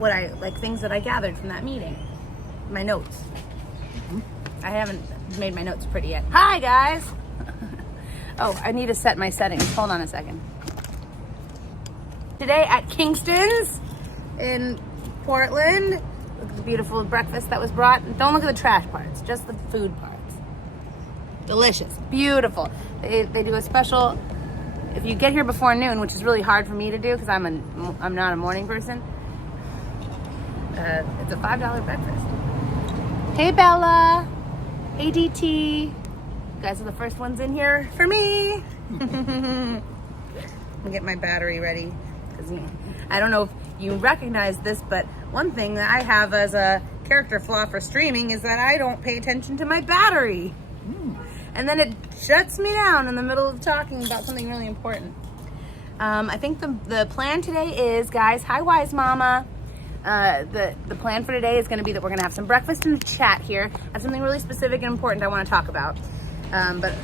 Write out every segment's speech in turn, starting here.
things that I gathered from that meeting. My notes. Mm-hmm. I haven't made my notes pretty yet. Hi, guys. Oh, I need to set my settings. Hold on a second. Today at Kingston's in Portland. Look at the beautiful breakfast that was brought. Don't look at the trash parts, just the food parts. Delicious, beautiful. They do a special, if you get here before noon, which is really hard for me to do because I'm not a morning person. It's a $5 breakfast. Hey Bella, hey DT. You guys are the first ones in here for me. I'm gonna get my battery ready because I don't know if you recognize this, but one thing that I have as a character flaw for streaming is that I don't pay attention to my battery. And then it shuts me down in the middle of talking about something really important. I think the plan today is, guys, hi Wise Mama. The plan for today is going to be that we're going to have some breakfast in the chat here. I have something really specific and important I want to talk about. But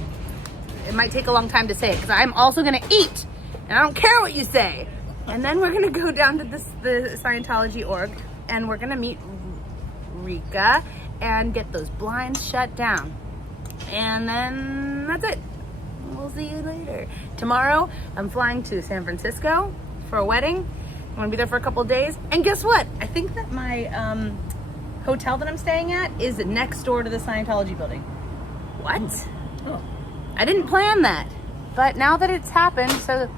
it might take a long time to say it because I'm also going to eat. And I don't care what you say. And then we're going to go down to the Scientology org and we're going to meet Rika and get those blinds shut down. And then that's it. We'll see you later. Tomorrow, I'm flying to San Francisco for a wedding. I'm gonna be there for a couple of days. And guess what? I think that my hotel that I'm staying at is next door to the Scientology building. What? Oh. I didn't plan that. But now that it's happened, so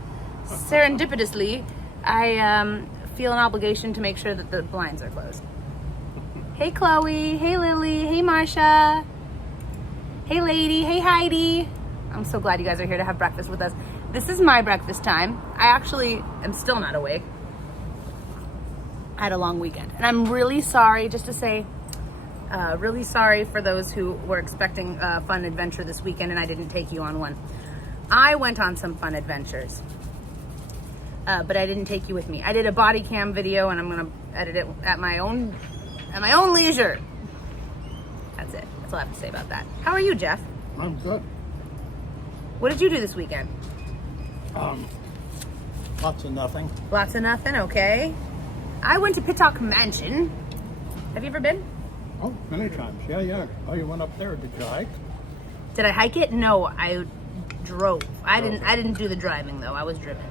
serendipitously, I feel an obligation to make sure that the blinds are closed. Hey Chloe, hey Lily, hey Marsha. Hey lady, hey Heidi. I'm so glad you guys are here to have breakfast with us. This is my breakfast time. I actually am still not awake. I had a long weekend. And I'm really sorry, just to say, really sorry for those who were expecting a fun adventure this weekend and I didn't take you on one. I went on some fun adventures, but I didn't take you with me. I did a body cam video and I'm gonna edit it at my own leisure. That's it. That's all I have to say about that. How are you, Jeff? I'm good. What did you do this weekend? Lots of nothing. Lots of nothing, okay. I went to Pittock Mansion. Have you ever been? Oh, many times. Yeah. Oh, you went up there. Did you hike? Did I hike it? No, I drove. I didn't do the driving though. I was driven.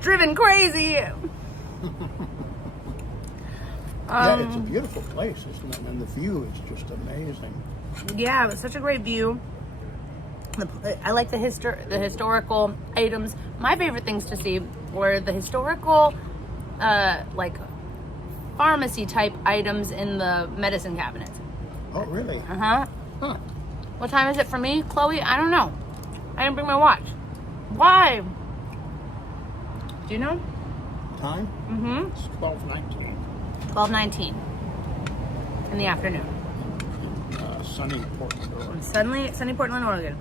Driven crazy. Yeah, it's a beautiful place, isn't it? And the view is just amazing. Yeah, it was such a great view. I like the historical items. My favorite things to see were the historical, like pharmacy type items in the medicine cabinets. Oh, really? Huh. What time is it for me, Chloe? I don't know. I didn't bring my watch. Why? Do you know? Time? Mm-hmm. It's 12:19. 12:19 in the afternoon. Sunny Portland, Oregon. Sunny Portland, Oregon.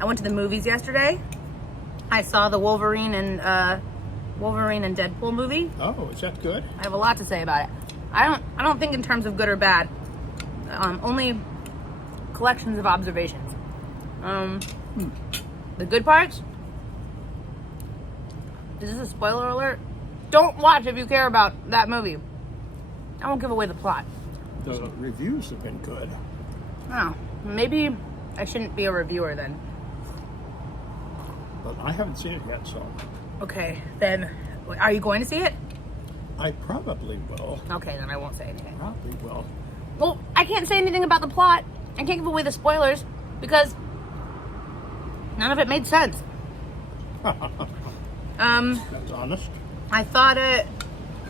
I went to the movies yesterday. I saw the Wolverine and Deadpool movie. Oh, is that good? I have a lot to say about it. I don't think in terms of good or bad. Only collections of observations. The good parts. Is this a spoiler alert? Don't watch if you care about that movie. I won't give away the plot. The reviews have been good. Oh, maybe I shouldn't be a reviewer then. But I haven't seen it yet, so. Okay, then are you going to see it? I probably will. Okay, then I won't say anything. Probably will. Well, I can't say anything about the plot. I can't give away the spoilers because none of it made sense. That's honest. I thought it.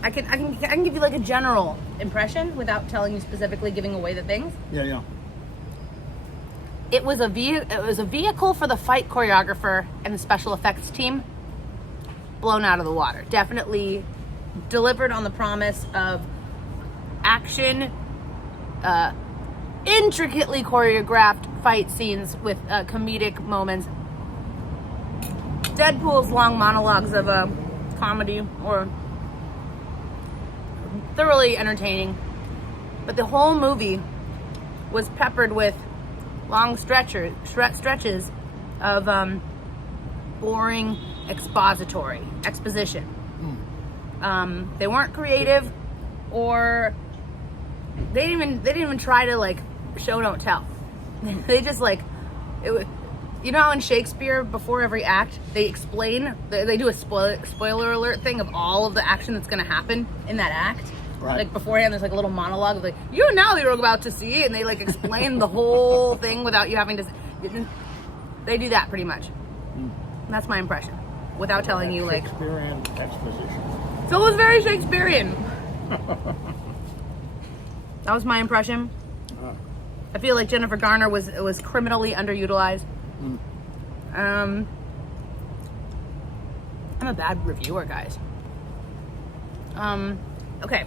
I can give you like a general impression without telling you specifically, giving away the things. Yeah. It was a vehicle for the fight choreographer and the special effects team blown out of the water. Definitely delivered on the promise of action, intricately choreographed fight scenes with comedic moments. Deadpool's long monologues of a comedy or thoroughly entertaining, but the whole movie was peppered with long stretches of boring exposition. They weren't creative. or they didn't even try to like show don't tell. They just like it. You know how in Shakespeare, before every act, they explain, they do a spoiler alert thing of all of the action that's going to happen in that act. Right. Like beforehand, there's like a little monologue of like, you know you're about to see, and they like explain the whole thing without you having to. They do that pretty much. That's my impression, without telling you like. Shakespearean exposition. So it was very Shakespearean. That was my impression. I feel like Jennifer Garner was criminally underutilized. I'm a bad reviewer, guys. Okay.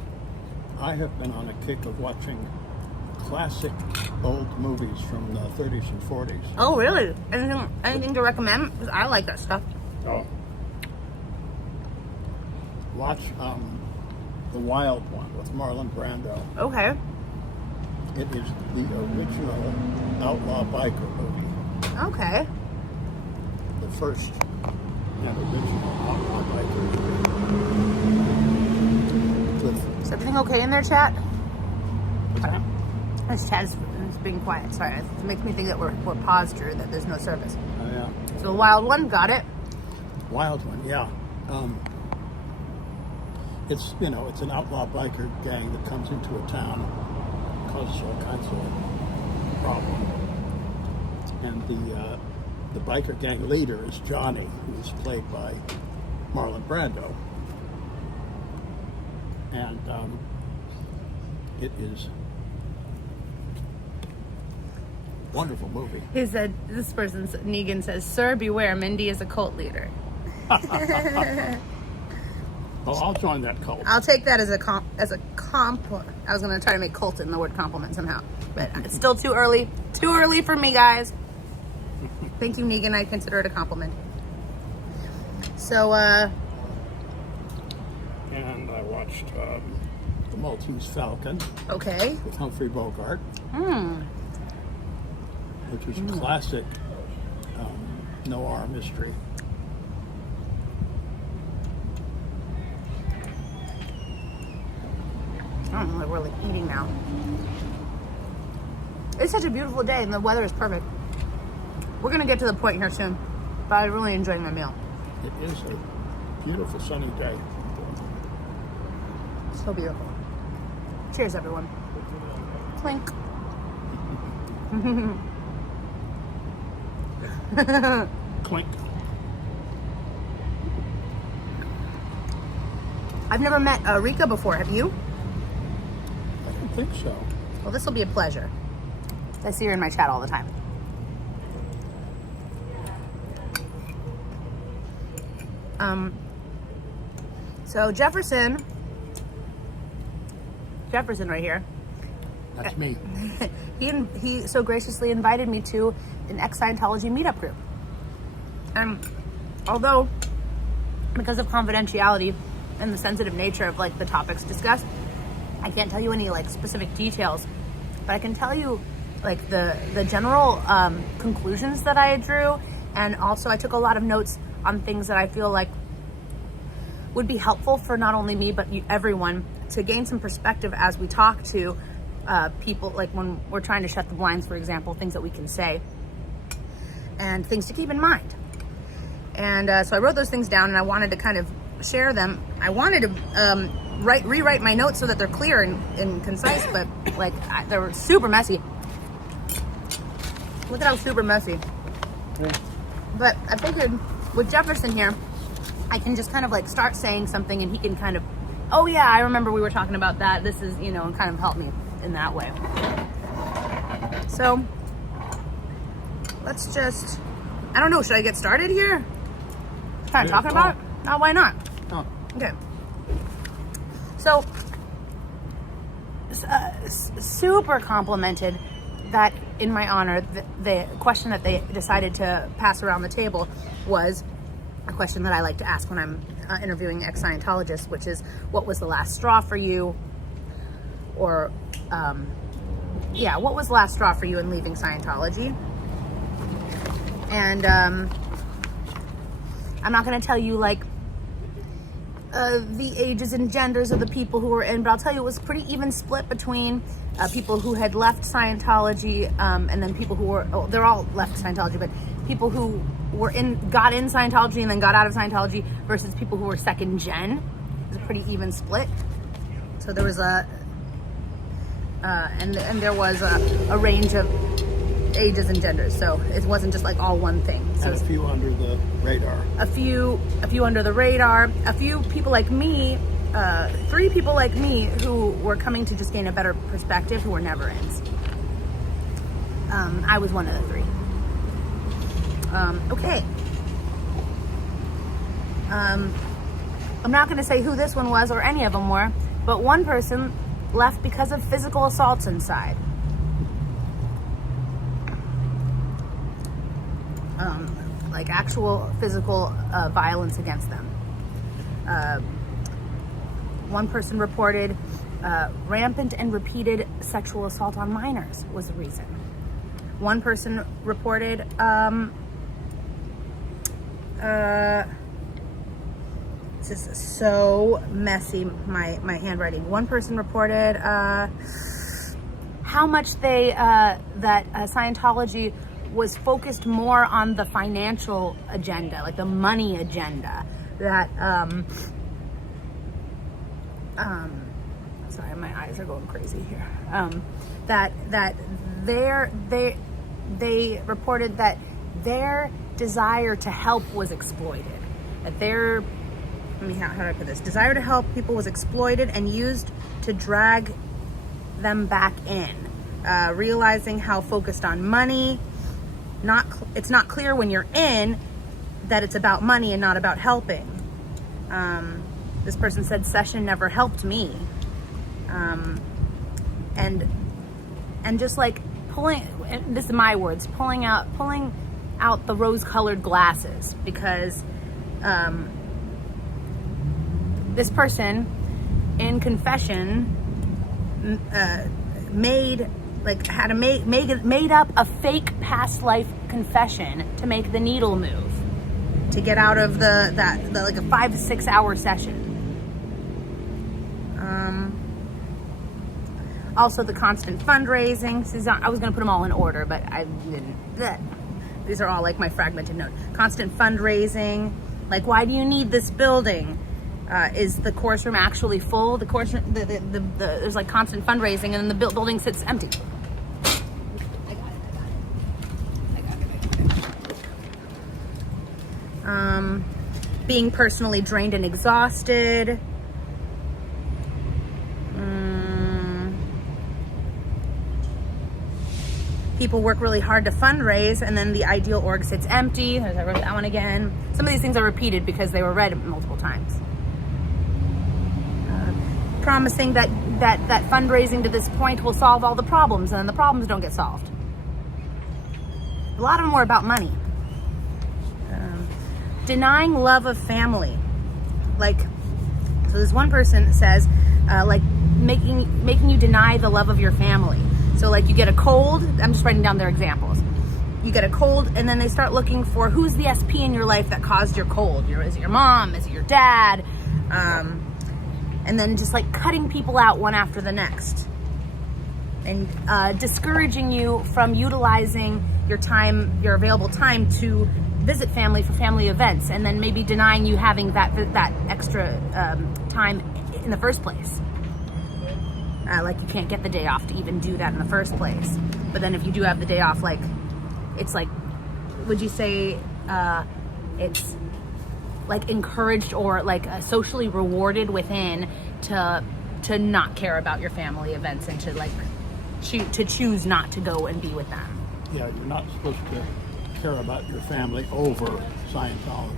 I have been on a kick of watching classic old movies from the 30s and 40s. Oh, really? Anything to recommend? Because I like that stuff. Oh. Watch The Wild One with Marlon Brando. Okay. It is the original outlaw biker movie. Okay. The first and original outlaw biker movie. Is everything okay in there, chat? What's that? This chat is being quiet. Sorry, it makes me think that we're paused or that there's no service. Oh, yeah. So the Wild One, got it. Wild One, yeah. It's it's an outlaw biker gang that comes into a town, causes all kinds of problems. And the biker gang leader is Johnny, who's played by Marlon Brando. And it is a wonderful movie. He said, this person, Negan says, "Sir, beware, Mindy is a cult leader." Oh, I'll join that cult. I'll take that as a comp. I was going to try to make cult in the word compliment somehow, but it's still too early. Too early for me, guys. Thank you, Negan. I consider it a compliment. So, And I watched The Maltese Falcon okay. with Humphrey Bogart, which is classic noir mystery. I don't know what we're like eating now. It's such a beautiful day and the weather is perfect. We're going to get to the point here soon, but I'm really enjoying my meal. It is a beautiful sunny day. So beautiful. Cheers, everyone. Clink. Clink. I've never met Rika before. Have you? I don't think so. Well, this will be a pleasure. I see her in my chat all the time. So Jefferson right here. That's me. He so graciously invited me to an ex-Scientology meetup group. Although, because of confidentiality and the sensitive nature of like the topics discussed, I can't tell you any like specific details, but I can tell you like the general conclusions that I drew, and also I took a lot of notes on things that I feel like would be helpful for not only me but everyone to gain some perspective as we talk to people, like when we're trying to shut the blinds, for example, things that we can say and things to keep in mind. And so I wrote those things down and I wanted to kind of share them. I wanted to rewrite my notes so that they're clear and concise, but like they were super messy. Look at how super messy. Yeah. But I figured with Jefferson here, I can just kind of like start saying something and he can kind of, oh yeah, I remember we were talking about that. This is, and kind of help me in that way. So let's just, I don't know, should I get started here? Kind of talking about it? Oh, why not? Oh. Okay. So, super complimented that in my honor, the question that they decided to pass around the table was a question that I like to ask when I'm interviewing ex-Scientologists, which is, what was the last straw for you? Or, what was the last straw for you in leaving Scientology? And I'm not going to tell you like the ages and genders of the people who were in, but I'll tell you, it was pretty even split between people who had left Scientology and then people who were, they're all left Scientology, but people who were got in Scientology and then got out of Scientology versus people who were second gen. It was a pretty even split. So there was and there was a range of ages and genders, so it wasn't just like all one thing. So and a few under the radar. A few under the radar. A few people like me, 3 people like me who were coming to just gain a better perspective, who were never ins. I was one of the 3. Okay. I'm not going to say who this one was or any of them were, but one person left because of physical assaults inside. Like actual physical violence against them. One person reported rampant and repeated sexual assault on minors was the reason. One person reported this is so messy, my handwriting. One person reported how much they that Scientology was focused more on the financial agenda, like the money agenda. That sorry, my eyes are going crazy here. That they reported that their desire to help was exploited. That their how do I put this? Desire to help people was exploited and used to drag them back in. Realizing how focused on money. It's not clear when you're in that it's about money and not about helping. This person said session never helped me. And just like pulling, this is my words, pulling out the rose-colored glasses, because this person in confession made up a fake past life confession to make the needle move, to get out of the like a 5 to 6 hour session. Also the constant fundraising. I was going to put them all in order, but I didn't. These are all like my fragmented note. Constant fundraising. Like, why do you need this building? Is the course room actually full? The course room, there's like constant fundraising, and then the building sits empty. Being personally drained and exhausted. People work really hard to fundraise, and then the ideal org sits empty. I wrote that one again. Some of these things are repeated because they were read multiple times. Promising that fundraising to this point will solve all the problems, and then the problems don't get solved. A lot of them were about money. Denying love of family. Like, so this one person says, like making you deny the love of your family. So like you get a cold, I'm just writing down their examples. You get a cold, and then they start looking for who's the SP in your life that caused your cold. Is it your mom? Is it your dad? And then just like cutting people out one after the next. And discouraging you from utilizing your time, your available time to visit family for family events, and then maybe denying you having that extra time in the first place. Like you can't get the day off to even do that in the first place. But then if you do have the day off, like it's like, would you say it's like encouraged or like socially rewarded within to not care about your family events and to like to choose not to go and be with them? Yeah, you're not supposed to care about your family over Scientology.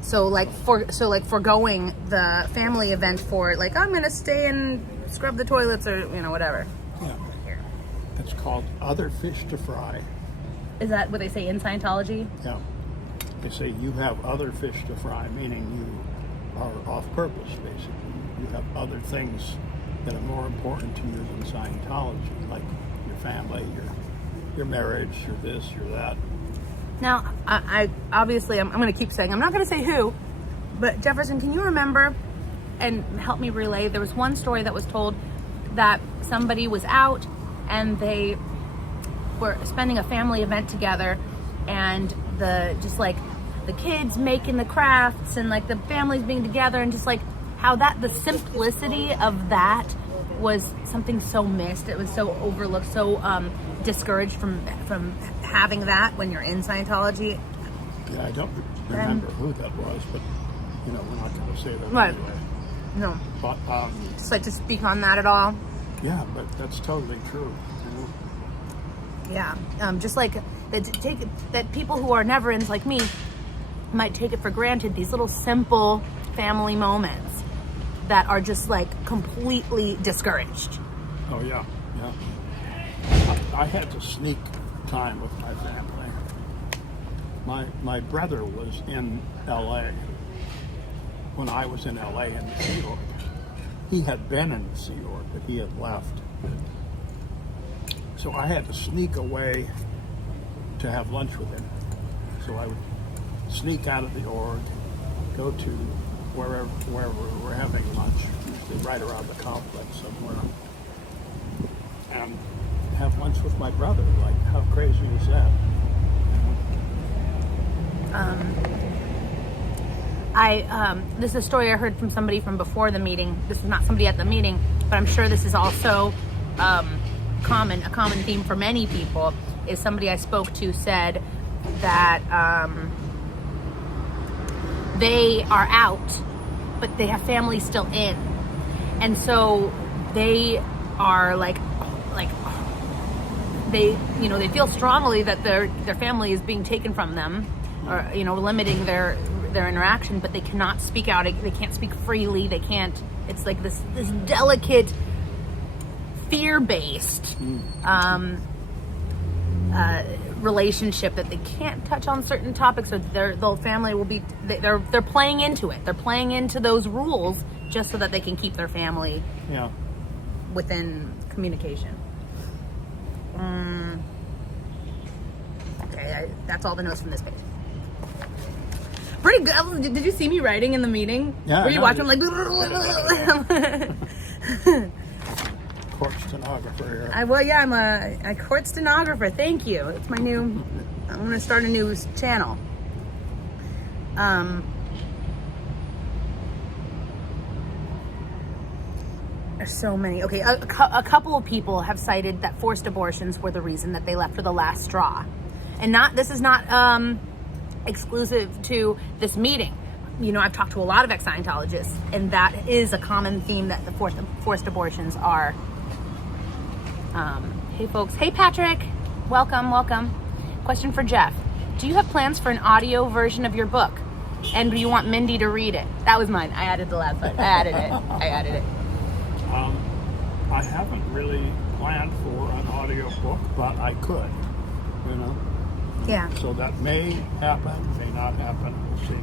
So foregoing the family event for like, I'm gonna stay and scrub the toilets or whatever. Yeah. It's called other fish to fry. Is that what they say in Scientology? Yeah. They say you have other fish to fry, meaning you are off purpose, basically. You have other things that are more important to you than Scientology, like your family, your marriage, your this, your that. Now, I obviously, I'm going to keep saying, I'm not going to say who, But Jefferson, can you remember and help me relay? There was one story that was told that somebody was out and they were spending a family event together, and the kids making the crafts and like the families being together, and just like how that the simplicity of that was something so missed. It was so overlooked, so discouraged from having that when you're in Scientology. Yeah, I don't remember who that was, but we're not going to say that Right. anyway. No. But Just like to speak on that at all. yeah, but that's totally true. Yeah. Just like that people who are never ins like me might take it for granted, these little simple family moments that are just like completely discouraged. Oh yeah. I had to sneak time with my family. My brother was in L.A. when I was in L.A. in the Sea Org. He had been in the Sea Org, but he had left. So I had to sneak away to have lunch with him. So I would sneak out of the org, go to wherever we were having lunch, usually right around the complex somewhere, and have lunch with my brother. Like, how crazy is that? This is a story I heard from somebody from before the meeting. This is not somebody at the meeting, but I'm sure this is also a common theme for many people. Is somebody I spoke to said that they are out, but they have family still in, and so they are like they feel strongly that their family is being taken from them, or limiting their interaction, but they cannot speak out. They can't speak freely. They can't. It's like this delicate, fear-based relationship that they can't touch on certain topics, or their family will be. They're playing into it. They're playing into those rules just so that they can keep their family within communication. Okay, that's all the notes from this page. Pretty good. Did you see me writing in the meeting? Yeah. Were you watching? Like, Court stenographer here. I'm a court stenographer. Thank you. It's my new. I'm going to start a new channel. There's so many. Okay, a couple of people have cited that forced abortions were the reason that they left, for the last straw, and this is not exclusive to this meeting. I've talked to a lot of ex-Scientologists, and that is a common theme, that the forced abortions are. Hey folks. Hey Patrick. Welcome. Question for Jeff. Do you have plans for an audio version of your book? And do you want Mindy to read it? That was mine. I added the last part. I added it. I haven't really planned for an audio book, but I could, Yeah. So that may happen, may not happen. We'll see.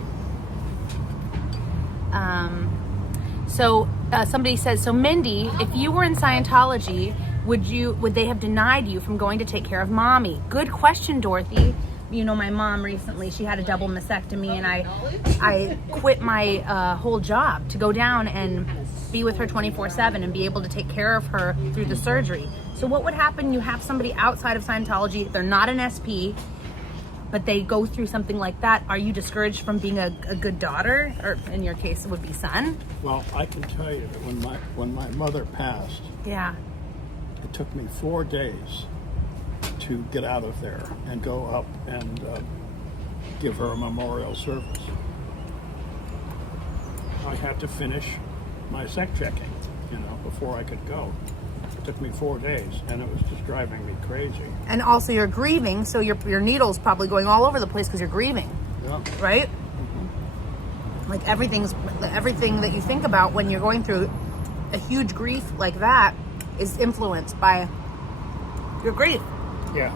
So somebody says, so Mindy, if you were in Scientology, would they have denied you from going to take care of mommy? Good question, Dorothy. My mom recently, she had a double mastectomy, and I quit my whole job to go down and be with her 24/7 and be able to take care of her through the surgery. So what would happen? You have somebody outside of Scientology, they're not an SP, but they go through something like that. Are you discouraged from being a good daughter? Or in your case, it would be son? Well, I can tell you that when my mother passed, Yeah. it took me 4 days to get out of there and go up and give her a memorial service. I had to finish my sec checking, before I could go. It took me 4 days, and it was just driving me crazy. And also you're grieving, so your needle's probably going all over the place because you're grieving, Yeah. right? Mm-hmm. Like everything that you think about when you're going through a huge grief like that is influenced by your grief. Yeah.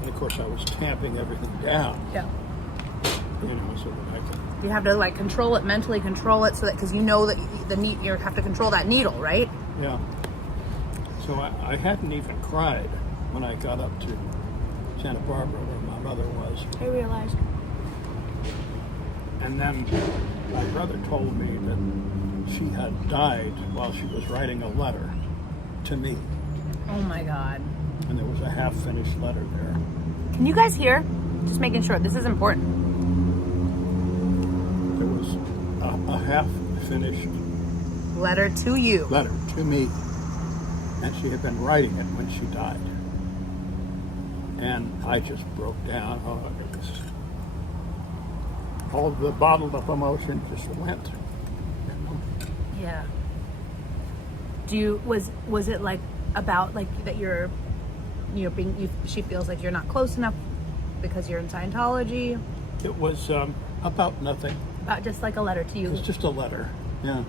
And of course, I was tamping everything down. Yeah. So that I could. You have to mentally control it, so that, because that you have to control that needle, right? Yeah. So I hadn't even cried when I got up to Santa Barbara, where my mother was. I realized. And then my brother told me that she had died while she was writing a letter to me. Oh my God. And there was a half-finished letter there. Can you guys hear? Just making sure. This is important. There was a half-finished Letter to you. letter to me. And she had been writing it when she died. And I just broke down. Oh, it was, all the bottled up emotion just went. Yeah. Was it like about like that she feels like you're not close enough because you're in Scientology? It was about nothing. About just like a letter to you. It was just a letter, yeah.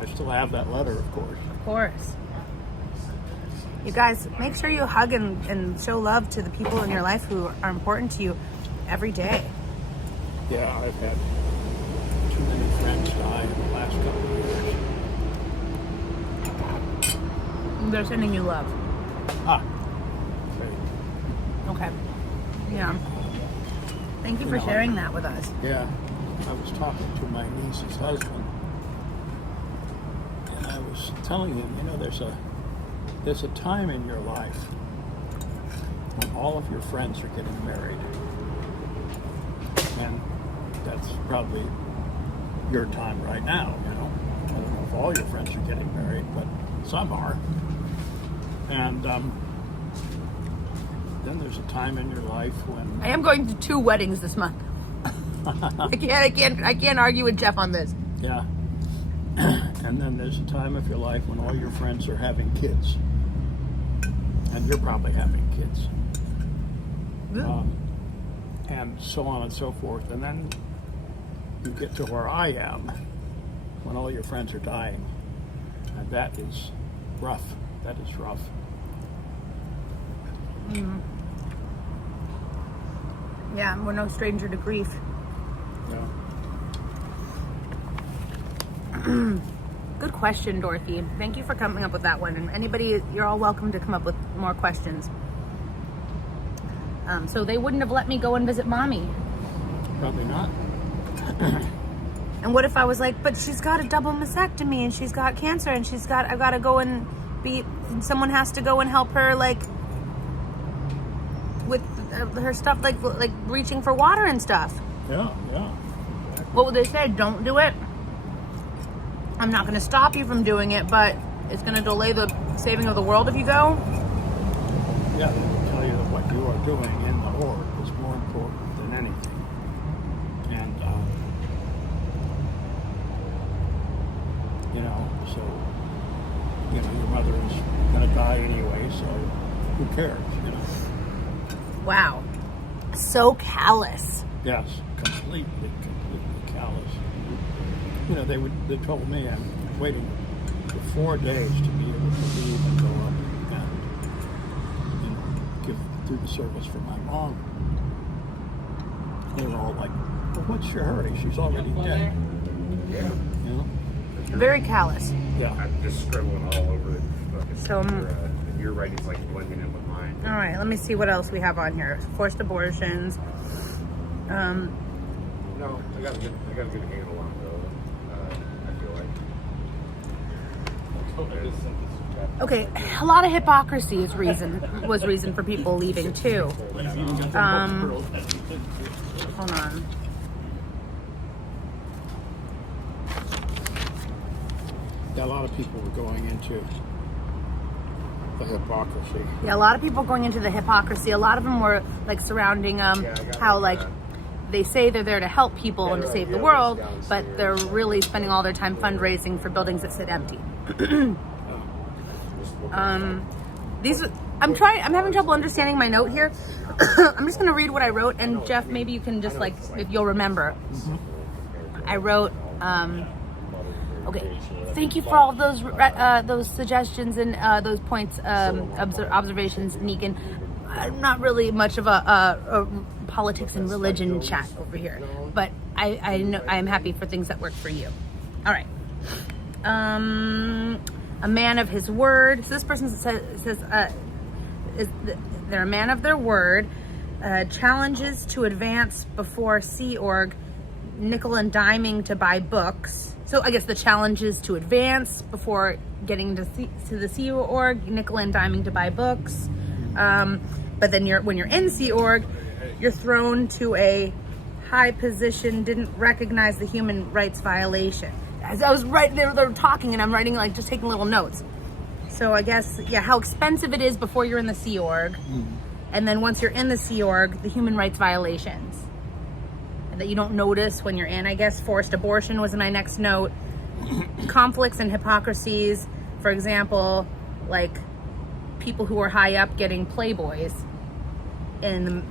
I still have that letter, of course. Of course. You guys, make sure you hug and show love to the people in your life who are important to you every day. Yeah, I've had too many friends die in the last couple of years. They're sending you love. Ah, Okay. Yeah. Thank you for sharing that with us. yeah. I was talking to my niece's husband, and I was telling him, there's a time in your life when all of your friends are getting married. And that's probably your time right now, I don't know if all your friends are getting married, but some are. And then there's a time in your life when I am going to 2 weddings this month. I can't argue with Jeff on this. yeah. And then there's a time of your life when all your friends are having kids. And you're probably having kids. And so on and so forth. And then you get to where I am when all your friends are dying. And that is rough. That is rough. Yeah, we're no stranger to grief. Yeah. Good question, Dorothy. Thank you for coming up with that one. And anybody, you're all welcome to come up with more questions. So they wouldn't have let me go and visit mommy. Probably not. And what if I was like, but she's got a double mastectomy and she's got cancer and I've got to go and someone has to go and help her like with her stuff, like reaching for water and stuff. Yeah. What would they say? Don't do it. I'm not going to stop you from doing it, but it's going to delay the saving of the world if you go. Yeah, they will tell you that what you are doing in the org is more important than anything. And, so, your mother is going to die anyway, so who cares, Wow. So callous. Yes, completely callous. They told me I'm waiting for 4 days to be able to leave and go up and do the service for my mom. They were all like, well, what's your hurry? She's already dead. Yeah. Very callous. Yeah. I'm just scribbling all over it. So, your writing's like blending in with mine. all right, let me see what else we have on here. Forced abortions. No, I got a good handle on it though. I feel like. Okay, a lot of hypocrisy was reason for people leaving too. Hold on. Yeah, a lot of people were going into the hypocrisy. Yeah, a lot of people going into the hypocrisy. A lot of them were like surrounding how like they say they're there to help people and to save the world, but they're really spending all their time fundraising for buildings that sit empty. I'm having trouble understanding my note here. I'm just gonna read what I wrote, and Jeff, maybe you can just like, if you'll remember. I wrote, okay, thank you for all those suggestions and those points, observations, Negan. I'm not really much of a politics and religion chat over here, but I know I'm happy for things that work for you. All right. A man of his word. So this person says they're a man of their word. challenges to advance before Sea Org, nickel and diming to buy books. So I guess the challenge is to advance before getting to the Sea Org, nickel and diming to buy books. But then when you're in Sea Org, you're thrown to a high position, didn't recognize the human rights violation. As I was right there, they're talking and I'm writing, like, just taking little notes. So I guess, yeah, how expensive it is before you're in the Sea Org. And then once you're in the Sea Org, the human rights violations that you don't notice when you're in. I guess forced abortion was my next note. Conflicts and hypocrisies, for example, like people who are high up getting Playboys in the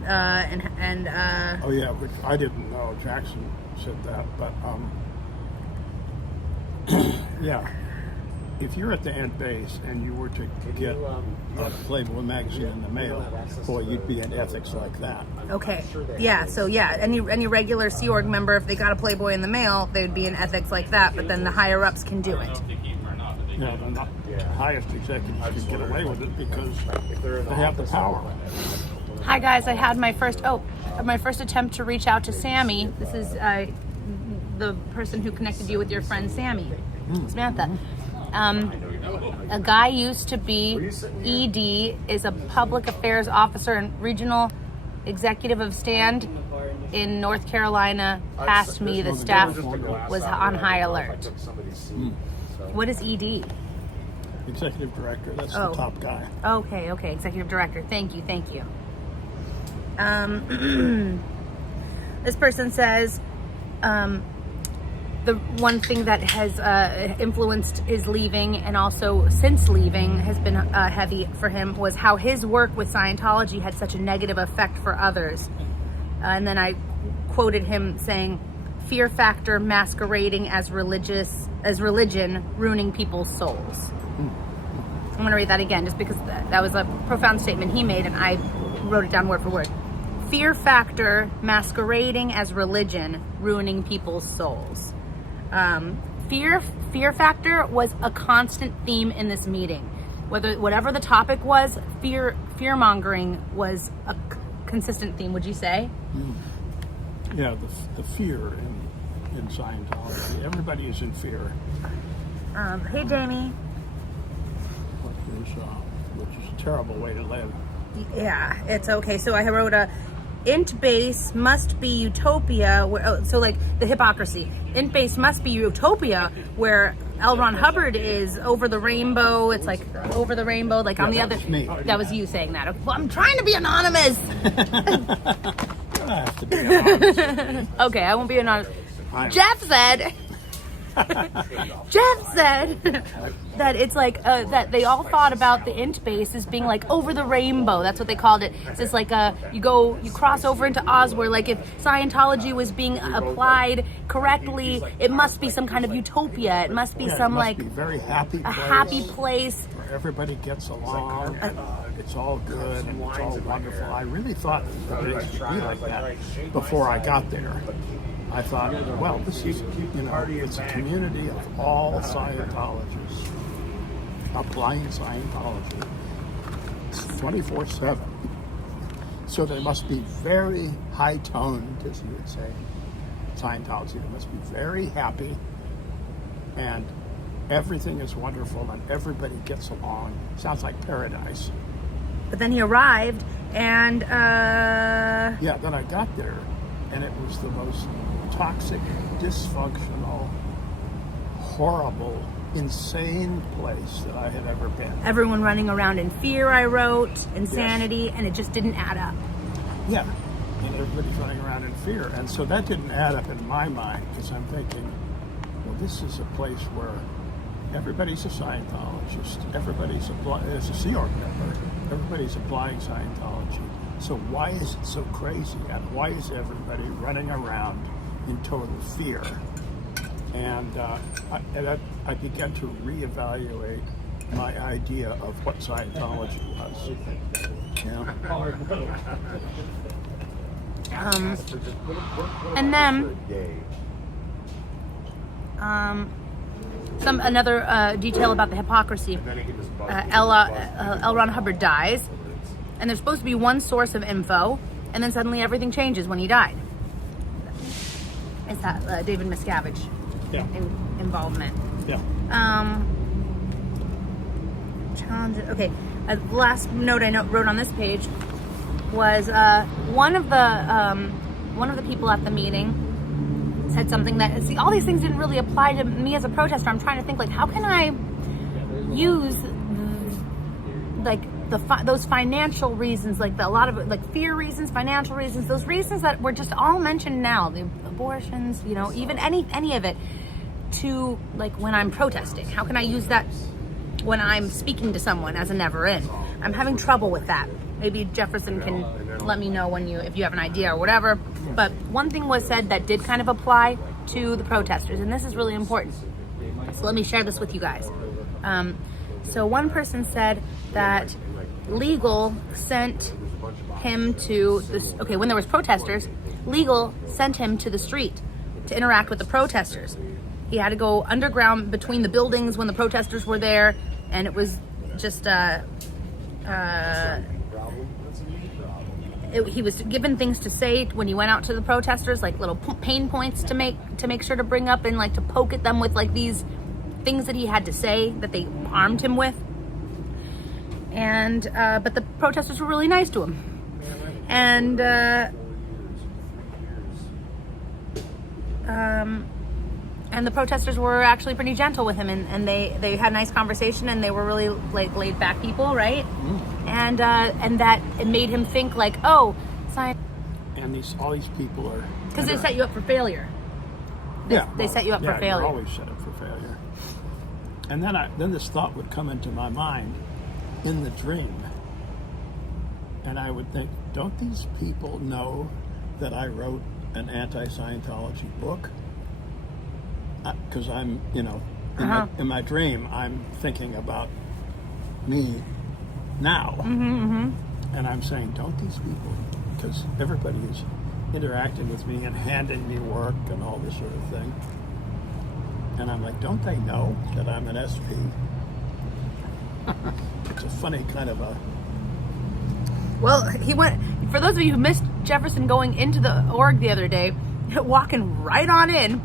Oh yeah, which I didn't know. Jackson said that, but yeah. If you're at the end base and you were to get a Playboy magazine in the mail, boy, you'd be in ethics like that. Okay. Yeah. So yeah, any regular Sea Org member, if they got a Playboy in the mail, they would be in ethics like that. But then the higher ups can do it. Yeah, the highest executives can get away with it because they have the power. Hi guys, I had my first attempt to reach out to Sammy. This is the person who connected you with your friend Sammy, Samantha. A guy used to be ED, is a public affairs officer and regional executive of Stand in North Carolina. Passed me, the staff was on high alert. What is ED? Executive director, that's the top guy. Okay, executive director. Thank you. This person says, the one thing that has influenced his leaving and also since leaving has been heavy for him was how his work with Scientology had such a negative effect for others. And then I quoted him saying, "Fear factor masquerading as religion, ruining people's souls." I'm going to read that again just because that was a profound statement he made and I wrote it down word for word. Fear factor masquerading as religion, ruining people's souls. Fear factor was a constant theme in this meeting. Whatever the topic was, fear mongering was a consistent theme. Would you say? Yeah, the fear in Scientology. Everybody is in fear. Hey, Jamie. Which is a terrible way to live. Yeah, it's okay. So I wrote int base must be utopia. So like the hypocrisy. Int base must be utopia where L. Ron Hubbard is over the rainbow. It's like over the rainbow, like on the other. Me. That was you saying that. Well, I'm trying to be anonymous. I have to be honest. Okay, I won't be anonymous. Jeff said that it's like that they all thought about the int base as being like over the rainbow. That's what they called it. It's just like you cross over into Oz, where like if Scientology was being applied correctly, it must be some kind of utopia. It must be be very happy place, happy place where everybody gets along. It's all good and it's all wonderful. I really thought that it should be like that before I got there. I thought, well, this is, it's a community of all Scientologists applying Scientology 24/7. So they must be very high-toned, as you would say, Scientology. They must be very happy, and everything is wonderful, and everybody gets along. Sounds like paradise. But then he arrived, and yeah, then I got there, and it was the most toxic, dysfunctional, horrible, insane place that I had ever been. Everyone running around in fear, I wrote, insanity, and it just didn't add up. Yeah, and everybody's running around in fear. And so that didn't add up in my mind, because I'm thinking, well, this is a place where everybody's a Scientologist, everybody's is a Sea Org member, everybody's applying Scientology. So why is it so crazy? And why is everybody running around in total fear? And I began to reevaluate my idea of what Scientology was. And then another detail about the hypocrisy. L. Ron Hubbard dies, and there's supposed to be one source of info, and then suddenly everything changes when he died. Is that David Miscavige involvement? Yeah. Challenges. Okay. Last note I wrote on this page was one of the people at the meeting said something that, see, all these things didn't really apply to me as a protester. I'm trying to think, like, how can I use like those financial reasons, like a lot of like fear reasons, financial reasons, those reasons that were just all mentioned now, the abortions, you know, even any of it, to like when I'm protesting. How can I use that when I'm speaking to someone as a never in? I'm having trouble with that. Maybe Jefferson can let me know if you have an idea or whatever. But one thing was said that did kind of apply to the protesters, and this is really important. So let me share this with you guys. So one person said that legal sent him to this. Okay, when there was protesters, legal sent him to the street to interact with the protesters. He had to go underground between the buildings when the protesters were there, and it was just he was given things to say when he went out to the protesters, like little pain points to make sure to bring up and like to poke at them with like these things that he had to say that they armed him with. And but the protesters were really nice to him, and the protesters were actually pretty gentle with him, and they had a nice conversation, and they were really like laid back people, right? Mm-hmm. And that it made him think like, oh, science. And all these people are because they set you up for failure. They set you up for failure. You're always set up for failure. And then this thought would come into my mind in the dream, and I would think, don't these people know that I wrote an anti-Scientology book? Because I'm, you know, in my dream, I'm thinking about me now, and I'm saying, don't these people, because everybody is interacting with me and handing me work and all this sort of thing. And I'm like, don't they know that I'm an SP? It's a funny kind of a... Well, he went, for those of you who missed Jefferson going into the org the other day, walking right on in,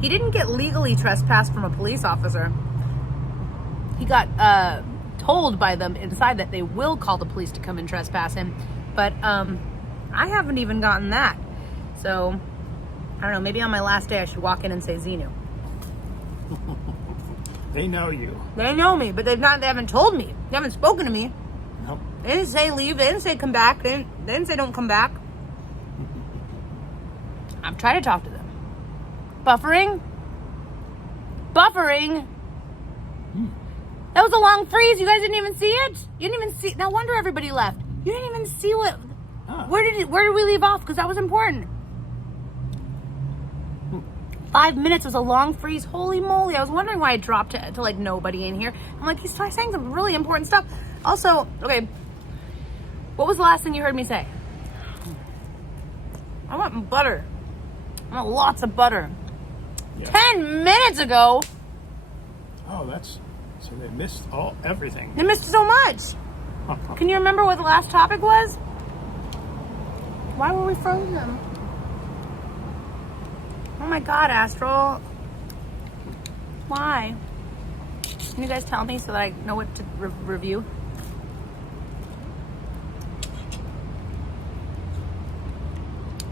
he didn't get legally trespassed from a police officer. He got told by them inside that they will call the police to come and trespass him. But I haven't even gotten that. So, I don't know, maybe on my last day I should walk in and say Xenu. They know you. They know me, but they haven't told me. They haven't spoken to me. Nope. They didn't say leave. They didn't say come back. They didn't say don't come back. I've tried to talk to them. Buffering. That was a long freeze. You guys didn't even see it? You didn't even see. No wonder everybody left. You didn't even see what... Where did we leave off? Because that was important. 5 minutes was a long freeze. Holy moly. I was wondering why it dropped to like nobody in here. I'm like, he's saying some really important stuff. Also, okay, what was the last thing you heard me say? I want butter. I want lots of butter. Yeah. 10 minutes ago. Oh, so they missed everything. They missed so much. Can you remember what the last topic was? Why were we frozen? Oh my God, Astral. Why? Can you guys tell me so that I know what to review?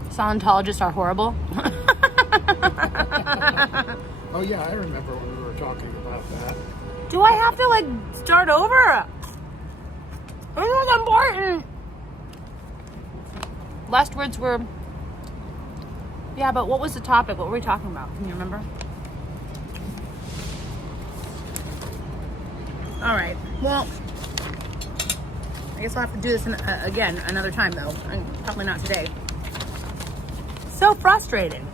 Scientologists are horrible. Oh yeah, I remember when we were talking about that. Do I have to like start over? This is important. Last words were, yeah, but what was the topic? What were we talking about? Can you remember? All right. Well, I guess I'll have to do this again another time, though. Probably not today. So frustrating.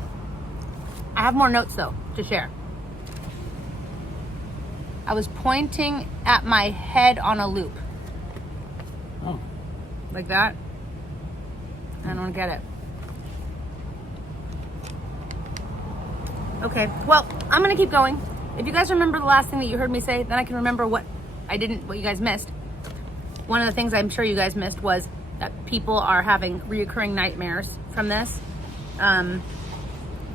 I have more notes, though, to share. I was pointing at my head on a loop. Oh. Like that? I don't get it. Okay, well, I'm gonna keep going. If you guys remember the last thing that you heard me say, then I can remember what you guys missed. One of the things I'm sure you guys missed was that people are having reoccurring nightmares from this.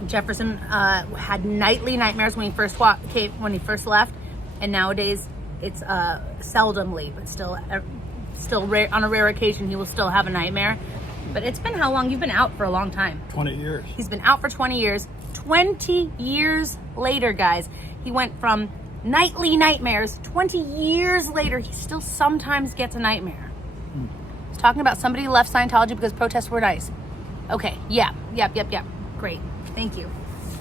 Jefferson had nightly nightmares when he first left, and nowadays it's seldomly, but still rare, on a rare occasion he will still have a nightmare. But it's been how long? You've been out for a long time. 20 years. He's been out for 20 years. 20 years later, guys, he went from nightly nightmares. 20 years later, he still sometimes gets a nightmare. He's talking about somebody who left Scientology because protests were nice. Okay, yep. Great, thank you.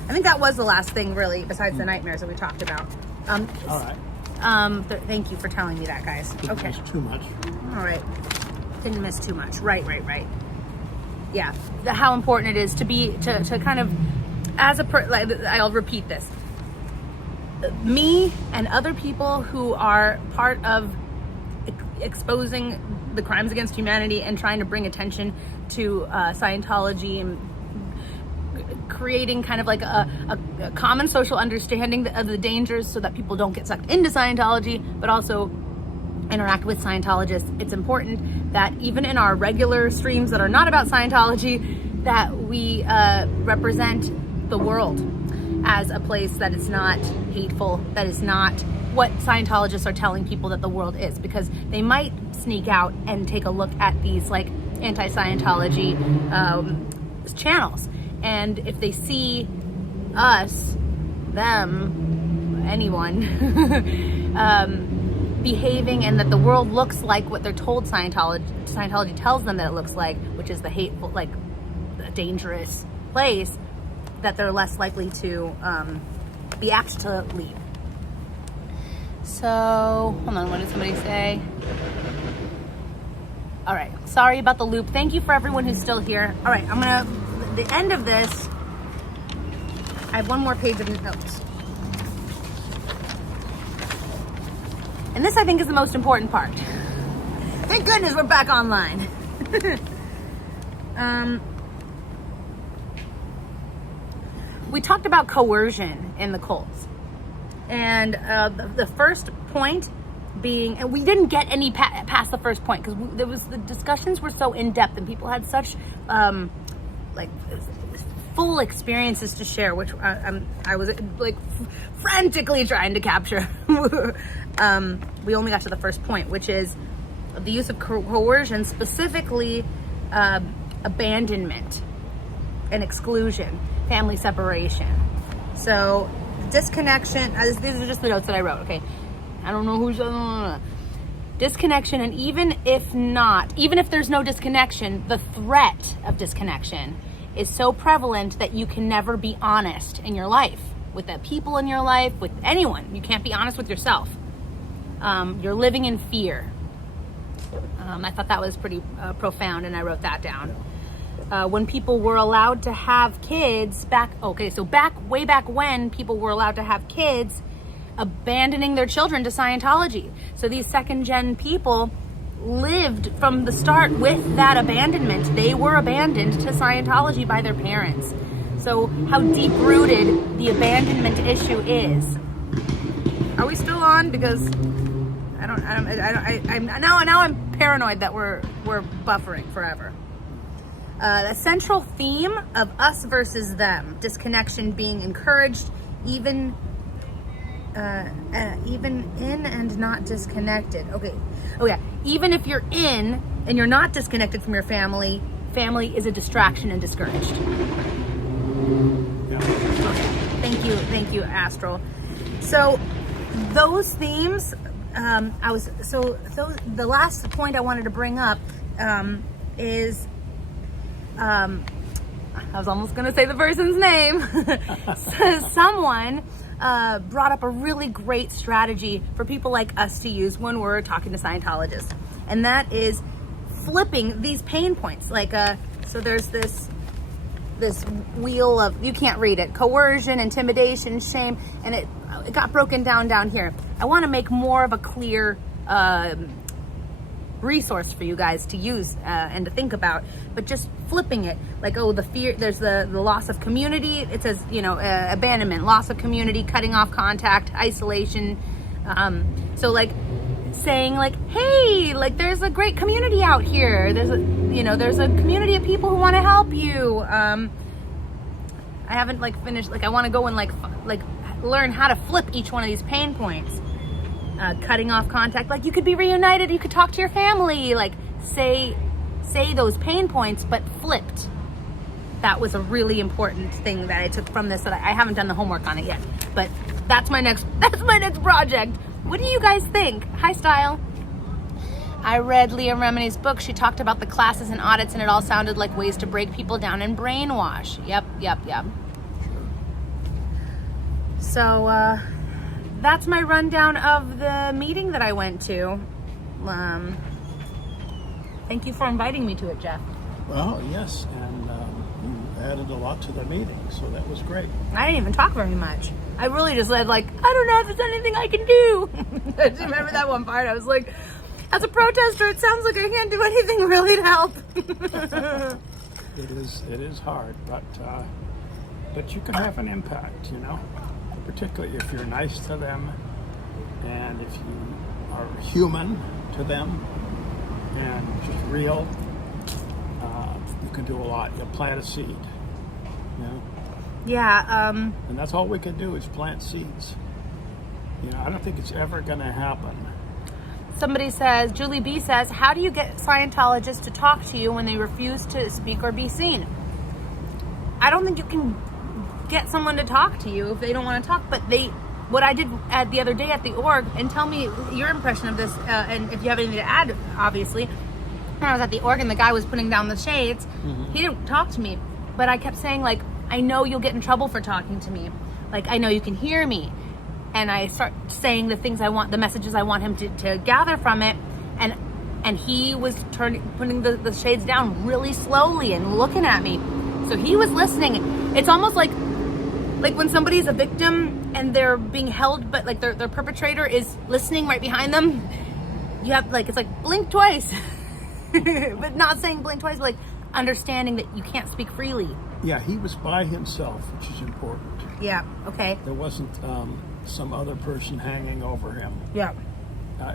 I think that was the last thing, really, besides the nightmares that we talked about. All right. Thank you for telling me that, guys. Okay. It's too much. All right. Didn't miss too much. Right. Yeah. How important it is to kind of, I'll repeat this. Me and other people who are part of exposing the crimes against humanity and trying to bring attention to Scientology and creating kind of like a common social understanding of the dangers so that people don't get sucked into Scientology, but also interact with Scientologists. It's important that even in our regular streams that are not about Scientology, that we represent the world as a place that is not hateful, that is not what Scientologists are telling people that the world is, because they might sneak out and take a look at these like anti-Scientology channels. And if they see us, them, anyone, behaving and that the world looks like what they're told Scientology tells them that it looks like, which is the hateful, like the dangerous place, that they're less likely to be apt to leave. So, hold on, what did somebody say? All right, sorry about the loop. Thank you for everyone who's still here. All right, the end of this, I have one more page of notes. And this, I think, is the most important part. Thank goodness we're back online. We talked about coercion in the cults. And the first point being, and we didn't get any past the first point because the discussions were so in-depth and people had such like full experiences to share, which I was like frantically trying to capture. We only got to the first point, which is the use of coercion, specifically abandonment and exclusion, family separation. So disconnection, these are just the notes that I wrote, okay? I don't know who's disconnection, and even if there's no disconnection, the threat of disconnection is so prevalent that you can never be honest in your life, with the people in your life, with anyone. You can't be honest with yourself. You're living in fear. I thought that was pretty profound, and I wrote that down. When people were allowed to have kids way back when people were allowed to have kids, abandoning their children to Scientology. So these second-gen people lived from the start with that abandonment. They were abandoned to Scientology by their parents. So how deep-rooted the abandonment issue is. Are we still on? Because I'm paranoid that we're buffering forever. The central theme of us versus them, disconnection being encouraged, even in and not disconnected. Okay. Oh yeah. Even if you're in and you're not disconnected from your family is a distraction and discouraged. Yeah. Thank you, Astral. So those themes, the last point I wanted to bring up is, I was almost going to say the person's name. Someone brought up a really great strategy for people like us to use when we're talking to Scientologists. And that is flipping these pain points. Like, so there's this wheel of, you can't read it, coercion, intimidation, shame, and it got broken down here. I want to make more of a clear resource for you guys to use and to think about, but just flipping it, like, the fear, there's the loss of community. It says, abandonment, loss of community, cutting off contact, isolation. So like saying like, hey, like there's a great community out here. There's a community of people who want to help you. I haven't like finished, like I want to go and like learn how to flip each one of these pain points. Cutting off contact, like you could be reunited, you could talk to your family, like say those pain points, but flipped. That was a really important thing that I took from this, that I haven't done the homework on it yet, but that's my next project. What do you guys think? Hi, Style. I read Leah Remini's book. She talked about the classes and audits, and it all sounded like ways to break people down and brainwash. Yep. So that's my rundown of the meeting that I went to. Thank you for inviting me to it, Jeff. Well, yes, and you added a lot to the meeting, so that was great. I didn't even talk very much. I really just said, like, I don't know if there's anything I can do. I just remember that one part. I was like, as a protester, it sounds like I can't do anything really to help. It is hard, but you can have an impact, you know, particularly if you're nice to them and if you are human to them and just real. You can do a lot. You plant a seed, you know. Yeah. And that's all we can do is plant seeds. You know, I don't think it's ever going to happen. Somebody says, Julie B says, how do you get Scientologists to talk to you when they refuse to speak or be seen? I don't think you can get someone to talk to you if they don't want to talk, but what I did the other day at the org, and tell me your impression of this, and if you have anything to add, obviously. When I was at the org and the guy was putting down the shades, he didn't talk to me, but I kept saying, like, I know you'll get in trouble for talking to me. Like, I know you can hear me. And I start saying the things I want, the messages I want him to gather from it. And he was putting the shades down really slowly and looking at me. So he was listening. It's almost like when somebody's a victim and they're being held, but like their perpetrator is listening right behind them. You have like, it's like blink twice, but not saying blink twice, but like understanding that you can't speak freely. Yeah, he was by himself, which is important. Yeah, okay. There wasn't some other person hanging over him. Yeah.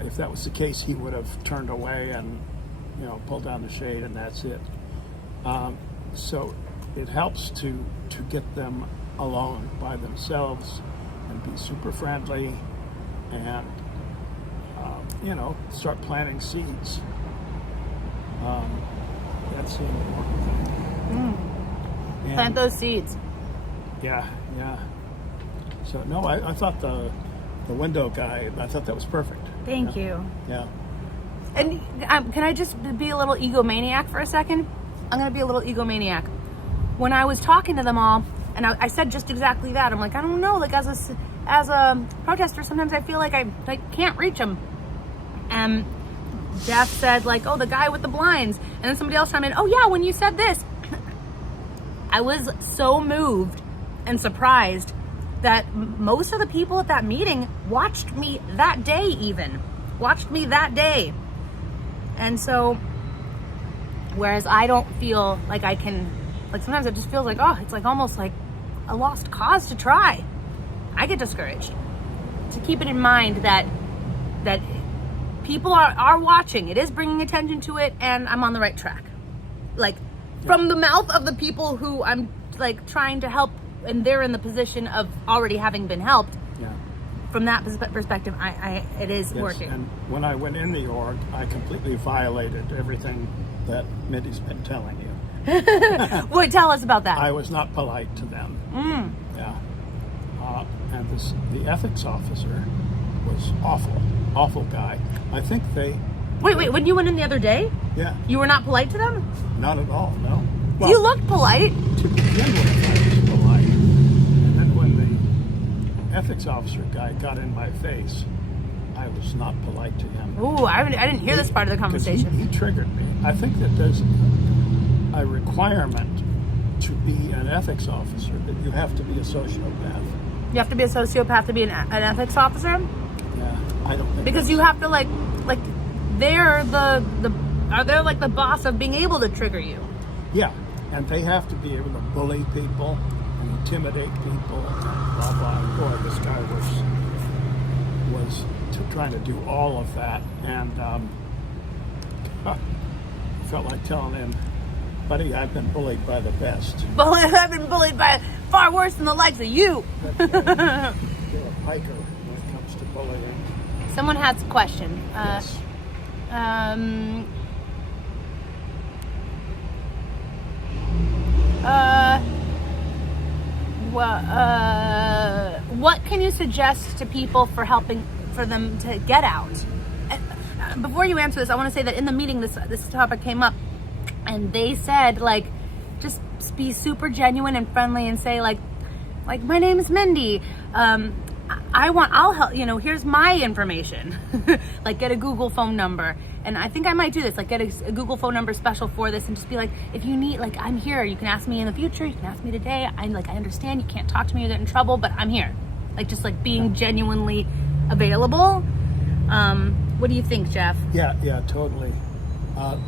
If that was the case, he would have turned away and, you know, pulled down the shade, and that's it. So it helps to get them alone by themselves and be super friendly and, you know, start planting seeds. That's the important thing. Plant those seeds. Yeah. So, no, I thought the window guy, I thought that was perfect. Thank you. Yeah. And can I just be a little egomaniac for a second? I'm going to be a little egomaniac. When I was talking to them all, and I said just exactly that. I'm like, I don't know, like as a protester, sometimes I feel like I can't reach them. And Jeff said like, oh, the guy with the blinds. And then somebody else chimed in, oh yeah, when you said this. I was so moved and surprised that most of the people at that meeting watched me that day. And so, whereas I don't feel like I can, like sometimes it just feels like, oh, it's like almost like a lost cause to try. I get discouraged. To keep it in mind that people are watching. It is bringing attention to it, and I'm on the right track. Like, from the mouth of the people who I'm like trying to help, and they're in the position of already having been helped. Yeah. From that perspective, it is working. And when I went in the org, I completely violated everything that Mindy's been telling you. Well, tell us about that. I was not polite to them. Yeah. And the ethics officer was awful guy. I think they... Wait, when you went in the other day? Yeah. You were not polite to them? Not at all, no. Well, you looked polite. To begin with, I was polite. And then when the ethics officer guy got in my face, I was not polite to him. Ooh, I didn't hear this part of the conversation. He triggered me. I think that there's a requirement to be an ethics officer, that you have to be a sociopath. You have to be a sociopath to be an ethics officer? Yeah, I don't think because you have to like they're they're like the boss of being able to trigger you. Yeah, and they have to be able to bully people and intimidate people and blah blah. Boy, this guy was to trying to do all of that, and I felt like telling him, buddy, I've been bullied by the best. I've been bullied by far worse than the likes of you. But, you're a piker when it comes to bullying. Someone has a question. Yes. What can you suggest to people for helping for them to get out? Before you answer this, I want to say that in the meeting, this topic came up, and they said, like, just be super genuine and friendly and say, like my name is Mindy. I'll help, here's my information. Like, get a Google phone number. And I think I might do this, like, get a Google phone number special for this, and just be like, if you need, like, I'm here. You can ask me in the future. You can ask me today. I understand you can't talk to me or get in trouble, but I'm here. Like, just like being genuinely available. What do you think, Jeff? Yeah, totally.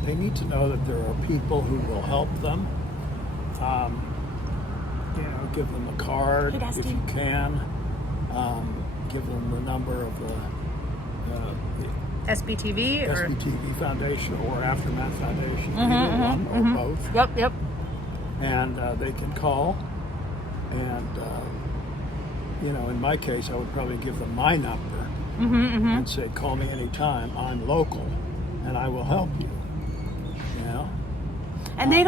They need to know that there are people who will help them. Give them a card if you can. Give them the number of the SBTV or SBTV Foundation or Aftermath Foundation, either one or both. Yep. And they can call. And in my case, I would probably give them my number and say, "Call me anytime. I'm local, and I will help you." And they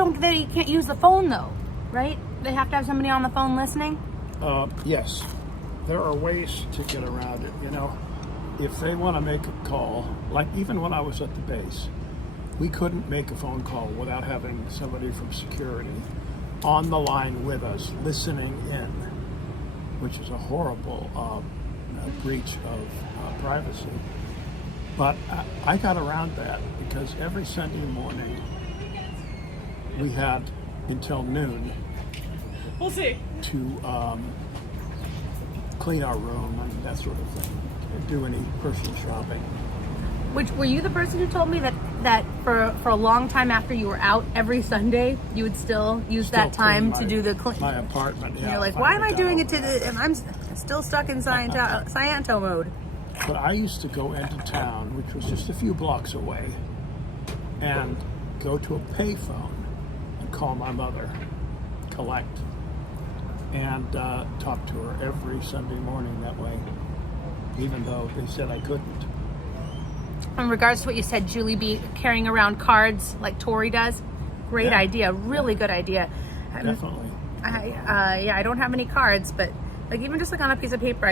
can't use the phone though, right? They have to have somebody on the phone listening. Yes, there are ways to get around it. If they want to make a call, like even when I was at the base, we couldn't make a phone call without having somebody from security on the line with us, listening in, which is a horrible breach of privacy. But I got around that because every Sunday morning we had until noon to clean our room and that sort of thing, do any personal shopping. Which, were you the person who told me that for a long time after you were out, every Sunday you would still use that time to do the clean? My apartment, And you're like, why am I doing it and I'm still stuck in Sciento mode? But I used to go into town, which was just a few blocks away, and go to a payphone and call my mother, collect, and talk to her every Sunday morning that way, even though they said I couldn't. In regards to what you said, Julie B carrying around cards like Tori does, great idea, really good idea. Definitely. I don't have any cards, but like even just like on a piece of paper,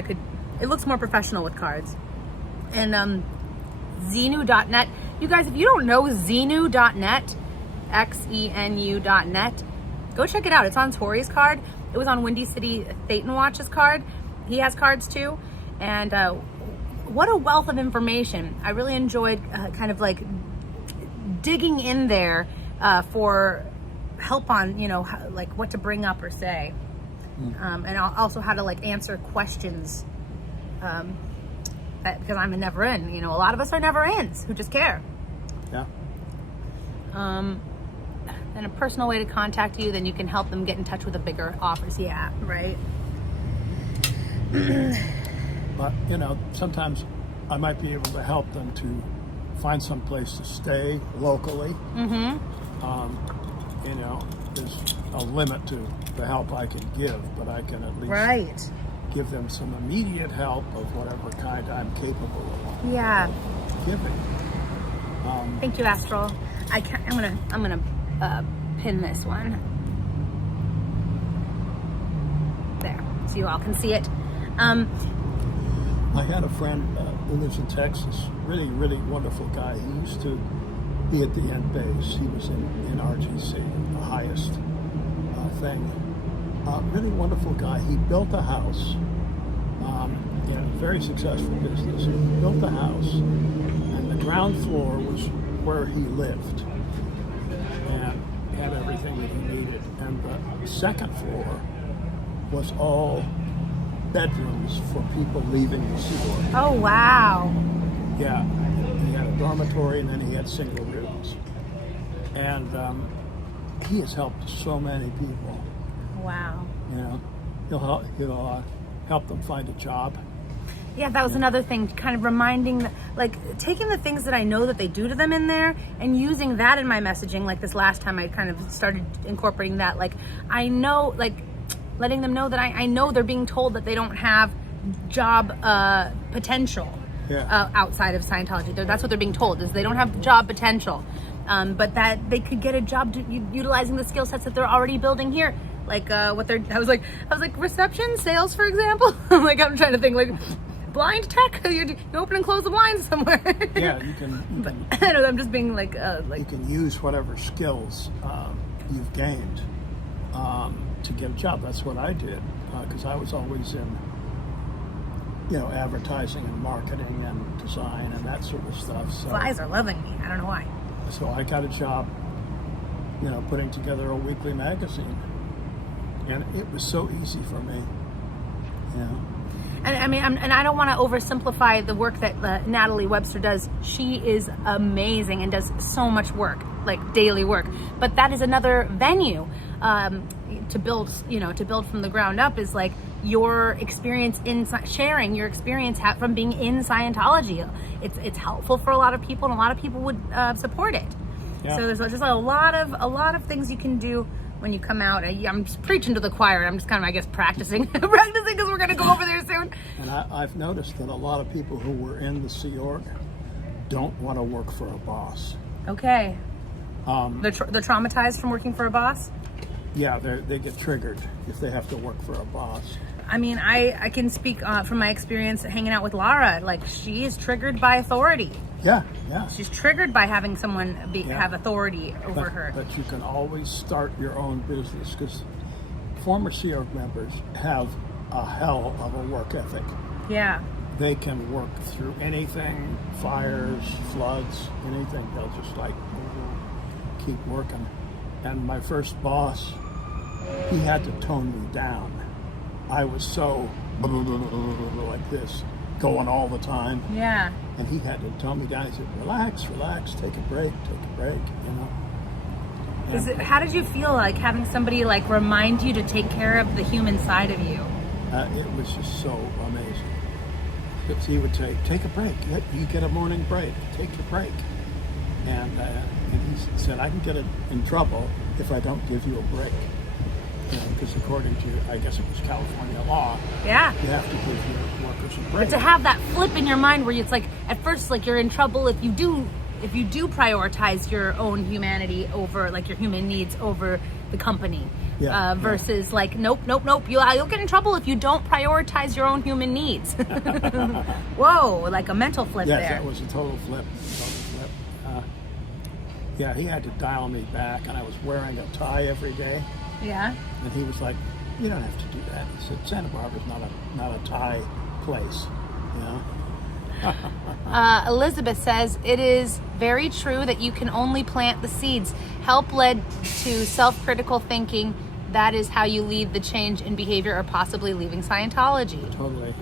it looks more professional with cards. And Xenu.net, you guys, if you don't know Xenu.net, Xenu.net, go check it out. It's on Tori's card. It was on Windy City Thetan Watch's card. He has cards too. And what a wealth of information. I really enjoyed kind of like digging in there for help on, like what to bring up or say. And also how to like answer questions. Because I'm a never in. A lot of us are never ins who just care. Yeah. And a personal way to contact you, then you can help them get in touch with the bigger offers. Yeah, right. But, sometimes I might be able to help them to find some place to stay locally. There's a limit to the help I can give, but I can at least give them some immediate help of whatever kind I'm capable of giving. Thank you, Astral. I'm gonna pin this one there so you all can see it. I had a friend who lives in Texas, really, really wonderful guy. He used to be at the end base. He was in RGC, the highest thing. Really wonderful guy. He built a house, very successful business. He built a house, and the ground floor was where he lived and had everything that he needed. And the second floor was all bedrooms for people leaving the sewer. Oh, wow. Yeah, he had a dormitory and then he had single rooms. And he has helped so many people. Wow. He'll help them find a job. Yeah, that was another thing, kind of reminding, like taking the things that I know that they do to them in there and using that in my messaging. Like this last time I kind of started incorporating that. Like I know, like letting them know that I know they're being told that they don't have job potential outside of Scientology. That's what they're being told, is they don't have job potential. But that they could get a job utilizing the skill sets that they're already building here. Like I was like reception, sales, for example. I'm trying to think like blind tech. You open and close the blinds somewhere. Yeah, you can. I know, I'm just being like you can use whatever skills you've gained to get a job. That's what I did because I was always in, advertising and marketing and design and that sort of stuff. So, flies are loving me. I don't know why. So I got a job, putting together a weekly magazine, and it was so easy for me. And I mean, and I don't want to oversimplify the work that Natalie Webster does. She is amazing and does so much work, like daily work. But that is another venue to build, to build from the ground up, is like your experience in sharing your experience from being in Scientology. It's helpful for a lot of people, and a lot of people would support it. Yeah. So there's just a lot of things you can do when you come out. I'm just preaching to the choir. I'm just kind of, I guess, practicing because we're going to go over there soon. And I've noticed that a lot of people who were in the Sea Org don't want to work for a boss. Okay. They're traumatized from working for a boss? Yeah, they get triggered if they have to work for a boss. I mean, I can speak from my experience hanging out with Lara. Like, she is triggered by authority. Yeah. She's triggered by having someone have authority over her. But you can always start your own business, because former Sea Org members have a hell of a work ethic. Yeah. They can work through anything, fires, floods, anything. They'll just keep working. And my first boss, he had to tone me down. I was so like this, going all the time. Yeah. And he had to tone me down. He said, relax, take a break, How did you feel like having somebody like remind you to take care of the human side of you? It was just so amazing. Because he would say, take a break. You get a morning break. Take your break. And he said, I can get in trouble if I don't give you a break. Because according to, I guess it was California law, you have to give your workers a break. But to have that flip in your mind where it's like, at first, like you're in trouble if you do prioritize your own humanity over, like your human needs over the company. Versus like, nope. You'll get in trouble if you don't prioritize your own human needs. Whoa, like a mental flip there. Yes, that was a total flip. He had to dial me back, and I was wearing a tie every day. Yeah. And he was like, you don't have to do that. He said, Santa Barbara's not a tie place, Elizabeth says, it is very true that you can only plant the seeds. Help led to self-critical thinking. That is how you lead the change in behavior, or possibly leaving Scientology. Totally.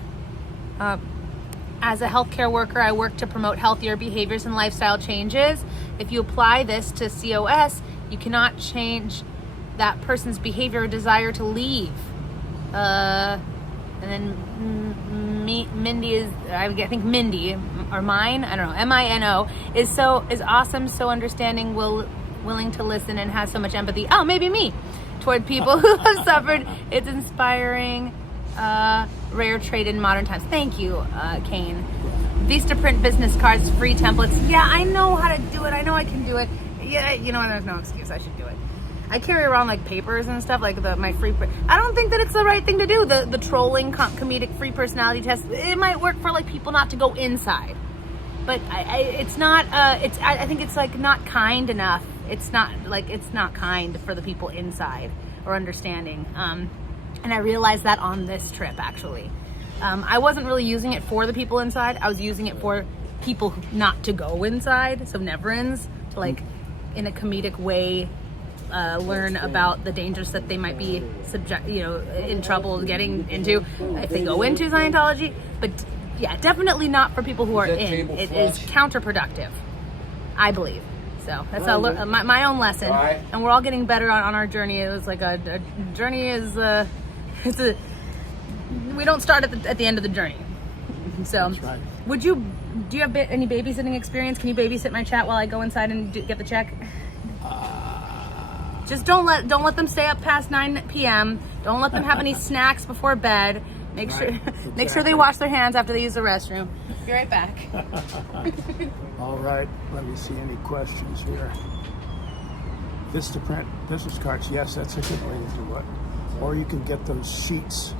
As a healthcare worker, I work to promote healthier behaviors and lifestyle changes. If you apply this to COS, you cannot change that person's behavior or desire to leave. And then Mindy is, I think Mindy, or mine, I don't know, MINO, is awesome, so understanding, willing to listen, and has so much empathy. Oh, maybe me, toward people who have suffered. It's inspiring, rare trait in modern times. Thank you, Kane. Vistaprint business cards, free templates. Yeah, I know how to do it. I know I can do it. Yeah, there's no excuse. I should do it. I carry around like papers and stuff, like my free. I don't think that it's the right thing to do. The trolling comedic free personality test. It might work for like people not to go inside, but it's not. I think it's like not kind enough. It's not kind for the people inside or understanding. And I realized that on this trip actually. I wasn't really using it for the people inside. I was using it for people not to go inside, so never-ins, to like in a comedic way. Learn about the dangers that they might be in trouble getting into if they go into Scientology. But yeah, definitely not for people who are in. It is counterproductive, I believe. So that's my own lesson, and we're all getting better on our journey. It was like a journey is we don't start at the end of the journey. So, That's right. do you have any babysitting experience? Can you babysit my chat while I go inside and get the check? Just don't let them stay up past 9 p.m. Don't let them have any snacks before bed. Make sure they wash their hands after they use the restroom. Be right back. All right, let me see any questions here. Vistaprint business cards, yes, that's a good way to do it. Or you can get those sheets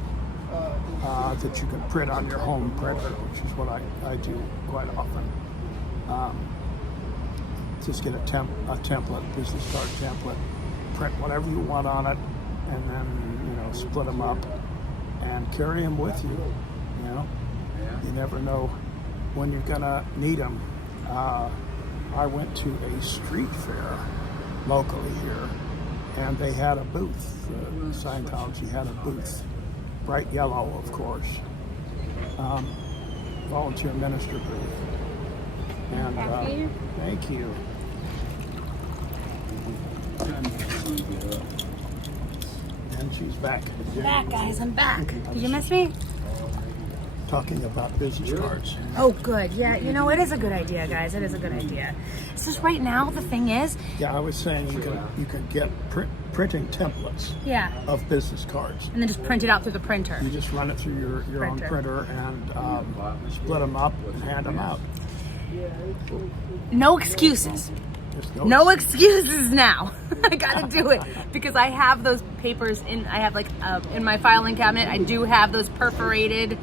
that you can print on your home printer, which is what I do quite often. Just get a template, business card template, print whatever you want on it, and then split them up and carry them with you. You never know when you're gonna need them. I went to a street fair locally here, and they had a booth. Scientology had a booth, bright yellow, of course. Volunteer minister booth. And thank you. And she's back. Back, guys. I'm back. Did you miss me? Talking about business cards. Oh, good. Yeah, it is a good idea, guys. It is a good idea. It's just right now, the thing is... Yeah, I was saying you can get printing templates of business cards. And then just print it out through the printer. You just run it through your own printer and split them up and hand them out. No excuses. No excuses now. I gotta do it because I have those papers I have in my filing cabinet. I do have those perforated,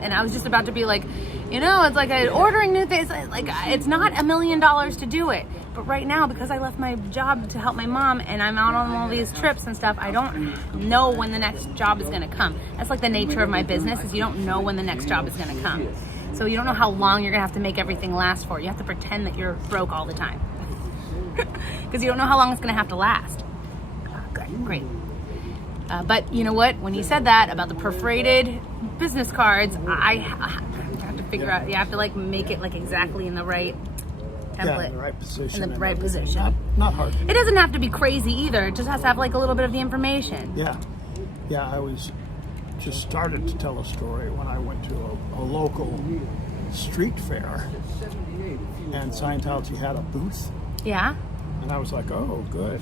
and I was just about to be like, it's like ordering new things. Like it's not $1 million to do it, but right now because I left my job to help my mom and I'm out on all these trips and stuff, I don't know when the next job is gonna come. That's like the nature of my business is you don't know when the next job is gonna come. So you don't know how long you're gonna have to make everything last for. You have to pretend that you're broke all the time. Because you don't know how long it's going to have to last. Good, great. But you know what? When you said that about the perforated business cards, I have to figure out. You have to make it exactly in the right template, yeah, in the right position. In the right position. Not hard. It doesn't have to be crazy either. It just has to have a little bit of the information. Yeah. I was just started to tell a story when I went to a local street fair, and Scientology had a booth. Yeah. And I was like, oh, good.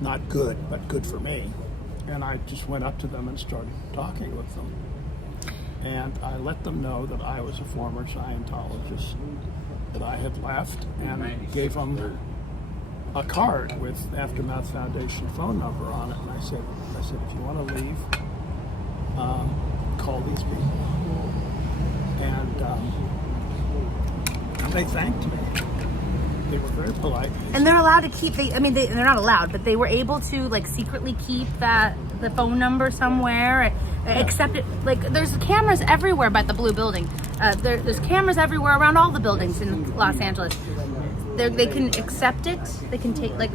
Not good, but good for me. And I just went up to them and started talking with them. And I let them know that I was a former Scientologist, that I had left, and gave them a card with Aftermath Foundation phone number on it. And I said, if you want to leave, call these people. And they thanked me. They were very polite. And they're allowed to keep, they're not allowed, but they were able to secretly keep the phone number somewhere, except there's cameras everywhere by the blue building. There's cameras everywhere around all the buildings in Los Angeles. They can accept it. They can take I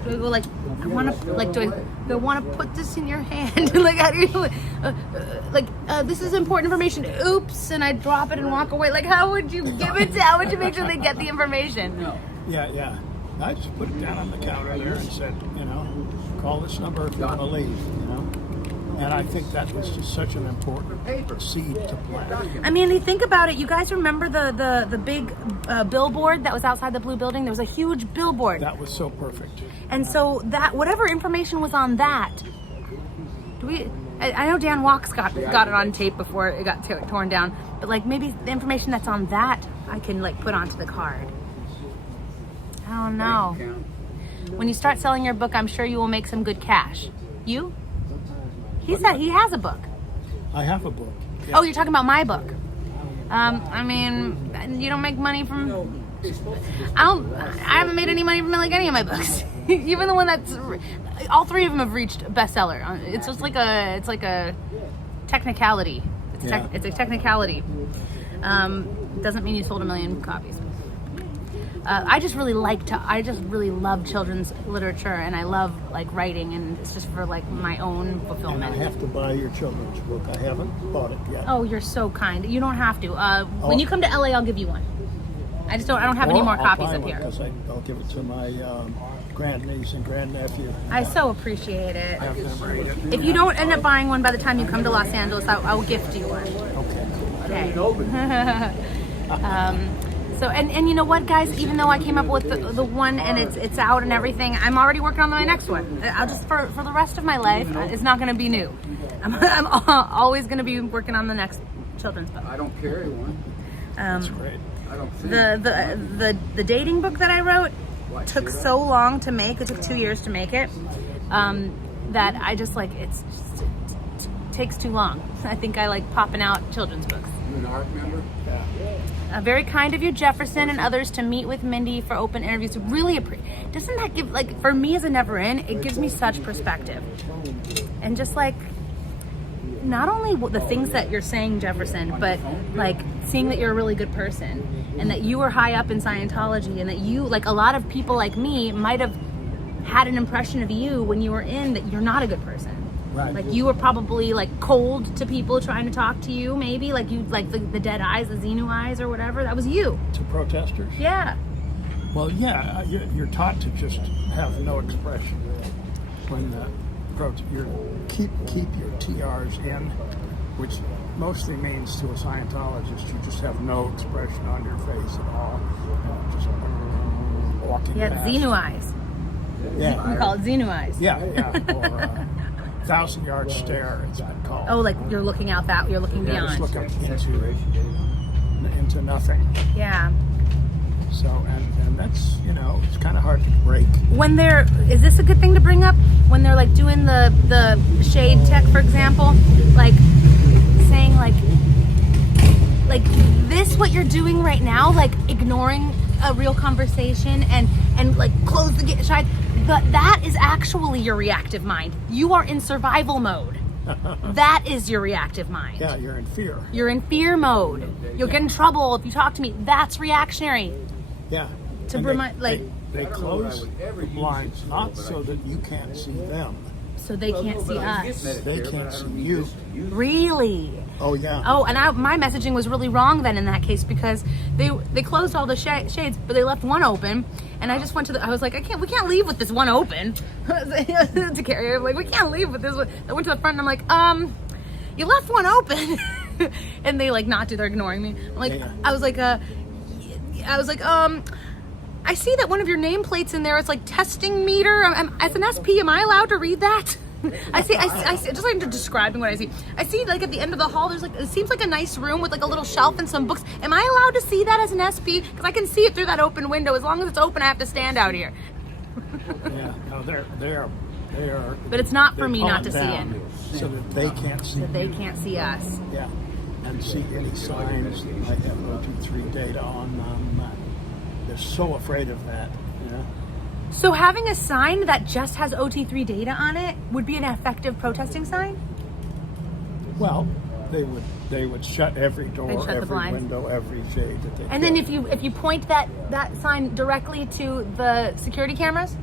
want to do I want to put this in your hand. How do you this is important information. Oops, and I drop it and walk away. How would you give it to? How would you make sure they get the information? Yeah. I just put it down on the counter there and said, call this number if you want to leave, And I think that was just such an important seed to plant. You think about it. You guys remember the big billboard that was outside the blue building? There was a huge billboard. That was so perfect. And so that whatever information was on that, I know Dan Walks got it on tape before it got torn down, but maybe the information that's on that I can put onto the card. I don't know. When you start selling your book, I'm sure you will make some good cash. You? He said he has a book. I have a book. Yeah. Oh, you're talking about my book. You don't make money from... I haven't made any money from any of my books. Even the one that's... All three of them have reached bestseller. It's just like a technicality. It's a technicality. Doesn't mean you sold 1 million copies. I just really love children's literature, and I love writing, and it's just for my own fulfillment. And I have to buy your children's book. I haven't bought it yet. Oh, you're so kind. You don't have to. When you come to LA, I'll give you one. I don't have any more copies up here. Because I'll give it to my grandniece and grandnephew. I so appreciate it. Have them read it. If you don't end up buying one by the time you come to Los Angeles, I will gift you one. Okay. okay. So and you know what, guys? Even though I came up with the one and it's out and everything, I'm already working on my next one. I'll just for the rest of my life, it's not going to be new. I'm always going to be working on the next children's book. I don't carry one. That's great. I don't think. The dating book that I wrote took so long to make. It took 2 years to make it. That I just like it takes too long. I think I like popping out children's books. You an art member? Yeah. Very kind of you, Jefferson, and others to meet with Mindy for open interviews. Really appreciate. Doesn't that give, like, for me as a never in, it gives me such perspective. And just like, not only the things that you're saying, Jefferson, but like seeing that you're a really good person and that you were high up in Scientology and that you, like a lot of people like me, might have had an impression of you when you were in that you're not a good person. Right. Like you were probably like cold to people trying to talk to you, maybe like you like the dead eyes, the Xenu eyes or whatever. That was you. To protesters? Yeah. Well, yeah, you're taught to just have no expression when you keep your TRs in, which mostly means to a Scientologist you just have no expression on your face at all. Just walking Yeah, past. Xenu eyes. Yeah. We call it Xenu eyes. Yeah. Or 1,000-yard stare, it's been called. Oh, like you're looking out that you're looking Yeah, just beyond. looking into nothing. Yeah. So, and that's, it's kind of hard to break. When they're, is this a good thing to bring up? When they're like doing the shade tech, for example, like saying like this, what you're doing right now, like ignoring a real conversation and like close the gate shade, but that is actually your reactive mind. You are in survival mode. That is your reactive mind. Yeah, you're in fear. You're in fear mode. You'll get in trouble if you talk to me. That's reactionary. Yeah. To And remind, they close the blinds not so that you can't see them. so they can't see us. They can't see you. Really? Oh yeah. Oh, and my messaging was really wrong then in that case because they closed all the shades, but they left one open. And I just went to I was like, we can't leave with this one open. To Carrie, I'm like, we can't leave with this one. I went to the front and I'm like, you left one open. And they like not do, they're ignoring me. I'm like, Yeah. I was like, I see that one of your nameplates in there is like testing meter. As an SP, am I allowed to read that? I see, just like describing what I see. I see like at the end of the hall, there's like, it seems like a nice room with like a little shelf and some books. Am I allowed to see that as an SP? Because I can see it through that open window. As long as it's open, I have to stand out here. Yeah. No, they are. But it's not for me not to see down it. so that they can't see. So they can't see us. Yeah. And see any signs that might have OT3 data on them. They're so afraid of that. Yeah. So having a sign that just has OT3 data on it would be an effective protesting sign? Well, they would shut every door, They'd shut the every blinds. window, every shade that they And could. then if you point that sign directly to the security cameras?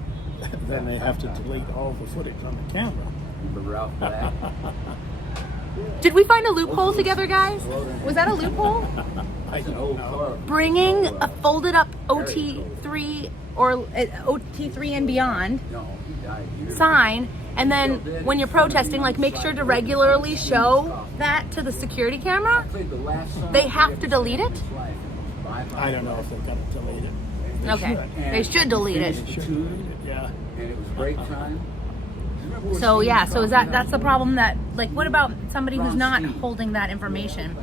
Then they have to delete all the footage on the camera. Remember Ralph Black? Did we find a loophole together, guys? Was that a loophole? I don't know. Bringing a folded up OT3 or OT3 and beyond No, he died years ago. sign, and then when you're protesting, like make sure to regularly show that to the security camera. Played the last song They he have ever to delete sang in it? his life. Bye-bye. I don't know if they're going to delete it. They Okay, should. they should delete it. They should delete it, yeah. And it was break time. Remember when So Steve yeah, so was that's the problem. That like, what about somebody who's not holding that information,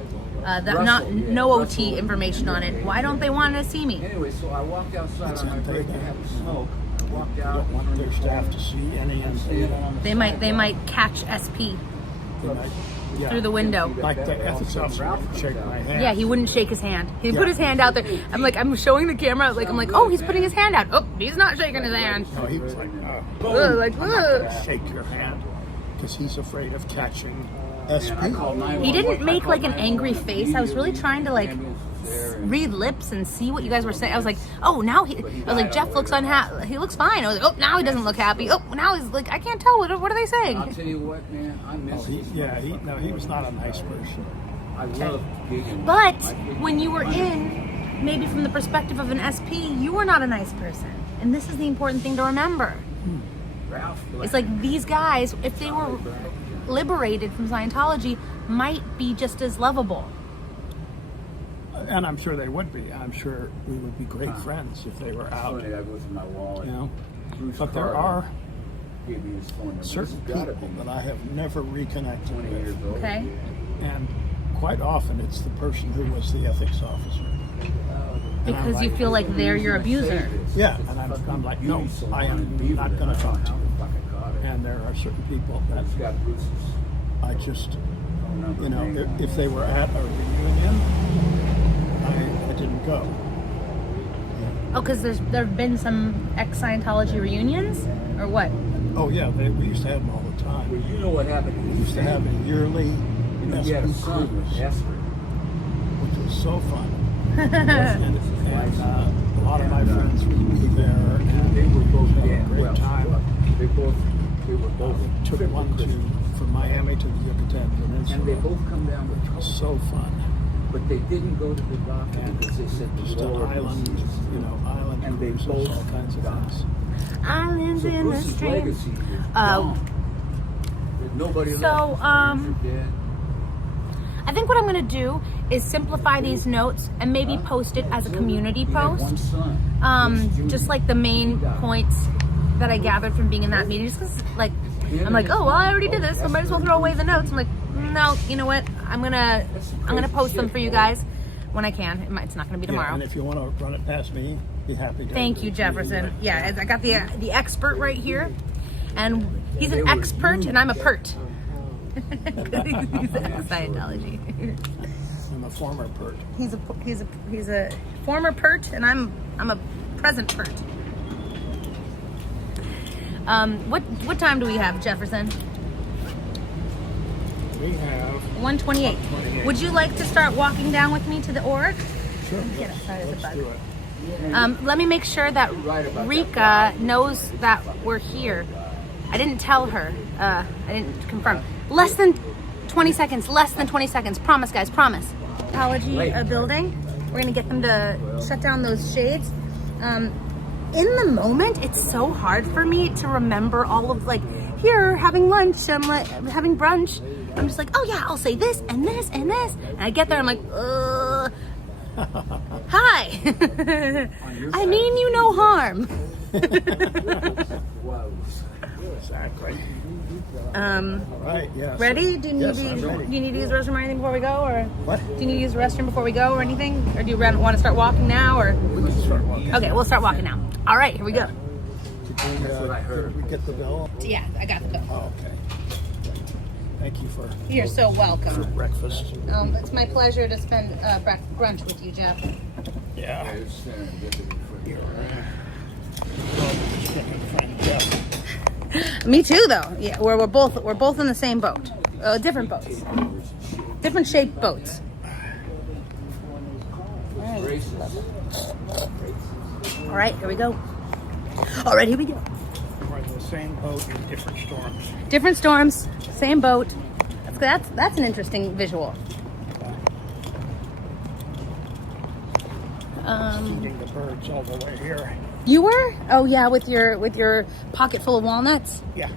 no OT information on it? Why don't they want to see me? Anyway, so I walked outside It's on my on break to data. have a smoke. I walked They out. don't want their staff to see any data on the They might catch SP They might, yeah. through the window. Like the ethics officer would shake my hand. Yeah, he wouldn't shake his hand. He Yeah. put his hand out there. I'm showing the camera. I'm like, oh, he's putting his hand out. Oh, he's not shaking his hand. No, he was like, Ugh, like, ugh. shake your hand, because he's afraid of catching SP. He didn't make like an angry face. I was really trying to like read lips and see what you guys were saying. I was like, oh, now I was like, Jeff looks unhappy. He looks fine. I was like, oh, now he doesn't look happy. Oh, now he's like, I can't tell. What are they I'll saying? tell you what, man, I miss it. He was not a nice person. I love gigging. But when you were in, maybe from the perspective of an SP, you were not a nice person. And this is the important thing to remember. Ralph It's like these guys, if they were liberated from Scientology, might be just as lovable. And I'm sure they would be. I'm sure we would be great friends if they were out. Funny, I go through my wallet. You know, Bruce but there Carter are gave me his phone number. certain This has gotta people be that I have never reconnected 20 years with, old. Okay. and quite often it's the person who was the ethics officer. Because you feel like they're your abuser. Yeah, and I'm like, no, I am not going to talk to you. And there are certain people that It's got Bruce's I just, phone number. you know, name if they were at a reunion, I didn't go. Oh, because there have been some ex-Scientology reunions? Or what? Oh yeah, we used to have them all the Well, time. you know what happened? We used to have a yearly You know, he had a SB son with cruise, Esther. which was so fun. and a lot of my friends would be there, and They were both had a dead. great Well, time. They were both Took triple one Christian. from Miami to the Yucatan And they Peninsula. both come down with It was trouble. so fun. But they didn't go to the doctor And because they said just the an Lord island, was, island and they cruises, both all kinds of died. things. Islands So in the Bruce's stream. legacy is gone. There's nobody So, left. His parents are dead. I think what I'm going to do is simplify these notes and maybe post it as a community He had one post. son. Bruce Just Jr. like the main points that I gathered from being in that meeting. Just 'cause, like, I'm like, oh, well, I already did this, so I might as well throw away the notes. I'm like, no, you know what? I'm gonna post them for you guys when I can. It's not gonna be Yeah, tomorrow. and if you want to run it past me, be happy to. Thank you, Jefferson. Yeah, I got the expert right here, and he's an expert, and I'm a pert. He's Scientology. I'm a former pert. He's a former pert, and I'm a present pert. What time do we have, Jefferson? We have 1:28. Would you like to start walking down with me to the org? sure. Get outside of the Let's bug. do it. Let me make sure that Rika knows that we're here. I didn't tell her. I didn't confirm. Less than 20 seconds. Less than 20 seconds. Promise, guys. Promise. Apology building. We're gonna get them to shut down those shades. In the moment, it's so hard for me to remember all of here having lunch. I'm like having brunch. I'm just like, oh yeah, I'll say this and this and this. And I get there, I'm like, hi. I mean you no harm. Exactly. Um, All right. Yes. ready? Do you Yes, need I'm to ready. use the restroom or anything before we go, or What? do you need to use the restroom before we go, or anything, or do you want to start walking now, or? We can start walking. Okay, we'll start walking now. All right, here we go. Did we get the bill? Yeah, I got the bill. Oh, okay. Thank you for You're so welcome. breakfast. It's my pleasure to spend brunch with you, Jeff. Yeah. It's serendipity for you. Friend Jeff. Me too, though. Yeah, we're both in the same boat. Different boats, different shaped boats. All right, here we go. All right, here we go. We're in the same boat in different storms. Different storms, same boat. That's an interesting visual. Feeding the birds all the way here. You were? Oh yeah, with your pocket full of walnuts. Yeah.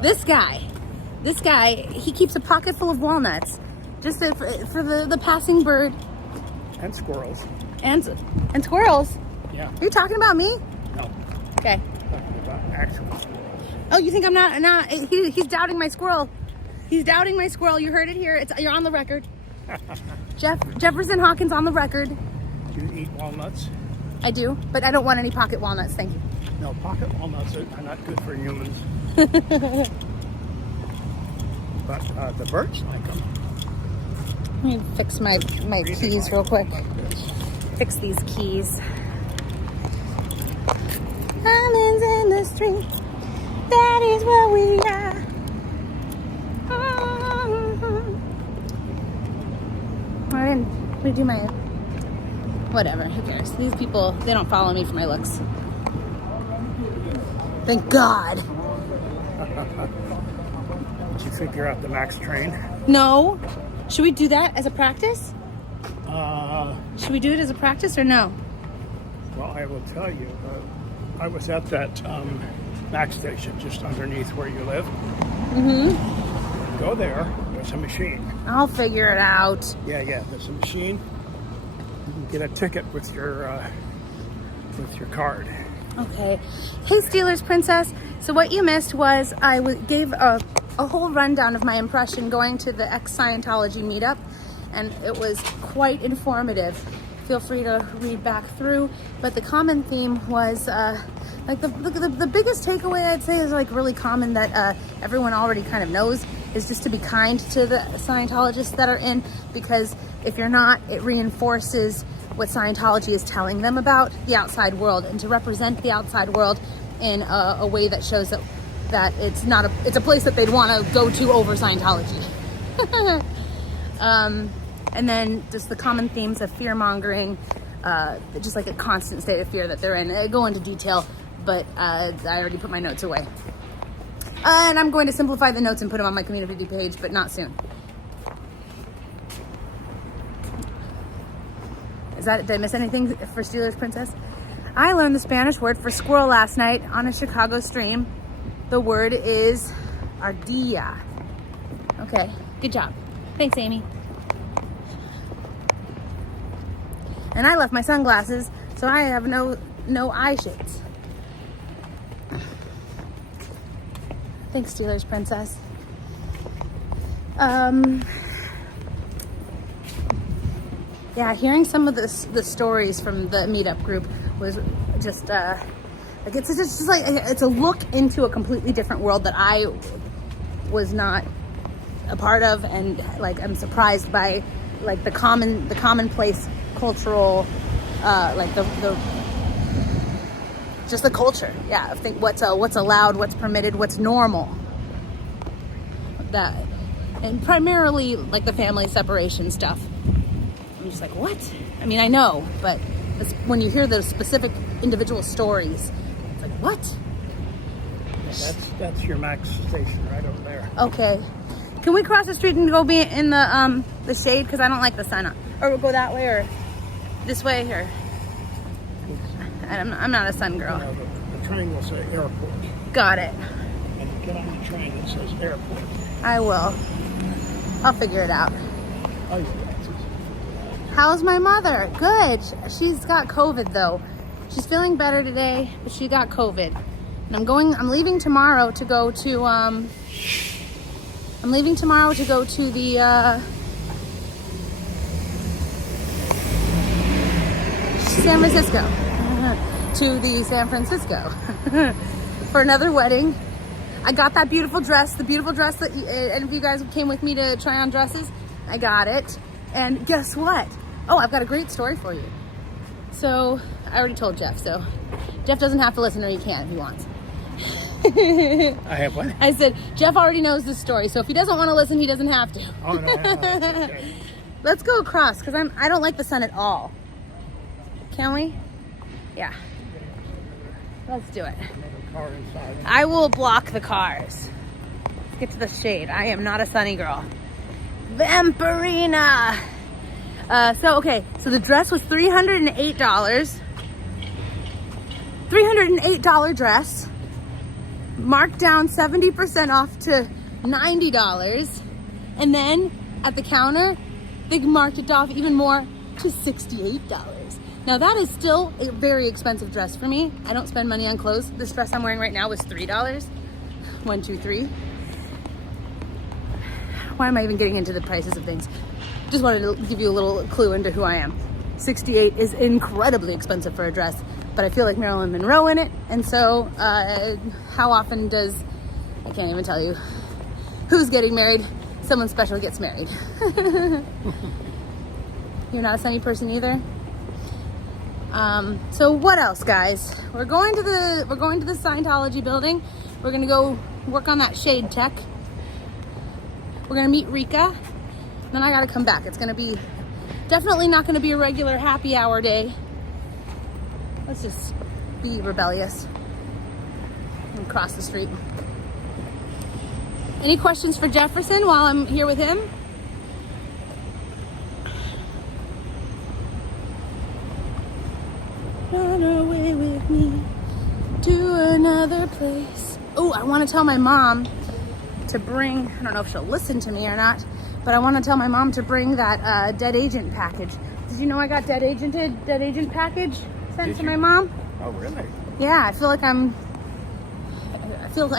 This guy, he keeps a pocket full of walnuts, just for the passing bird And squirrels. and squirrels. Yeah. Are you talking about me? No. Okay. Talking about actual squirrels. Oh, you think I'm not? He's doubting my squirrel. He's doubting my squirrel. You heard it here. You're on the record. Jefferson Hawkins on the record. Do you eat walnuts? I do, but I don't want any pocket walnuts. Thank you. No, pocket walnuts are not good for humans. But the birds like them. Let me fix my keys real quick. Fix these keys. Diamonds in the street. That is where we are. I didn't do my. Whatever. Who cares? These people, they don't follow me for my looks. Thank God. Did you figure out the MAX train? No. Should we do that as a practice? Well, Should we do it as a practice or no? I will tell you. I was at that MAX station just underneath where you live. Mm-hmm. Go there. There's It's a machine. I'll figure it out. Yeah, there's a machine. You can get a ticket with your card. Okay. Hey, Steelers Princess. So what you missed was I gave a whole rundown of my impression going to the ex-Scientology meetup, and it was quite informative. Feel free to read back through. But the common theme was, like the biggest takeaway I'd say is like really common that everyone already kind of knows is just to be kind to the Scientologists that are in, because if you're not, it reinforces what Scientology is telling them about the outside world, and to represent the outside world in a way that shows that it's a place that they'd want to go to over Scientology. And then just the common themes of fear mongering, just like a constant state of fear that they're in. I go into detail, but I already put my notes away. And I'm going to simplify the notes and put them on my community page, but not soon. Did I miss anything for Steelers Princess? I learned the Spanish word for squirrel last night on a Chicago stream. The word is ardilla. Okay, good job. Thanks, Amy. And I left my sunglasses, so I have no eye shades. Thanks, Steelers Princess. Yeah, hearing some of the stories from the meetup group was just like it's a look into a completely different world that I was not a part of, and like I'm surprised by like the commonplace cultural like the just the culture. Yeah, I think what's allowed, what's permitted, what's normal. That, and primarily like the family separation stuff. I'm just like, what? I mean, I know, but when you hear those specific individual stories, it's like, what? Yeah, that's your max station right over there. Okay. Can we cross the street and go be in the shade? Because I don't like the sun. Or we'll go that way, or this way, or... I'm not a sun girl. You know, the train will say airport. Got it. And you get on the train, it says airport. I will. I'll figure it out. Oh, yeah. How's my mother? Good. She's got COVID though. She's feeling better today, but she got COVID. And I'm leaving tomorrow to go to the San Francisco. To the San Francisco for another wedding. I got that beautiful dress, the beautiful dress that any of you guys came with me to try on dresses. I got it. And guess what? Oh, I've got a great story for you. So I already told Jeff, so Jeff doesn't have to listen, or he can if he wants. I have what? I said, Jeff already knows this story, so if he doesn't want to listen, he doesn't have to. Oh, no, okay. Let's go across, because I don't like the sun at all. Can we? Yeah. Let's do it. Car inside. I will block the cars. Let's get to the shade. I am not a sunny girl. Vampirina! So the dress was $308. $308 dress. Marked down 70% off to $90. And then at the counter, they marked it off even more to $68. Now that is still a very expensive dress for me. I don't spend money on clothes. This dress I'm wearing right now was $3. 1, 2, 3. Why am I even getting into the prices of things? Just wanted to give you a little clue into who I am. $68 is incredibly expensive for a dress, but I feel like Marilyn Monroe in it. And so how often I can't even tell you who's getting married. Someone special gets married. You're not a sunny person either? So what else, guys? We're going to the Scientology building. We're gonna go work on that shade tech. We're gonna meet Rika. Then I gotta come back. It's gonna be definitely not gonna be a regular happy hour day. Let's just be rebellious and cross the street. Any questions for Jefferson while I'm here with him? Run away with me to another place. Oh, I want to tell my mom to bring, I don't know if she'll listen to me or not, But I want to tell my mom to bring that dead agent package. Did you know I got dead agent package sent to my mom? Oh, really? Yeah, I feel like I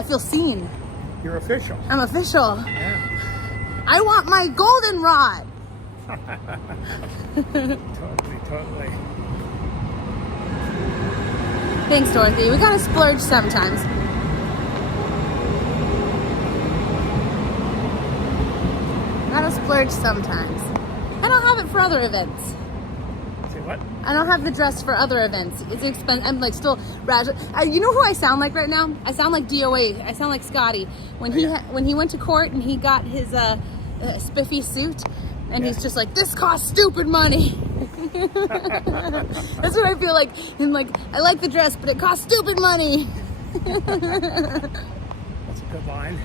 feel seen. You're official. I'm official. Yeah. I want my goldenrod. Totally. Thanks, Dorothy. We gotta splurge sometimes. Gotta splurge sometimes. I don't have it for other events. Say what? I don't have the dress for other events. It's expensive. I'm like still you know who I sound like right now? I sound like DOA. I sound like Scotty when he went to court and he got his spiffy suit, and he's just like, this costs stupid money. That's what I feel like. And like, I like the dress, but it costs stupid money. That's a good line.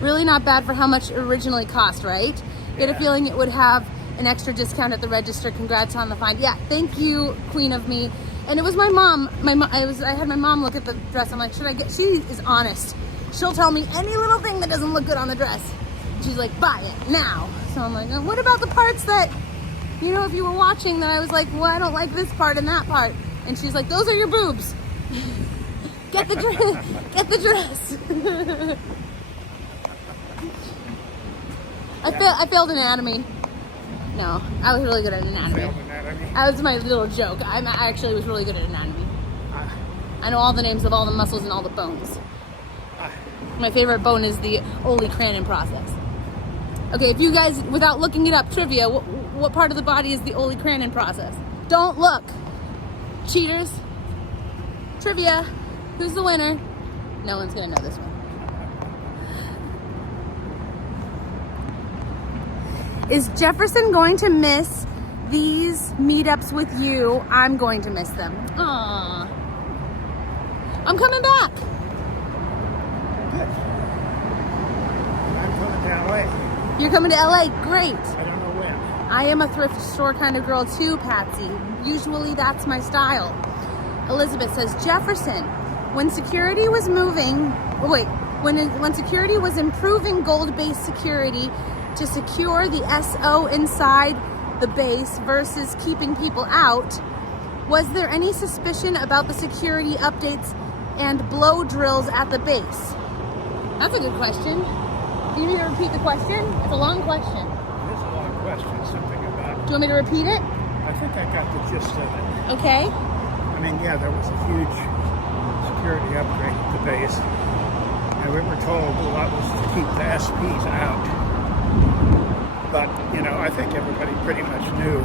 Really not bad for how much it originally cost, right? Get a feeling it would have an extra discount at the register. Congrats on the find. Yeah, thank you, queen of me. And it was my mom. I had my mom look at the dress. I'm like, should I get? She is honest. She'll tell me any little thing that doesn't look good on the dress. She's like, buy it now. So I'm like, what about the parts that, you know, if you were watching, that I was like, well, I don't like this part and that part. And she's like, those are your boobs. Get the dress. Get the dress. I failed anatomy. No, I was really good at anatomy. Failed anatomy? That was my little joke. I actually was really good at anatomy. I know all the names of all the muscles and all the bones. My favorite bone is the olecranon process. Okay, if you guys, without looking it up, trivia, what part of the body is the olecranon process? Don't look. Cheaters. Trivia. Who's the winner? No one's gonna know this one. Is Jefferson going to miss these meetups with you? I'm going to miss them. Aww. I'm coming back. Good. I'm coming to LA. You're coming to LA? Great. I don't know when. I am a thrift store kind of girl too, Patsy. Usually that's my style. Elizabeth says, Jefferson, when security was when security was improving gold-based security to secure the SO inside the base versus keeping people out, was there any suspicion about the security updates and blow drills at the base? That's a good question. Can you repeat the question? It's a long question. It is a long question. Something about. Do you want me to repeat it? I think I got the gist of it. Okay. I mean, yeah, there was a huge security upgrade at the base, and we were told a lot was to keep the SPs out. But, you know, I think everybody pretty much knew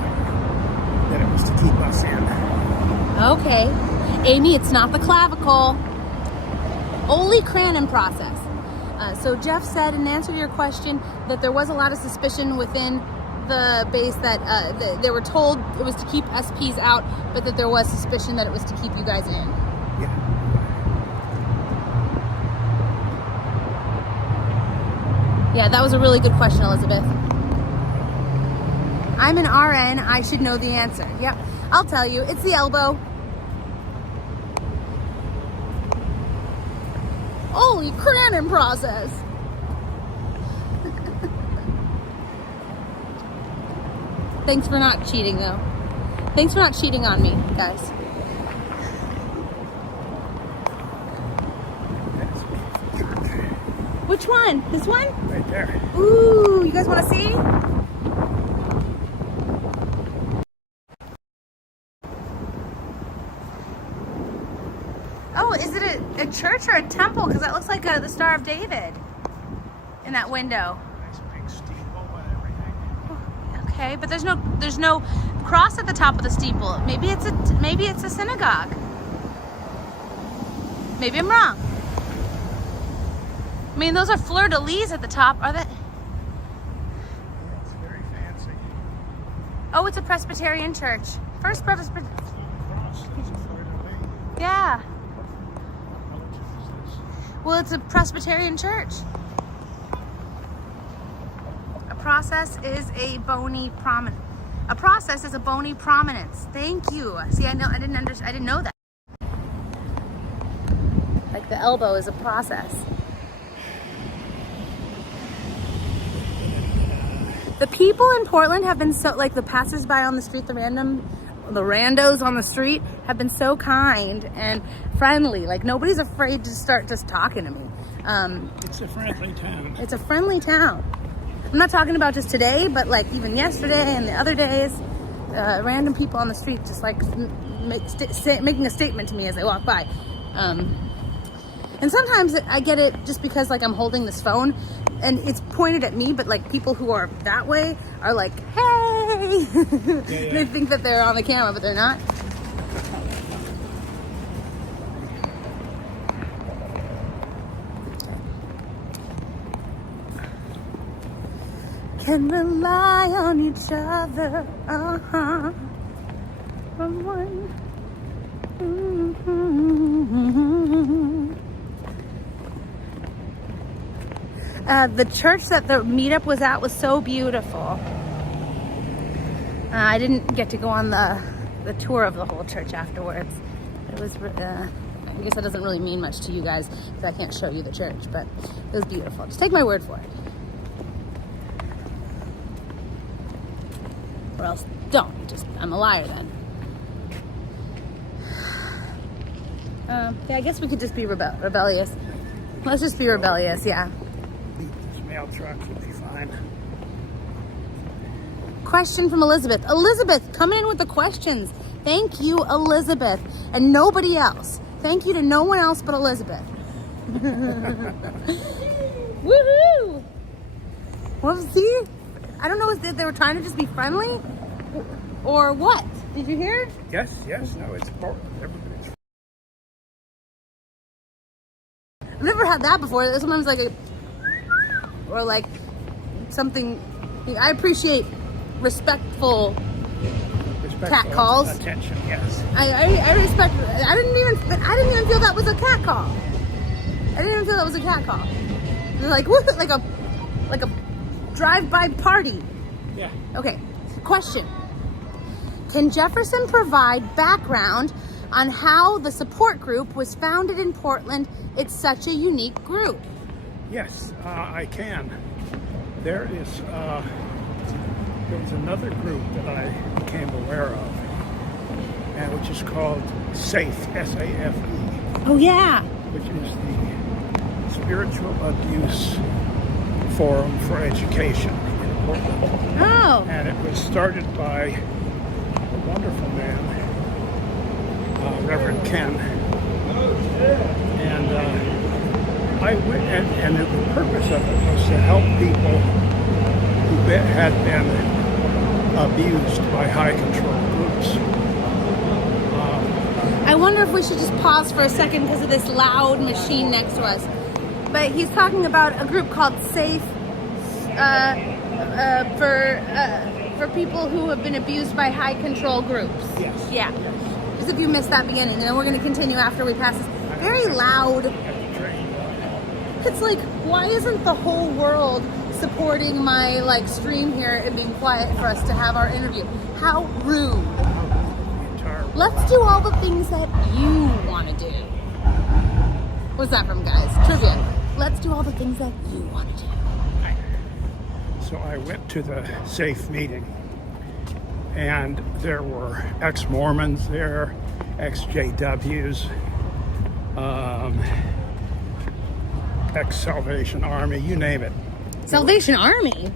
that it was to keep us in. Okay. Amy, it's not the clavicle. Olecranon process. So Jeff said, in answer to your question, that there was a lot of suspicion within the base that they were told it was to keep SPs out, but that there was suspicion that it was to keep you guys in. Yeah. Yeah, that was a really good question, Elizabeth. I'm an RN. I should know the answer. Yep. I'll tell you. It's the elbow. Olecranon process. Thanks for not cheating, though. Thanks for not cheating on me, guys. Which one? This one? Right there. Ooh, you guys want to see? Oh, is it a church or a temple? Because that looks like the Star of David in that window. Nice big steeple and everything. Okay, but there's no cross at the top of the steeple. Maybe it's a synagogue. Maybe I'm wrong. I mean, those are fleur-de-lis at the top, are they? Yeah, it's very fancy. Oh, it's a Presbyterian church. First Presbyterian. Yeah. Well, it's a Presbyterian church. A process is a bony prominence. A process is a bony prominence. Thank you. See, I didn't know that. Like the elbow is a process. The people in Portland have been so, like the passersby on the street, the randos on the street have been so kind and friendly. Like nobody's afraid to start just talking to me. It's a friendly town. It's a friendly town. I'm not talking about just today, but like even yesterday and the other days, random people on the street just like making a statement to me as I walk by. And sometimes I get it just because like I'm holding this phone and it's pointed at me, but like people who are that way are like, hey, They think that they're on the camera, but they're not. Can rely on each other, from one. The church that the meetup was at was so beautiful. I didn't get to go on the tour of the whole church afterwards. It was, I guess that doesn't really mean much to you guys because I can't show you the church, but it was beautiful. Just take my word for it. Or else don't. I'm a liar then. Yeah, I guess we could just be rebellious. Let's just be rebellious, yeah. This mail truck will be fine. Question from Elizabeth. Elizabeth, coming in with the questions. Thank you, Elizabeth. And nobody else. Thank you to no one else but Elizabeth. Woohoo! Well, see? I don't know if they were trying to just be friendly or what. Did you hear? Yes, no, it's important. Everybody's. I've never had that before. Sometimes like or like something. I appreciate respectful cat calls. Attention, yes. I respect. I didn't even feel that was a cat call. I didn't even feel that was a cat call. They're like like a drive-by party. Yeah. Okay. Question. Can Jefferson provide background on how the support group was founded in Portland? It's such a unique group. Yes, I can. There was another group that I became aware of, and which is called SAFE, S-A-F-E. Oh yeah. Which is the Spiritual Abuse Forum for Education in Portland. Oh. And it was started by a wonderful man, Reverend Ken. And I went, and the purpose of it was to help people who had been abused by high control groups. I wonder if we should just pause for a second because of this loud machine next to us. But he's talking about a group called SAFE for people who have been abused by high control groups. Yes. Yeah. Just if you missed that beginning, and then we're going to continue after we pass this. Very loud. It's like, why isn't the whole world supporting my like stream here and being quiet for us to have our interview? How rude. Let's do all the things that you want to do. What's that from, guys? Trivia. Let's do all the things that you want to do. So I went to the SAFE meeting, and there were ex-Mormons there, ex-JWs, ex-Salvation Army, you name it. Salvation Army?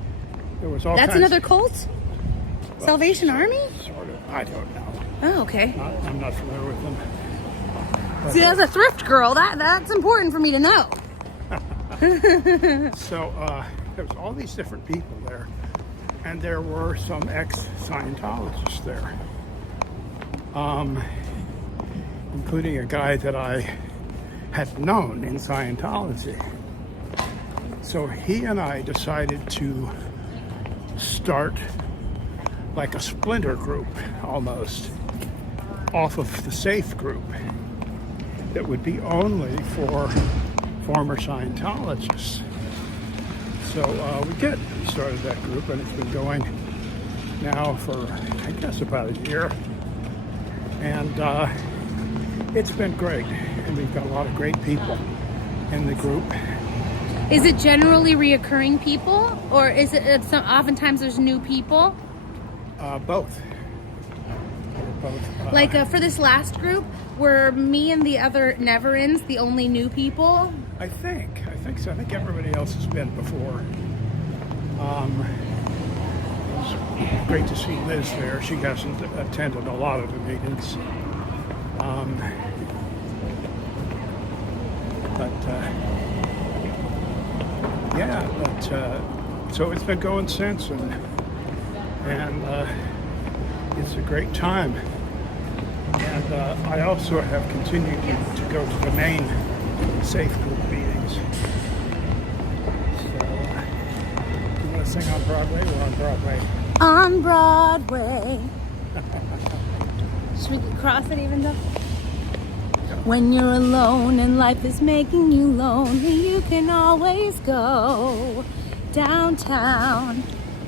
There was all That's kinds another cult? Well, Salvation Army? Sort of. I don't know. Oh, okay. I'm not familiar with them. But See, as a thrift girl, that's important for me to know. So there was all these different people there, and there were some ex-Scientologists there, including a guy that I had known in Scientology. So he and I decided to start like a splinter group almost off of the SAFE group that would be only for former Scientologists. So we started that group, and it's been going now for, I guess, about a year. And it's been great. And we've got a lot of great people in the group. Is it generally reoccurring people, or is it oftentimes there's new people? Both. Both. Like for this last group, were me and the other never-ins the only new people? I think so. I think everybody else has been before. It's great to see Liz there. She hasn't attended a lot of the meetings. So it's been going since, and it's a great time. And I also have continued to go to the main safe group meetings. So, you want to sing on Broadway? We're on Broadway. On Broadway. Should we cross it even though? When you're alone and life is making you lonely, you can always go downtown.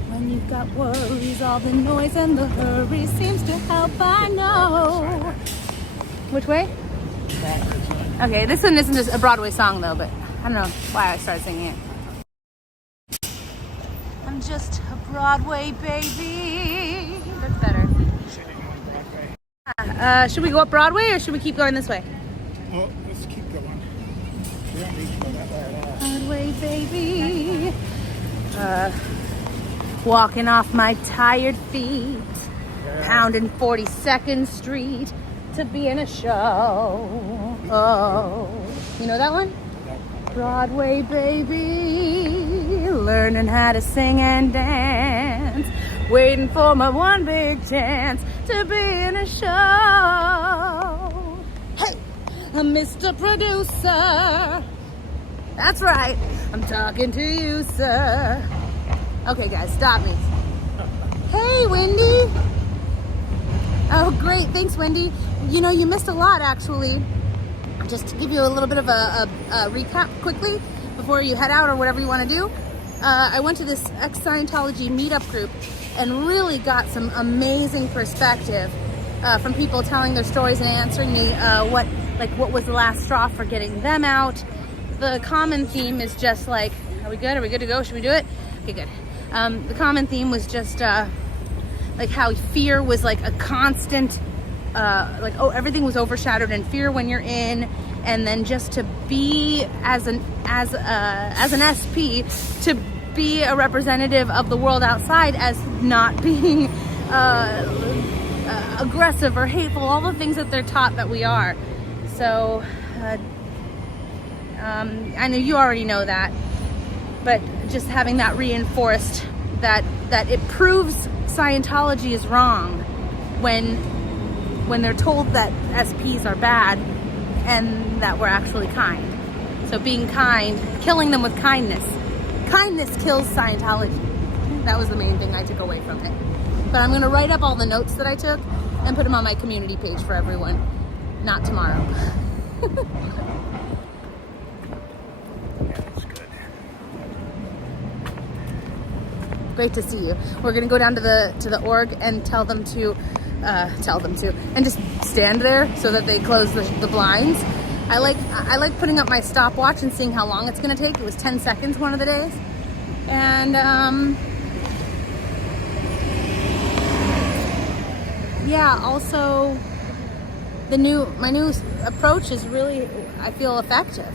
When you've got worries, all the noise and the hurry seems to help, I know. Which way? Okay, this one isn't just a Broadway song though, but I don't know why I started singing it. I'm just a Broadway baby. That's better. Should we go up Broadway or should we keep going this way? Well, let's keep going. We don't need to go that way at all. Broadway baby. Walking off my tired feet, pounding 42nd Street to be in a show. Oh, you know that one? Broadway baby, learning how to sing and dance, waiting for my one big chance to be in a show. Hey, Mr. Producer, that's right, I'm talking to you, sir. Okay, guys, stop me. Hey, Wendy. Oh, great. Thanks, Wendy. You know, you missed a lot, actually. Just to give you a little bit of a recap quickly before you head out or whatever you want to do. I went to this ex-Scientology meetup group and really got some amazing perspective from people telling their stories and answering me what was the last straw for getting them out. The common theme is just like, are we good? Are we good to go? Should we do it? Okay, good. The common theme was just like how fear was like a constant, everything was overshadowed in fear when you're in, and then just to be as an SP, to be a representative of the world outside as not being aggressive or hateful, all the things that they're taught that we are. So I know you already know that. But just having that reinforced that it proves Scientology is wrong when they're told that SPs are bad and that we're actually kind. So being kind, killing them with kindness. Kindness kills Scientology. That was the main thing I took away from it. But I'm going to write up all the notes that I took and put them on my community page for everyone. Not tomorrow. Great to see you. We're gonna go down to the org and tell them to, and just stand there so that they close the blinds. I like putting up my stopwatch and seeing how long it's gonna take. It was 10 seconds one of the days, and yeah. Also, my new approach is really, I feel, effective.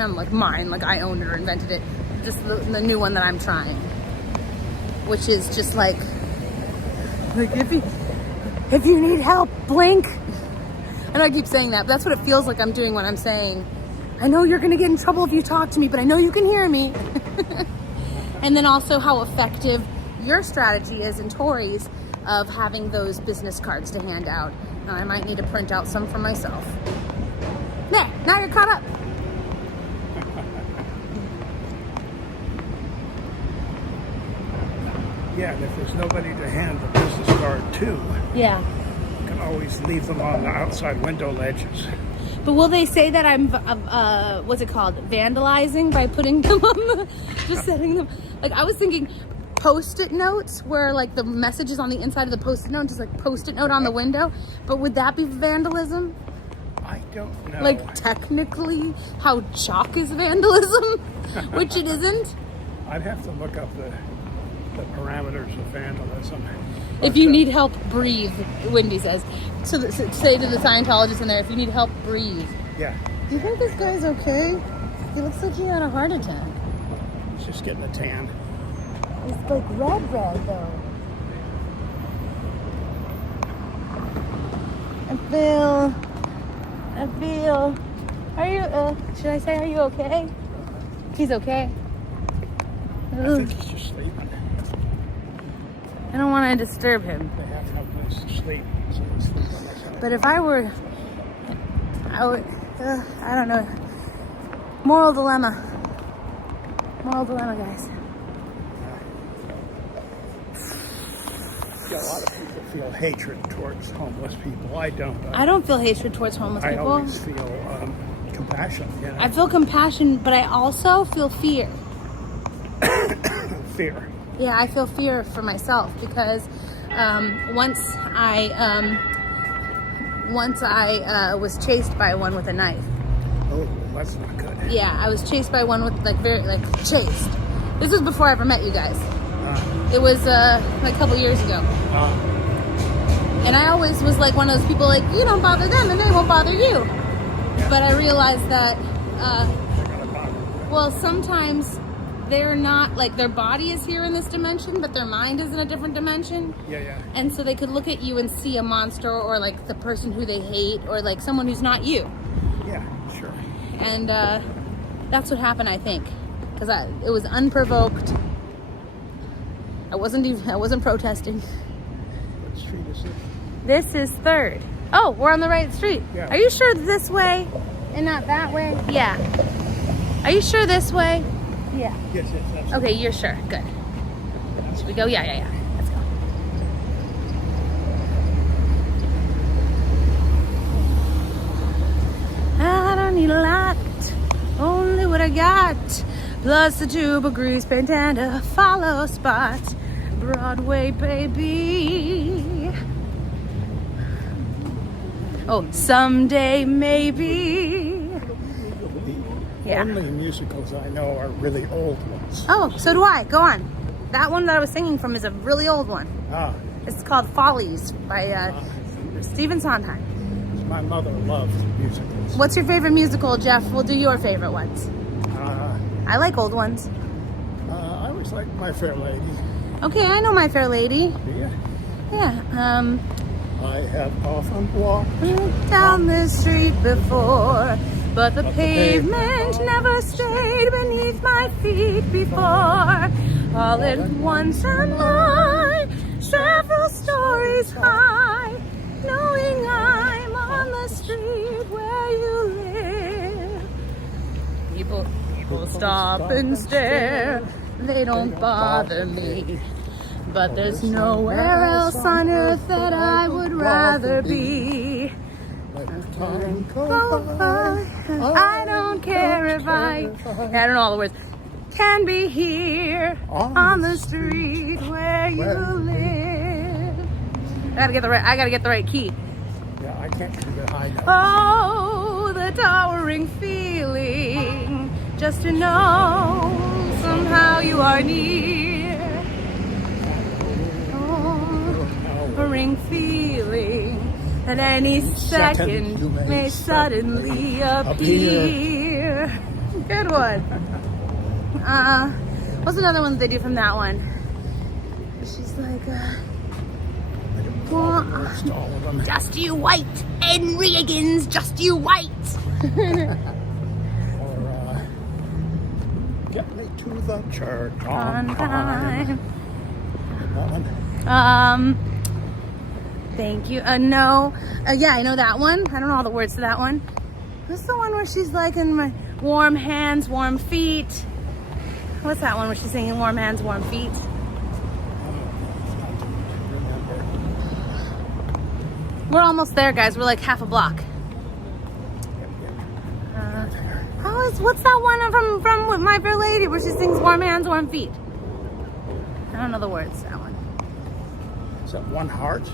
I'm like mine, like I owned it or invented it. Just the new one that I'm trying, which is just like if you need help, blink. And I keep saying that, but that's what it feels like I'm doing when I'm saying, I know you're gonna get in trouble if you talk to me, but I know you can hear me. And then also how effective your strategy is in Tori's of having those business cards to hand out. I might need to print out some for myself. There, now you're caught up. Yeah, and if there's nobody to hand the business card to, yeah, you can always leave them on the outside window ledges. But will they say that I'm, what's it called, vandalizing by putting them on just setting them? Like, I was thinking Post-it notes where like the message is on the inside of the Post-it note, just like Post-it note on the window. But would that be vandalism? I don't know. Like, technically, how chalk is vandalism, which it isn't. I'd have to look up the parameters of vandalism. If you need help, breathe, Wendy says. So say to the Scientologists in there, if you need help, breathe. Yeah. Do you think this guy's okay? He looks like he had a heart attack. He's just getting a tan. It's like red though. I feel, are you, should I say, are you okay? He's okay. I think he's just sleeping. I don't want to disturb him. They have no place to sleep, so they sleep on the side. But if I would, I don't know. Moral dilemma, guys. Yeah, a lot of people feel hatred towards homeless people. I don't. I don't feel hatred towards homeless I people. always feel compassion. You know? I feel compassion, but I also feel fear. Fear. Yeah, I feel fear for myself because once I was chased by one with a knife. Oh, that's not good. Yeah, I was chased by one with chased. This was before I ever met you guys. It was a couple years ago. And I always was like one of those people like, you don't bother them and they won't bother you. Yeah. But I realized that, They're gonna bother you. well, sometimes they're not, like their body is here in this dimension, but their mind is in a different dimension. Yeah. And so they could look at you and see a monster or like the person who they hate or like someone who's not you. Yeah, sure. And that's what happened, I think. Because it was unprovoked. I wasn't protesting. What street is this? This is 3rd. Oh, we're on the right street. Yeah. Are you sure this way and not that way? Yeah. Are you sure this way? Yeah. Yes, that's Okay, you're sure. Good. Should we go? Yeah. Let's go. I don't need a lot, only what I got. Plus a tube of grease paint and a follow spot. Broadway, baby. Oh, someday maybe. The Yeah. only musicals I know are really old ones. Oh, so do I. Go on. That one that I was singing from is a really old one. Ah, It's called Follies by Stephen Sondheim. my mother loved musicals. What's your favorite musical, Jeff? We'll do your favorite ones. I like old ones. I always liked My Fair Lady. Okay, I know My Fair Lady. Yeah. Yeah. I have often walked. Down the street before, but the pavement never stayed beneath my feet before. All at once am I several stories high, knowing I'm on the street where you live. People stop and stare, they don't bother me. But there's nowhere else on earth that I would rather be. I don't care if I don't know all the words. Can be here on the street where you live. I gotta get the right key. Yeah, I can't keep it high now. Oh, the towering feeling, just to know somehow you are near. Towering feeling that any second you may suddenly appear. Good one. What's another one that they do from that one? She's like, Worst, all of them. just you wait, Henry Higgins, just you wait. Or get me to the church On time. That one. Thank you. No. Yeah, I know that one. I don't know all the words to that one. What's the one where she's like in my warm hands, warm feet? What's that one where she's singing warm hands, warm feet? We're almost there, guys. We're like half a block. What's that one from My Fair Lady where she sings warm hands, warm feet? I don't know the words to that one. Is that One Heart?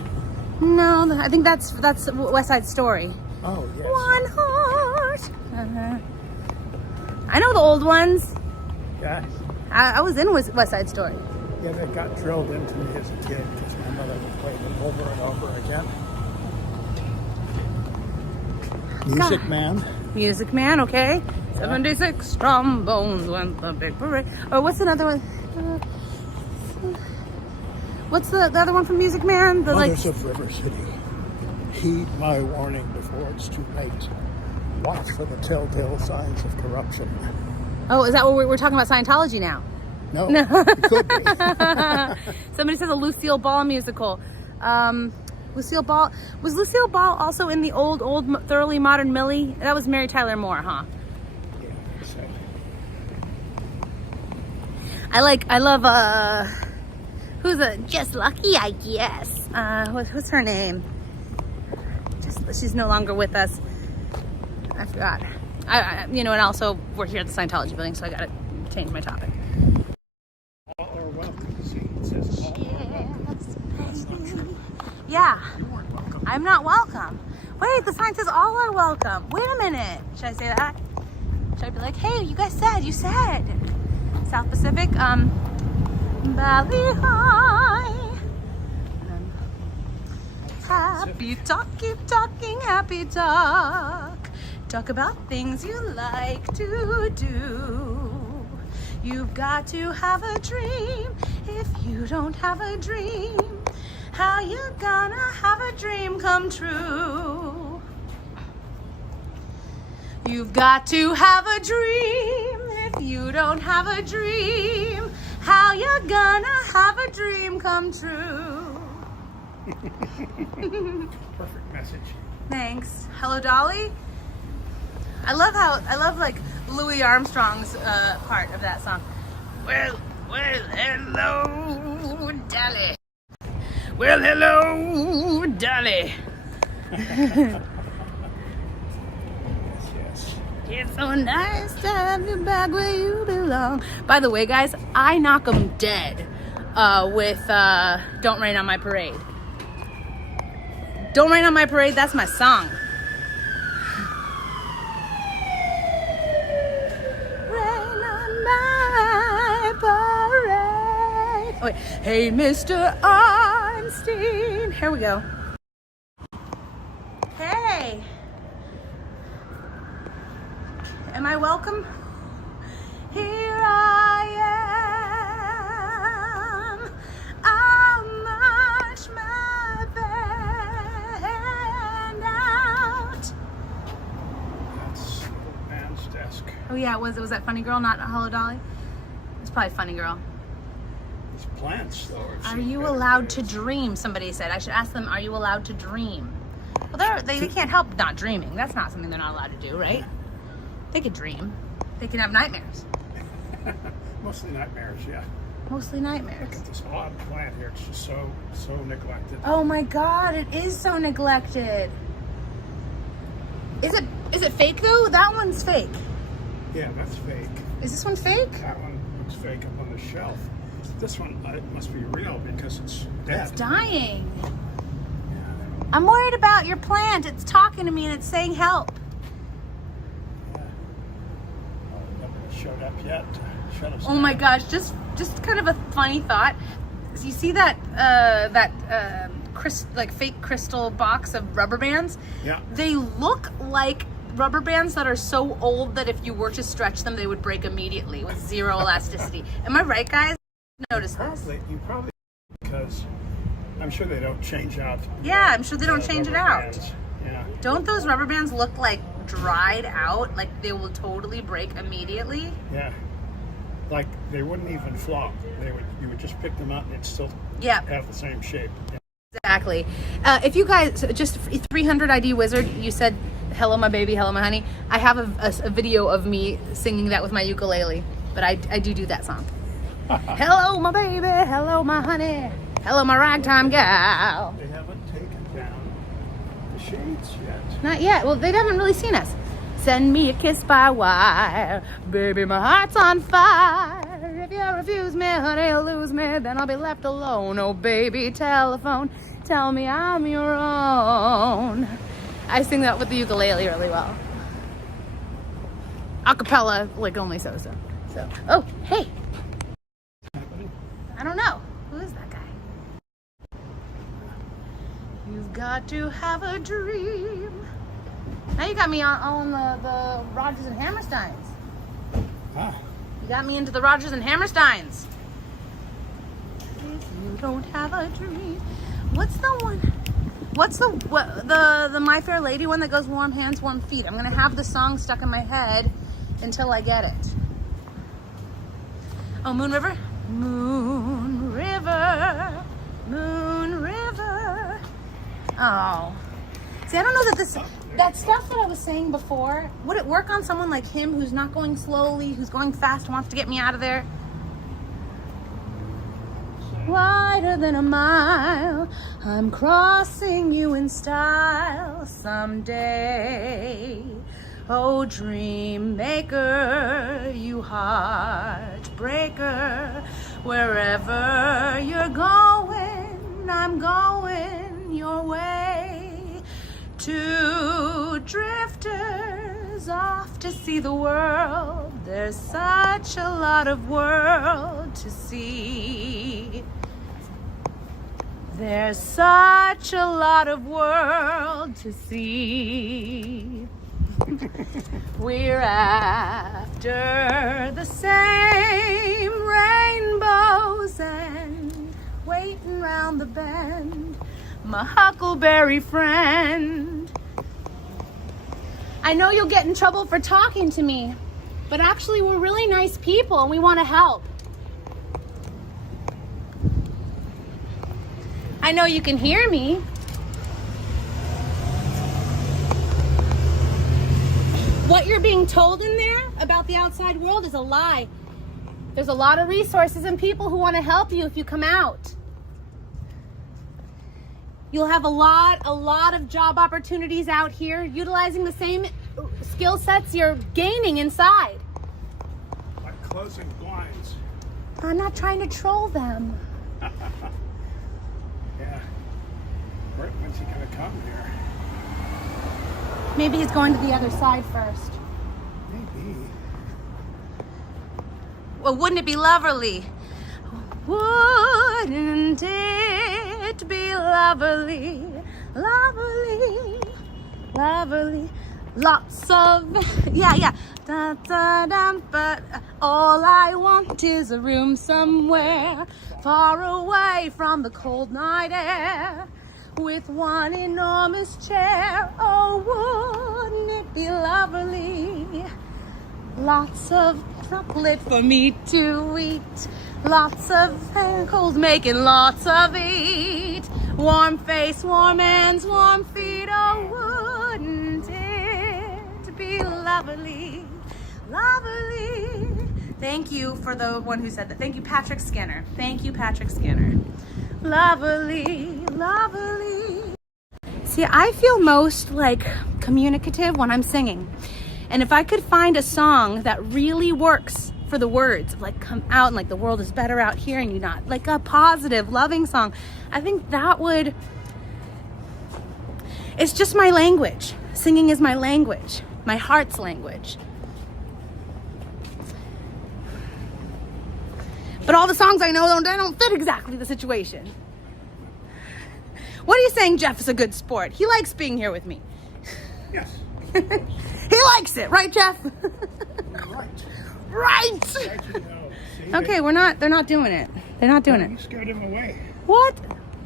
No, I think that's West Side Story. Oh, yes. One heart. I know the old ones. Yeah. I was in West Side Story. Yeah, they got drilled into me as a kid because my mother would play them over and over again. Music Man. Music Man, okay. 76 trombones went the big parade. Oh, what's another one? What's the other one from Music Man? The Mothers of River City. Heed my warning before it's too late. Watch for the telltale signs of corruption. Oh, is that what we're talking about Scientology now? No, it could be. Somebody says a Lucille Ball musical. Lucille Ball, was Lucille Ball also in the old thoroughly modern Millie? That was Mary Tyler Moore, huh? Yeah, so. I love who's Just Lucky, I guess. What's her name? She's no longer with us. I forgot. And also we're here at the Scientology building, so I gotta change my topic. All are welcome. See, it says all are welcome. That's not true. Yeah. You weren't welcome. I'm not welcome. Wait, the sign says all are welcome. Wait a minute. Should I say that? Should I be like, hey, you said. South Pacific, Valley High. Happy talk, keep talking, happy talk. Talk about things you like to do. You've got to have a dream. If you don't have a dream, how you gonna have a dream come true? You've got to have a dream. If you don't have a dream, how you gonna have a dream come true? Perfect message. Thanks. Hello, Dolly. I love like Louis Armstrong's part of that song. Well, hello, Dolly. Well, hello, Dolly. Yes. It's so nice to have you back where you belong. By the way, guys, I knock 'em dead with Don't Rain on My Parade. Don't Rain on My Parade, that's my song. Rain on my parade. Oh, wait. Hey, Mr. Einstein. Here we go. Hey. Am I welcome? Here I am. I'll march my band out. That's the old man's desk. Oh yeah, was that Funny Girl, not Hello Dolly? It's probably Funny Girl. These plants, though. Are you allowed to dream? Somebody said. I should ask them, are you allowed to dream? Well, they can't help not dreaming. That's not something they're not allowed to do, right? They could dream. They can have nightmares. Mostly nightmares, yeah. Mostly Look nightmares. at this odd plant here. It's just so neglected. Oh my God, it is so neglected. Is it fake though? That one's fake. Yeah, that's fake. Is this one fake? That one looks fake up on the shelf. This one it must be real because it's dead. It's dying. Yeah. I'm worried about your plant. It's talking to me and it's saying help. Nobody showed up yet. Shut us Oh my down. gosh, just kind of a funny thought. You see that fake crystal box of rubber bands? Yeah. They look like rubber bands that are so old that if you were to stretch them, they would break immediately with zero elasticity. Am I right, guys? Notice this. You probably because I'm sure they don't change out. Yeah, I'm sure they don't change it rubber out. bands. Yeah. Don't those rubber bands look like dried out? Like they will totally break immediately? Yeah. Like they wouldn't even flop. You would just pick them up and it'd still Yeah. have the same shape. Yeah. Exactly. If you guys, just 300 ID Wizard, you said, hello my baby, hello my honey. I have a video of me singing that with my ukulele, but I do that song. Hello my baby, hello my honey, hello my ragtime gal. They haven't taken down the shades yet. Not yet. Well, they haven't really seen us. Send me a kiss by wire, baby, my heart's on fire. If you refuse me, honey, you'll lose me, then I'll be left alone. Oh, baby, telephone, tell me I'm your own. I sing that with the ukulele really well. Acapella, like only so. Oh, hey. I don't know. Who is that guy? You've got to have a dream. Now you got me on the Rodgers and Hammersteins. Ah. You got me into the Rodgers and Hammersteins. If you don't have a dream. What's the one? What's the My Fair Lady one that goes warm hands, warm feet? I'm gonna have the song stuck in my head until I get it. Oh, Moon River? Moon River, Moon River. Oh. See, I don't know that stuff that I was saying before, would it work on someone like him who's not going slowly, who's going fast, wants to get me out of there? Wider than a mile, I'm crossing you in style someday. Oh, dream maker, you heartbreaker, wherever you're going, I'm going your way. Two drifters off to see the world. There's such a lot of world to see. There's such a lot of world to see. We're after the same rainbows and waiting round the bend, my huckleberry friend. I know you'll get in trouble for talking to me, but actually we're really nice people and we want to help. I know you can hear me. What you're being told in there about the outside world is a lie. There's a lot of resources and people who want to help you if you come out. You'll have a lot of job opportunities out here utilizing the same skill sets you're gaining inside. Like closing blinds. I'm not trying to troll them. Yeah. When's he gonna come here? Maybe he's going to the other side first. Maybe. Well, wouldn't it be lovely? Wouldn't it be lovely? Lovely, lovely. Lots of, yeah. Da, da, da, but all I want is a room somewhere far away from the cold night air, with one enormous chair. Oh, wouldn't it be lovely? Lots of chocolate for me to eat. Lots of ankles making lots of eat. Warm face, warm hands, warm feet. Oh, wouldn't it be lovely? Lovely. Thank you for the one who said that. Thank you, Patrick Skinner. Thank you, Patrick Skinner. Lovely, lovely. See, I feel most like communicative when I'm singing. And if I could find a song that really works for the words, of like come out and like the world is better out here and you're not, like a positive, loving song, I think that would, it's just my language. Singing is my language, my heart's language. But all the songs I know don't fit exactly the situation. What are you saying, Jeff is a good sport? He likes being here with me. Yes. He likes it, right, Jeff? Right. Right. Actually, no. See, Okay, they're not doing it. They're not doing You it. scared him away. What?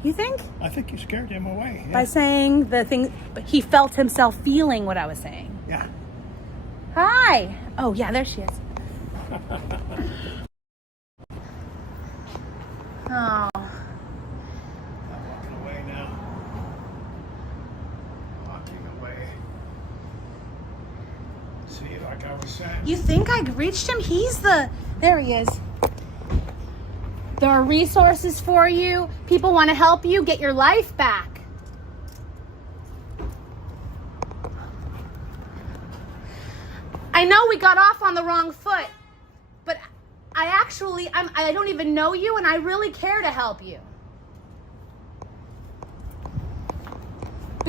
You think? I think you scared him away. Yeah. By saying the thing, but he felt himself feeling what I was saying. Yeah. Hi. Oh, yeah, there she is. Oh. I'm walking away now. Walking away. See, like I was saying. You think I reached him? There he is. There are resources for you. People want to help you get your life back. I know we got off on the wrong foot, but I don't even know you and I really care to help you.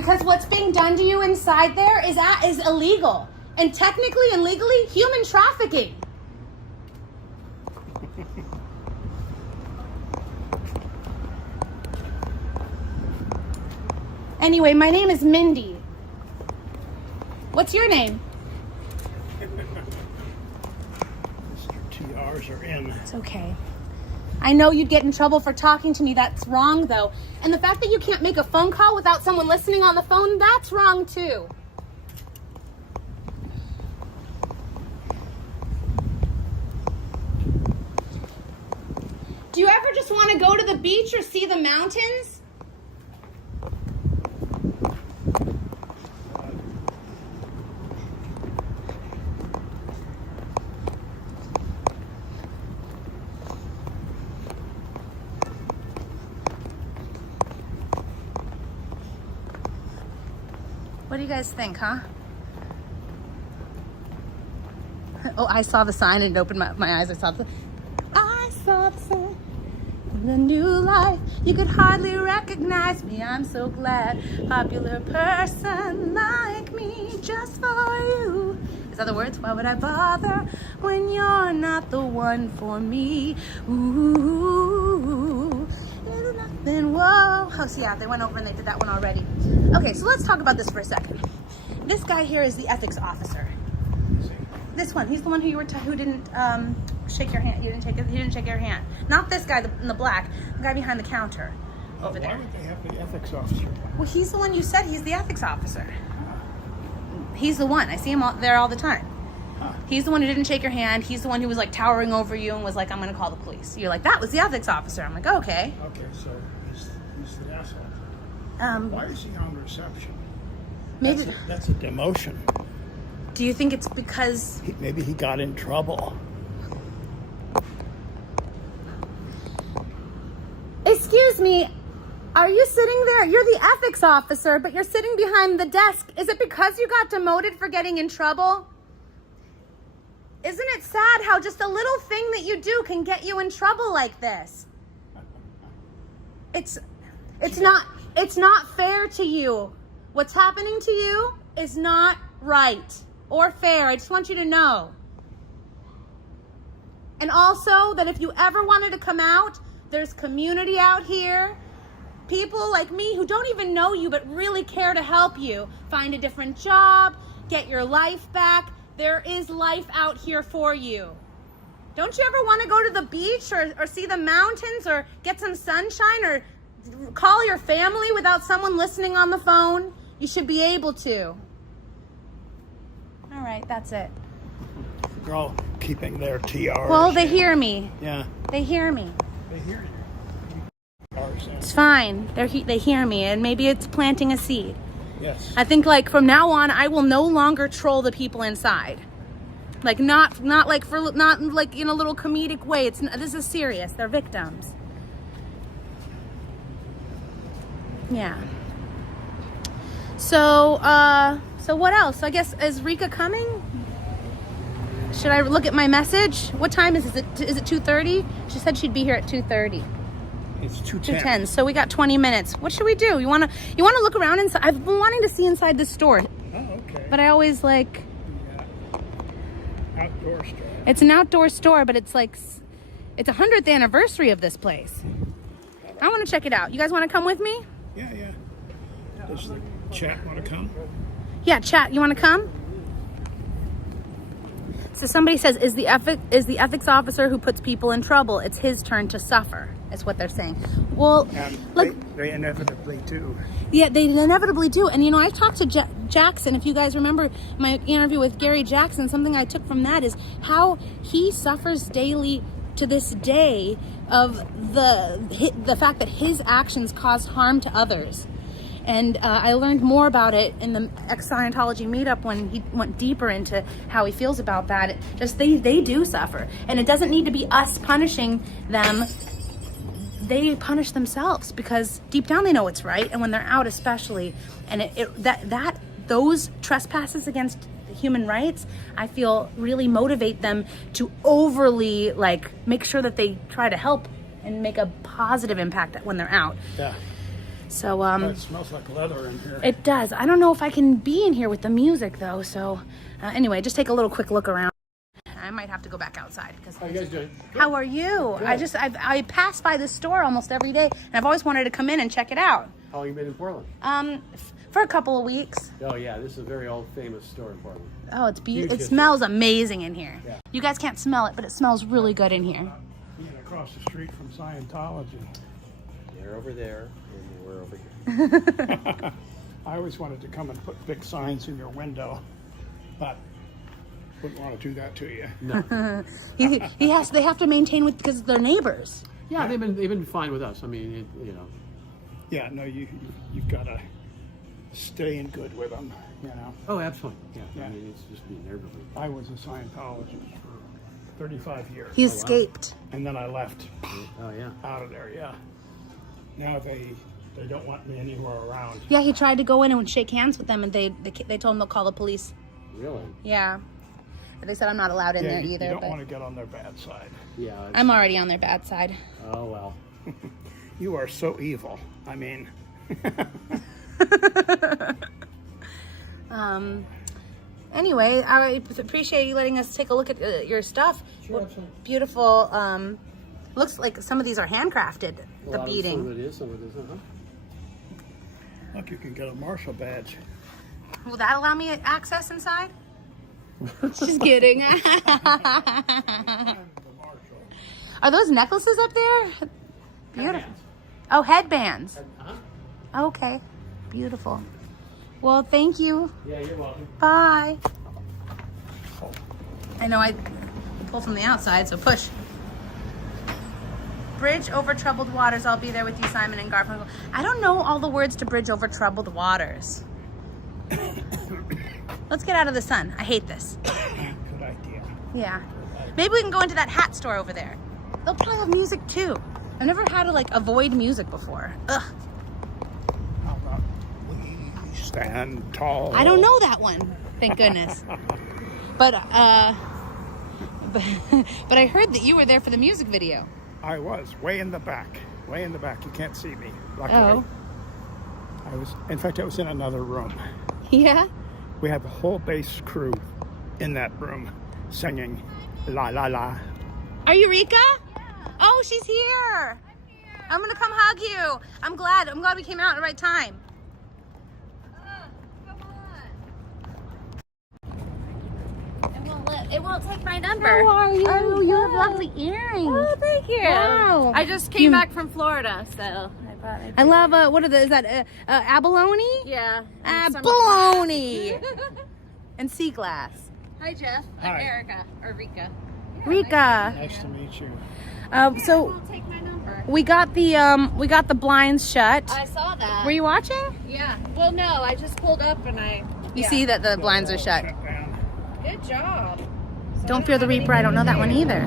Because what's being done to you inside there is illegal. And technically and legally, human trafficking. Anyway, my name is Mindy. What's your name? TRs are in. It's okay. I know you'd get in trouble for talking to me. That's wrong, though. And the fact that you can't make a phone call without someone listening on the phone, that's wrong, too. Do you ever just want to go to the beach or see the mountains? What do you guys think, huh? Oh, I saw the sign and it opened my eyes. I saw the sign. The new life. You could hardly recognize me. I'm so glad. Popular person like me, just for you. These other words. Why would I bother when you're not the one for me? Ooh, there's nothing. Whoa. Oh, so yeah, they went over and they did that one already. Okay, so let's talk about this for a second. This guy here is the ethics officer. This one, he's the one who didn't shake your hand. He didn't shake your hand. Not this guy in the black, the guy behind the counter over there. Why would they have the ethics officer? Well, he's the one you said he's the ethics officer. He's the one. I see him there all the time. He's the one who didn't shake your hand. He's the one who was like towering over you and was like, I'm going to call the police. You're like, that was the ethics officer. I'm like, okay. Okay, so he's the asshole. Why is he on reception? Maybe That's a demotion. Do you think it's because Maybe he got in trouble. Excuse me, are you sitting there? You're the ethics officer, but you're sitting behind the desk. Is it because you got demoted for getting in trouble? Isn't it sad how just a little thing that you do can get you in trouble like this? It's not fair to you. What's happening to you is not right or fair. I just want you to know. And also that if you ever wanted to come out, there's community out here. People like me who don't even know you but really care to help you. Find a different job, get your life back. There is life out here for you. Don't you ever want to go to the beach or see the mountains or get some sunshine or call your family without someone listening on the phone? You should be able to. All right, that's it. They're all keeping their TRs. Well, they hear me. Yeah. They hear me. They hear you. It's fine. They hear me, and maybe it's planting a seed. Yes. I think like from now on, I will no longer troll the people inside. Like not like in a little comedic way. This is serious. They're victims. Yeah. So what else? I guess, is Rika coming? Should I look at my message? What time is it? Is it 2:30? She said she'd be here at 2:30. It's 2:10. 2:10. So we got 20 minutes. What should we do? You wanna look around inside? I've been wanting to see inside this store. Oh, okay. But I always like. Yeah. Outdoor store. It's an outdoor store, but it's like it's a 100th anniversary of this place. I want to check it out. You guys want to come with me? Yeah. Does the chat want to come? Yeah, chat. You want to come? So somebody says, is the ethics officer who puts people in trouble? It's his turn to suffer. Is what they're saying. Well, And they inevitably do. Yeah, they inevitably do. And you know, I talked to Jackson. If you guys remember my interview with Gary Jackson, something I took from that is how he suffers daily to this day of the fact that his actions cause harm to others. And I learned more about it in the ex-Scientology meetup when he went deeper into how he feels about that. They do suffer. And it doesn't need to be us punishing them. They punish themselves because deep down they know it's right. And when they're out especially, and those trespasses against human rights, I feel really motivate them to overly make sure that they try to help and make a positive impact when they're out. Yeah. So It smells like leather in here. it does. I don't know if I can be in here with the music though. So anyway, just take a little quick look around. I might have to go back outside because. How you guys doing? How are you? I pass by this store almost every day, and I've always wanted to come in and check it out. How long you been in Portland? For a couple of weeks. Oh yeah, this is a very old famous store in Portland. Oh, it's beautiful. Huge It history. smells amazing in here. Yeah. You guys can't smell it, but it smells really good in here. Being across the street from Scientology. They're over there, and we're over here. I always wanted to come and put big signs in your window, but wouldn't want to do that to you. No. They have to maintain with because they're neighbors. Yeah, they've been fine with us. I mean, you know. Yeah, no, you've got to stay in good with them, you know. Oh, absolutely. Yeah. Yeah. I mean, it's just being neighborly. I was a Scientologist for 35 years. He escaped. And then I left Oh yeah. out of there, yeah. Now they don't want me anywhere around. Yeah, he tried to go in and shake hands with them, and they told him they'll call the police. Really? Yeah, but they said I'm not allowed in there you either. don't But want to get on their bad side. Yeah. I'm already on their bad side. Oh well. You are so evil. I mean, Anyway, I appreciate you letting us take a look at your stuff. Sure, absolutely. Beautiful. Looks like some of these are handcrafted. A The lot of beading. Some of it is, some of it isn't, huh? look, you can get a Marshall badge. Will that allow me access inside? Just kidding. Are those necklaces up there? Beautiful. Headbands. Oh, headbands. Uh-huh. Okay. Beautiful. Well, thank you. Yeah, you're welcome. Bye. I know I pull from the outside, so push. Bridge over troubled waters. I'll be there with you, Simon and Garfunkel. I don't know all the words to bridge over troubled waters. Let's get out of the sun. I hate this. Good idea. Yeah. Maybe we can go into that hat store over there. They'll probably have music too. I've never had to like avoid music before. Ugh. How about we stand tall? I don't know that one. Thank goodness. But I heard that you were there for the music video. I was way in the back. Way in the back. You can't see me. Luckily. Oh. In fact, I was in another room. Yeah. We had the whole bass crew in that room singing La La La. Are you Rika? Yeah. Oh, she's here. I'm gonna come hug you. I'm glad we came out at the right time. Come on. It won't take my number. How are you? Oh, You have good. lovely earrings. Oh, thank you. Wow. I just came back from Florida, so I thought I love what are those? Is that abalone? yeah. Abalone and sea glass. Hi, Jeff. Hi. I'm Erica or Rika. Rika. Nice to meet you. It So won't take my number. we got the blinds shut. I saw that. Were you watching? Yeah. Well, no, I just pulled up and You see that the blinds are shut. Good job. So Don't fear the Reaper. I don't know that one either.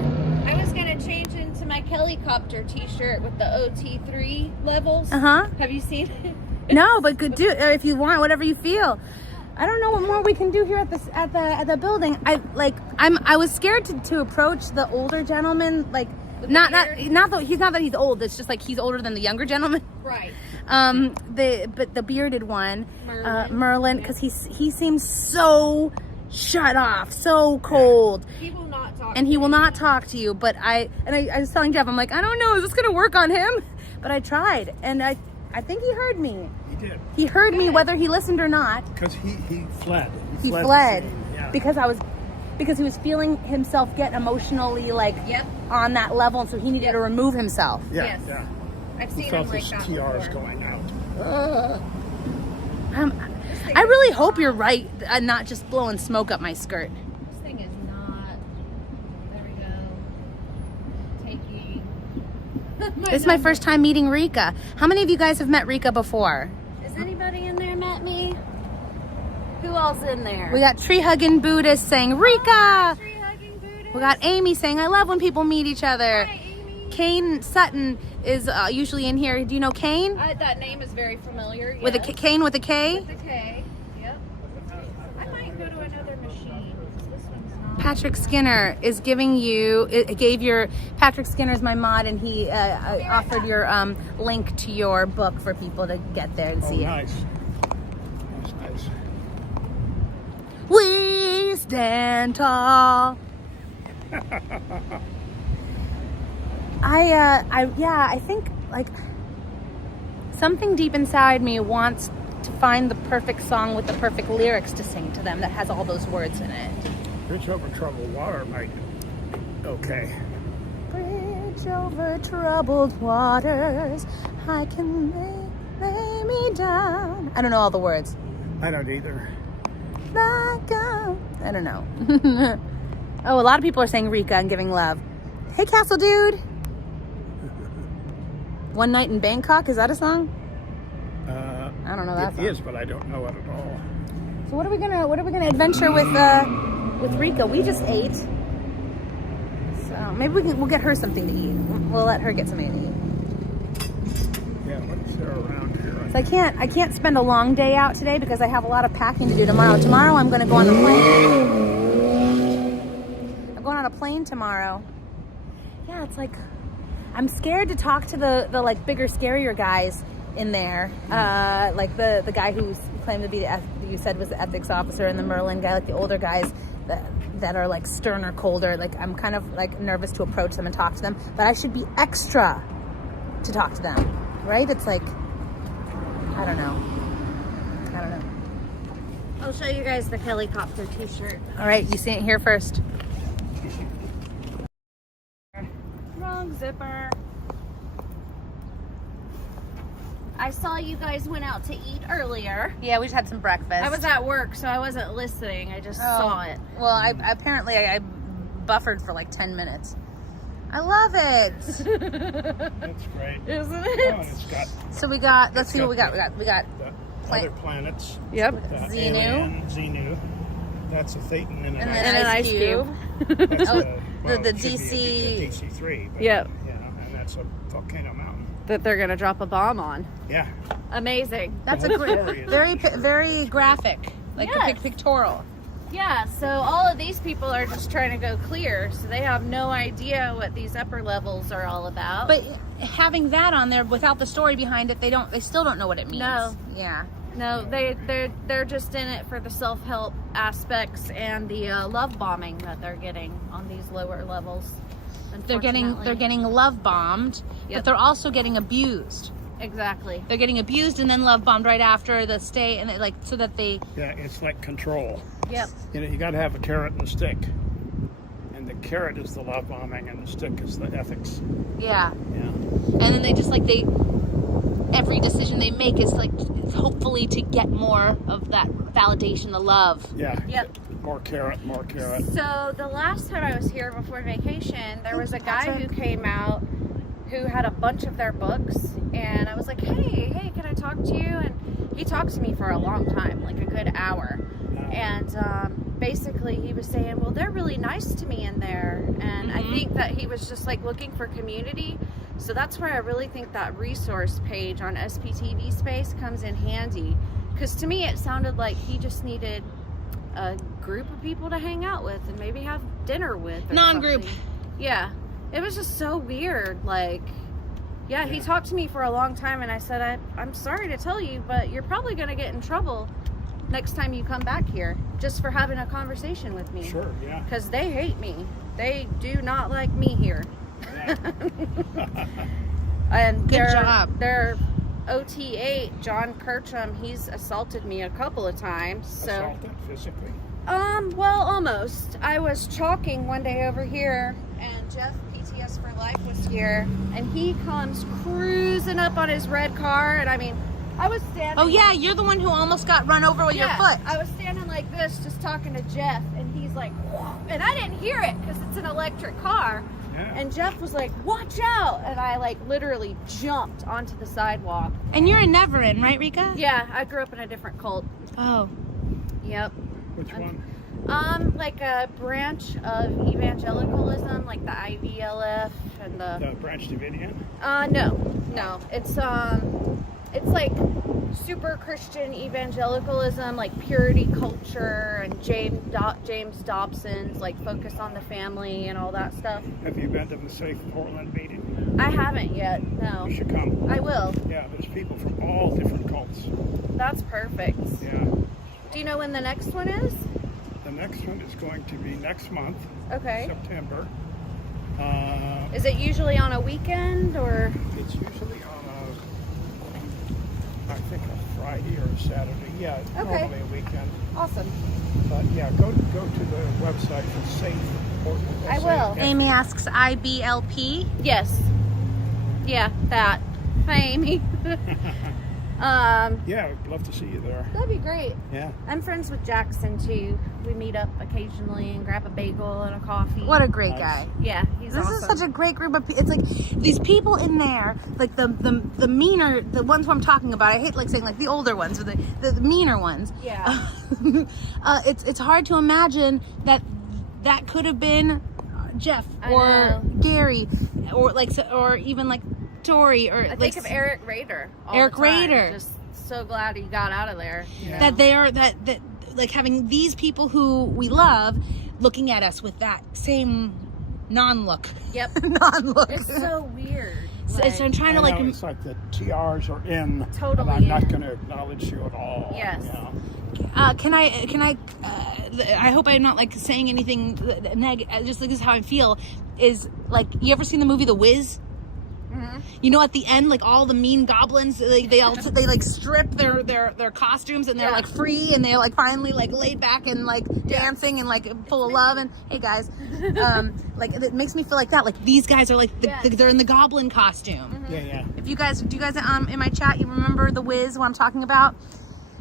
I was gonna change into my Kellycopter T-shirt with the OT3 levels. Uh-huh. Have you seen it? No, but good do if you want, whatever you feel. I don't know what more we can do here at the building. I was scared to approach the older gentleman, like not that he's old. It's just like he's older than the younger gentleman. Right. The bearded one, Merlin, because he seems so shut off, so cold. He will not talk. And he will not talk to you. But I was telling Jeff, I'm like, I don't know, is this gonna work on him? But I tried, and I think he heard me. He did. He heard me whether he listened or not. Because he fled. He the fled scene, yeah. because he was feeling himself get emotionally like Yep. on that level, and so he needed to remove himself. Yeah, Yes. yeah. I've He seen felt him like his that TRs before. going out. I really hope you're right, not just blowing smoke up my skirt. This thing is not. There we go. Taking. This is my first time meeting Rika. How many of you guys have met Rika before? Has anybody in there met me? Who else in there? We got tree hugging Buddhist saying Rika. Tree hugging Buddhist. We got Amy saying I love when people meet each other. Hi, Amy. Kane Sutton is usually in here. Do you know Kane? That name is very familiar. With a yes. Kane with a K? With a K. Yep. I might go to another machine. This one's Patrick Skinner is giving you, it gave your, Patrick Skinner's my mod, and he offered your link to your book for people to get there and see Nice. Nice. We stand tall. I think like something deep inside me wants to find the perfect song with the perfect lyrics to sing to them that has all those words in it. Bridge over troubled water might be okay. Bridge over troubled waters, I can lay me down. I don't know all the words. I don't either. Like I don't know. Oh, a lot of people are saying Rika and giving love. Hey, Castle Dude. One Night in Bangkok, is that a song? I don't know that song. It is, but I don't know it at all. So what are we gonna adventure with Rika? We just ate. So maybe we'll get her something to eat. We'll let her get something to eat. Yeah, what's there around here? So I can't spend a long day out today because I have a lot of packing to do tomorrow. Tomorrow I'm gonna go on the plane. I'm going on a plane tomorrow. Yeah, it's like I'm scared to talk to the like bigger, scarier guys in there. Like the guy who's claimed to be you said was the ethics officer, and the Merlin guy, like the older guys that are like sterner, colder. Like I'm kind of like nervous to approach them and talk to them, but I should be extra to talk to them, right? It's like I don't know. I'll show you guys the helicopter t-shirt. All right, you see it here first. Wrong zipper. I saw you guys went out to eat earlier. Yeah, we just had some breakfast. I was at work, so I wasn't listening. I just saw it. Well, I apparently buffered for like 10 minutes. I love it. That's great. Isn't Oh, it? and it's got So we got. Let's see what we got. We got the other planets. Yep. Xenu. Alien, Xenu. That's a Thetan and and an then an Ice ice Cube. That's Oh, well, the it should be DC. a DC-3. But, Yep. You know, and that's a volcano mountain. That they're gonna drop a bomb on. Yeah. Amazing. That's a Glorious. very graphic, like Yes. pictorial. Yeah, so all of these people are just trying to go clear, so they have no idea what these upper levels are all about. But having that on there without the story behind it, they still don't know what it means. No. Yeah. no, they're just in it for the self-help aspects and the love bombing that they're getting on these lower levels. They're getting love bombed, Yep. but they're also getting abused. Exactly. They're getting abused and then love bombed right after the stay, and like so that they. Yeah, it's like control. Yep. You know, you got to have a carrot and a stick. And the carrot is the love bombing, and the stick is the ethics. Yeah. Yeah. And then they just like every decision they make is like hopefully to get more of that validation, the love. Yeah. Yep. More carrot, more carrot. So the last time I was here before vacation, there was a guy who came out who had a bunch of their books, and I was like, hey, can I talk to you? And he talked to me for a long time, like a good hour. And basically he was saying, well, they're really nice to me in there. And I think that he was just like looking for community. So that's where I really think that resource page on SPTV Space comes in handy. Because to me, it sounded like he just needed a group of people to hang out with and maybe have dinner with. Or Non-group. something. Yeah. It was just so weird. Like, yeah, he talked to me for a long time, and I said, I'm sorry to tell you, but you're probably going to get in trouble next time you come back here just for having a conversation with me. Sure, yeah. Because they hate me. They do not like me here. Yeah. And Good job. Their OT8, John Kirchum, he's assaulted me a couple of times. So, Assaulted physically. well, almost. I was chalking one day over here, and Jeff PTS for Life was here, and he comes cruising up on his red car, and I mean, I was standing. Oh yeah, you're the one who almost got run over with your foot. I was standing like this, just talking to Jeff, and he's like, whoa. And I didn't hear it because it's an electric car. Yeah. And Jeff was like, watch out. And I like literally jumped onto the sidewalk. And you're a Neverin, right, Rika? Yeah, I grew up in a different cult. Oh. Yep. Which one? Like a branch of evangelicalism, like the IVLF and The Branch Davidian? no. It's like super Christian evangelicalism, like purity culture, and James Dobson's like focus on the family and all that stuff. Have you been to the Safe Portland meeting? I haven't yet, no. You should come. I will. Yeah, there's people from all different cults. That's perfect. Yeah. Do you know when the next one is? The next one is going to be next month, Okay. September. Is it usually on a weekend or? It's usually on I think a Friday or a Saturday. Yeah, it's Okay. normally a weekend. Awesome. But yeah, go to the website for Safe Portland. I will. Amy asks IBLP. Yes. Yeah, that. Hi, Amy. Yeah, I'd love to see you there. That'd be great. Yeah. I'm friends with Jackson too. We meet up occasionally and grab a bagel and a coffee. What a great Nice. guy. Yeah, he's This awesome. is such a great group of people. It's like these people in there, like the meaner, the ones who I'm talking about. I hate like saying like the older ones or the meaner ones. Yeah. It's hard to imagine that could have been Jeff I or know. Gary or even like Tori or I think of Eric Rader. all Eric the time. Rader. Just so glad he got out of there. you know? that they are that like having these people who we love looking at us with that same non-look. Yep. Non-look. It's so weird. So I'm trying to I like know, it's like the TRs are in. Totally And I'm not in. going to acknowledge you at all. Yes. You know? can I I hope I'm not like saying anything negative. Just like this is how I feel is like, you ever seen the movie The Wiz? Mhm. You know, at the end, like all the mean goblins, they like strip their costumes and they're Yeah. like free and they're like finally like laid back and like dancing and like full of love and hey guys, like it makes me feel like that. Like these guys are like they're in the goblin costume. Yeah, yeah. If you guys, do you guys in my chat, you remember The Wiz, what I'm talking about?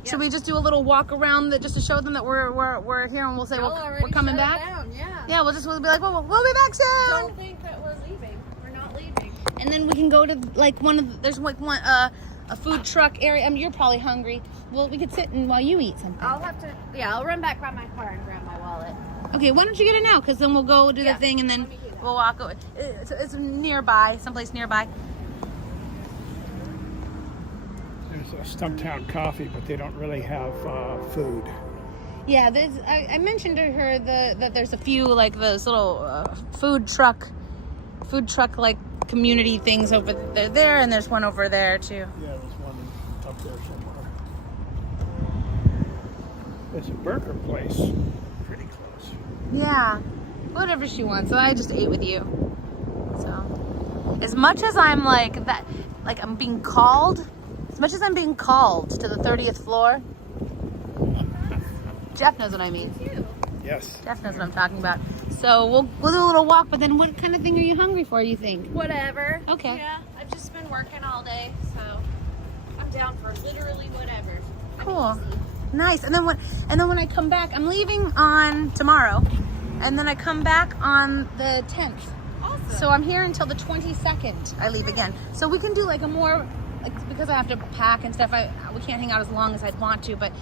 Should we just do a little walk around just to show them that we're here and we'll say Y'all we're already coming shut it back? down, yeah. Yeah, we'll be like, we'll be back soon. Don't think that we're leaving. We're not leaving. And then we can go to like there's like one a food truck area. I mean, you're probably hungry. Well, we could sit and while you eat something. I'll run back by my car and grab my wallet. Okay, why don't you get it now? Because then we'll go do Yeah, the thing and then let me do that. we'll walk over. It's nearby, someplace nearby. There's a Stumptown Coffee, but they don't really have food. Yeah, I mentioned to her that there's a few like those little food truck like community things over there, and there's one over there too. Yeah, there's one up there somewhere. There's a burger place pretty close. Yeah, whatever she wants. So I just ate with you. So as much as I'm like that, like I'm being called. As much as I'm being called to the 30th floor, Jeff knows what I mean. Yes. Jeff knows what I'm talking about. So we'll do a little walk, but then what kind of thing are you hungry for, you think? Whatever. Okay. Yeah, I've just been working all day, so I'm down for literally whatever. I'm Cool. easy. Nice. And then when I come back, I'm leaving on tomorrow, and then I come back on the 10th. Awesome. So I'm here until the 22nd. I leave again. So we can do like a more, like, because I have to pack and stuff, we can't hang out as long as I'd want to, but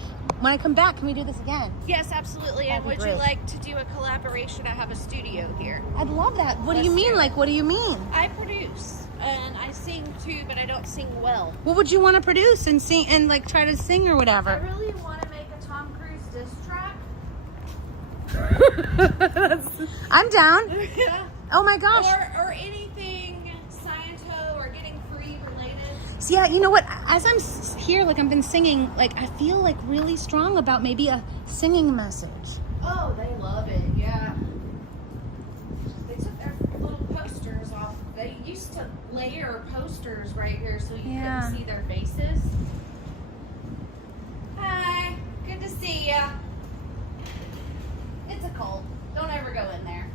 when I come back, can we do this again? Yes, absolutely. That'd And be would great. you like to do a collaboration? I have a studio here. I'd love that. What do Let's you mean? do it. Like, what do you mean? I produce and I sing too, but I don't sing well. What would you want to produce and sing and like try to sing or I whatever? really want to make a Tom Cruise diss track. I'm down. Yeah. Oh my gosh. Or anything Scientology or getting free related. So yeah, you know what? As I'm here, like I've been singing, like I feel like really strong about maybe a singing message. Oh, they love it, yeah. They took their little posters off. They used to layer posters right here so you Yeah. couldn't see their faces. Hi, good to see ya. It's a cult. Don't ever go in there.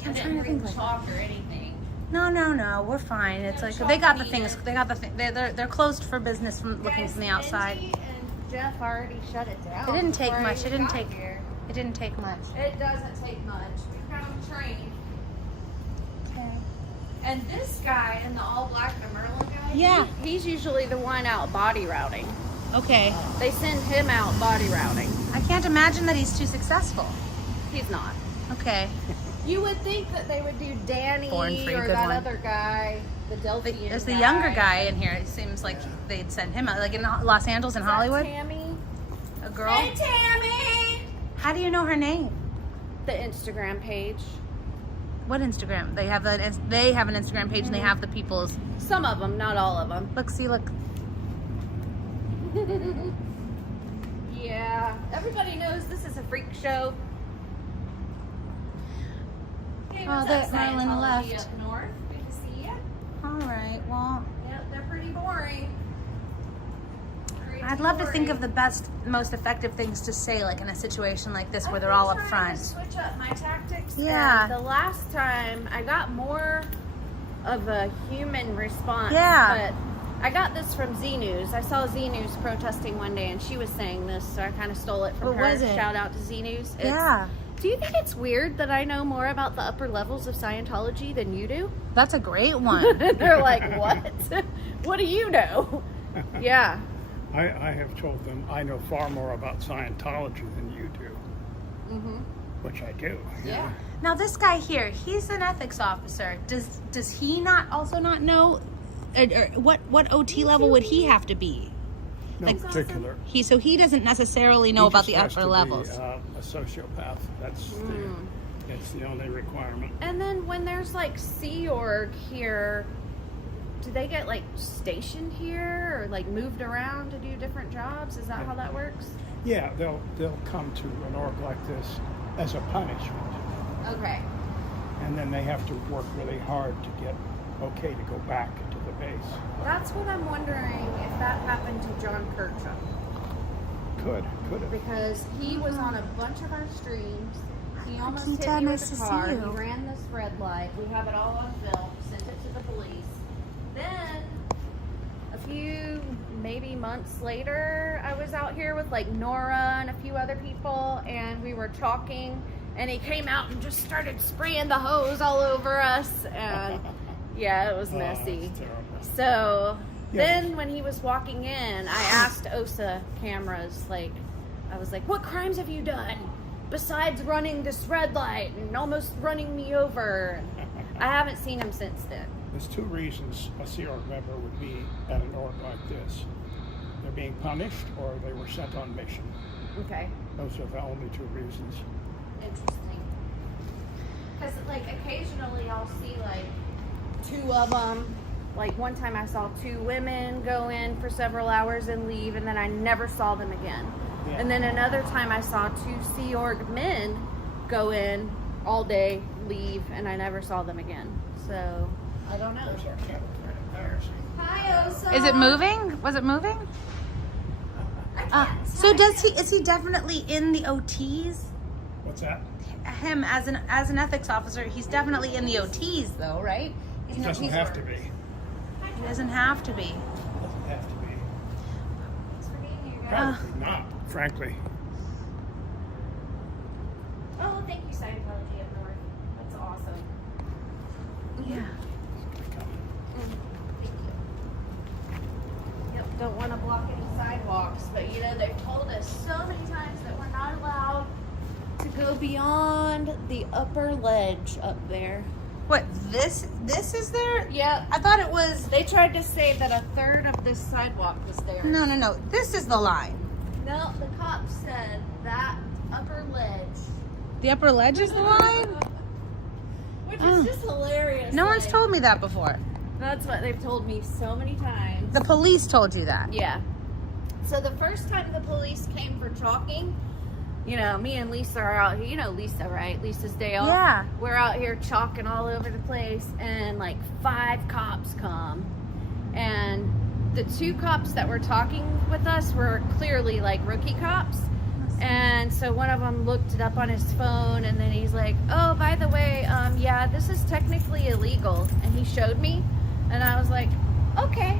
Yeah, I I'm didn't trying to bring think like chalk or anything. No, we're fine. It's Yeah, like chalk they got the me things. either. They got the thing. They're closed for business from looking Guys, from the outside. Mindy and Jeff already shut it down. It didn't take before I much. It even didn't got take. here. It didn't take much. It doesn't take much. We've got them trained. Okay. And this guy in the all black, the Merlin guy, Yeah. he's usually the one out body routing. Okay. They send him out body routing. I can't imagine that he's too successful. He's not. Okay. You would think that they would do Danny Born Free, or good that one. other guy, the Delphian There's the younger guy in here. It seems like they'd send him out, like in Los Angeles and Hollywood. Tammy? A girl. Hey, Tammy! How do you know her name? The Instagram page. What Instagram? They have an Instagram page and they have the people's. Some of them, not all of them. Look, see, look. Yeah, everybody knows this is a freak show. Hey, Oh, what's that up, Marilyn Scientology left. Up north. Good to see ya. All right. Well, Yep, they're pretty boring. I'd love to think of the best, most effective things to say, like in a situation like this where they're all up front. Switch up my tactics. Yeah. And the last time I got more of a human response. Yeah. But I got this from Z News. I saw Z News protesting one day, and she was saying this, so I kind of stole it from What her. was it? Shout out to Z News. Yeah. Do you think it's weird that I know more about the upper levels of Scientology than you do? That's a great one. They're like, what? What do you know? Yeah. I have told them I know far more about Scientology than you do, Mm-hmm. which I do. Yeah. Now this guy here, he's an ethics officer. Does he not also not know, or what OT level would he have to be? No Like- particular. So he doesn't necessarily know He about just the has upper to be, levels. a sociopath. It's the only requirement. And then when there's like Sea Org here, do they get like stationed here or like moved around to do different jobs? Is that how that works? Yeah, they'll come to an org like this as a punishment, Okay. and then they have to work really hard to get okay to go back to the base. That's what I'm wondering if that happened to John Kirkchup. Could have. Because he was on a bunch of our streams. He almost hit Kita, me nice with to a see car. you. He ran this red light. We have it all on film. Sent it to the police. Then, a few maybe months later, I was out here with like Nora and a few other people, and we were talking, and he came out and just started spraying the hose all over us, and yeah, it was messy. That's terrible. So Yeah. then when he was walking in, I asked OSA cameras, like, I was like, what crimes have you done besides running this red light and almost running me over? I haven't seen him since then. There's two reasons a Sea Org member would be at an org like this. They're being punished or they were sent on mission. Okay. Those are the only two reasons. Interesting. Because, like, occasionally I'll see, like, two of them. Like, one time I saw two women go in for several hours and leave, and then I never saw them again. Yeah. And then another time I saw two Sea Org men go in all day, leave, and I never saw them again. So, I don't know. There's our kettle right embarrassing. Hi, Osa. Is it moving? Was it moving? So is he definitely in the OTs? What's that? Him as an ethics officer, he's definitely in the OTs though, right? It doesn't have to be. He doesn't have to be. Doesn't have to be. Thanks for being here, guys. Probably not, frankly. Oh, thank you, Scientology up north. That's awesome. Yeah. Yep, don't want to block any sidewalks, but you know, they've told us so many times that we're not allowed to go beyond the upper ledge up there. What, this is there? Yeah, I thought it was, they tried to say that a third of this sidewalk was there. no, this is the line. No, the cops said that upper ledge. The upper ledge is the line? Which is just hilarious. No one's like, told me that before. That's what they've told me so many times. The police told you that. Yeah. So the first time the police came for chalking, you know, me and Lisa are out here. You know Lisa, right? Lisa's day off. Yeah. We're out here chalking all over the place, and like 5 cops come. And the 2 cops that were talking with us were clearly like rookie cops. And so one of them looked it up on his phone, and then he's like, oh, by the way, yeah, this is technically illegal. And he showed me, and I was like, okay,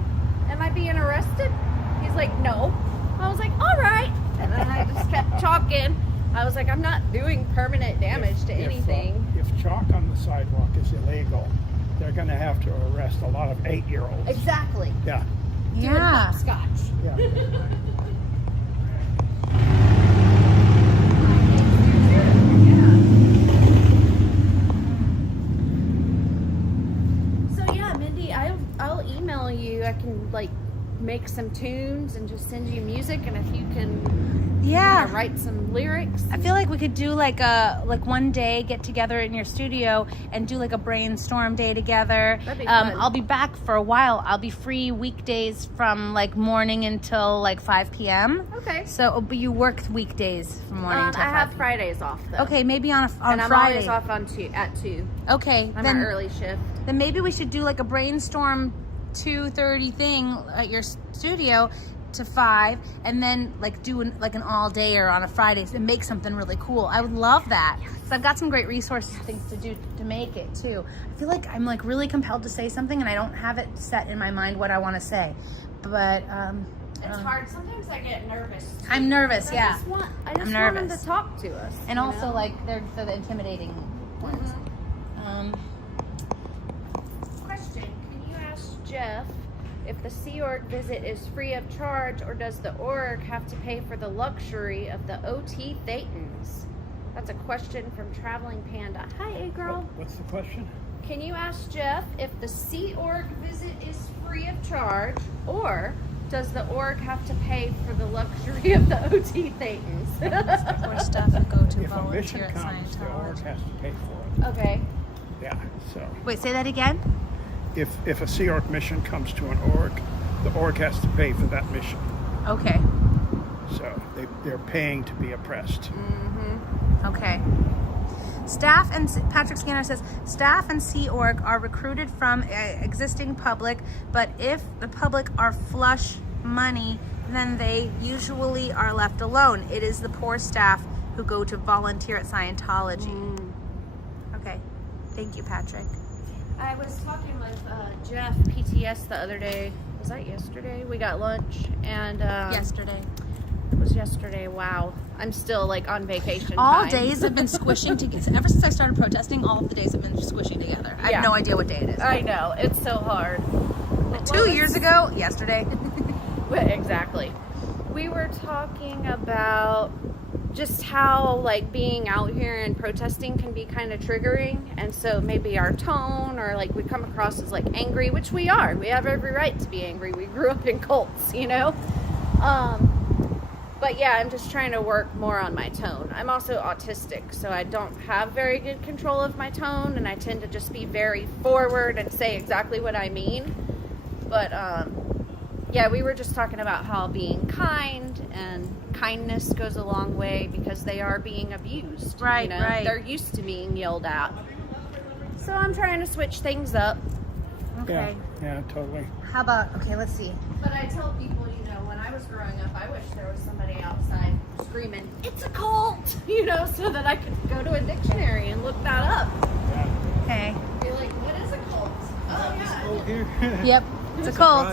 am I being arrested? He's like, no. I was like, all right. And then I just kept chalking. I was like, I'm not doing permanent damage to anything. If chalk on the sidewalk is illegal, they're going to have to arrest a lot of 8-year-olds. Exactly. Yeah. Doing Yeah. hopscotch. Yeah. make some tunes and just send you music, and if you can write some lyrics. I feel like we could do like one day get together in your studio and do like a brainstorm day together. That'd be fun. I'll be back for a while. I'll be free weekdays from like morning until like 5 p.m. Okay. So, but you work weekdays from morning until 5 I have Fridays off though. Okay, maybe on and I'm Friday. always off at 2. Okay, I'm then an early shift. Then maybe we should do like a brainstorm 2:30 thing at your studio to 5, and then like do an all day or on a Friday and make something really cool. I would love that. So I've got some great resources, things to do to make it too. I feel like I'm like really compelled to say something and I don't have it set in my mind what I want to say. But It's hard. Sometimes I get nervous. I'm nervous, I yeah. just want I'm them nervous. to talk to us. And you also know? like they're the intimidating ones. Question: Can you ask Jeff if the Sea Org visit is free of charge, or does the org have to pay for the luxury of the OT Thetans? That's a question from Traveling Panda. Hi, A girl. What's the question? Can you ask Jeff if the Sea Org visit is free of charge, or does the org have to pay for the luxury of the OT Thetans? Or stuff that go to If a mission volunteer at comes, the org Scientology. has to pay for it. Okay. Yeah, so Wait, say that again? if a Sea Org mission comes to an org, the org has to pay for that mission. Okay. So they're paying to be oppressed. Okay. Staff and Patrick Scanner says staff and Sea Org are recruited from existing public, but if the public are flush money, then they usually are left alone. It is the poor staff who go to volunteer at Scientology. Okay. Thank you, Patrick. I was talking with Jeff PTS the other day. Was that yesterday? We got lunch and Yesterday. It was yesterday. Wow. I'm still like on vacation. All time. days have been squishing together. Ever since I started protesting, all of the days have been squishing together. I have no idea what day it is. I know. It's so hard. 2 years ago, yesterday. Exactly. We were talking about just how like being out here and protesting can be kind of triggering, and so maybe our tone or like we come across as like angry, which we are. We have every right to be angry. We grew up in cults, you know. But yeah, I'm just trying to work more on my tone. I'm also autistic, so I don't have very good control of my tone, and I tend to just be very forward and say exactly what I mean. But yeah, we were just talking about how being kind and kindness goes a long way because they are being abused. Right, you know? right. They're used to being yelled at. So I'm trying to switch things up. Okay. Yeah, totally. How about, okay, let's see. But I tell people, you know, when I was growing up, I wish there was somebody outside screaming, "It's a cult!" You know, so that I could go to a dictionary and look that up. Yeah. Okay. Be like, what is a cult? Oh, yeah. Oh, here. Yep. It's a cult.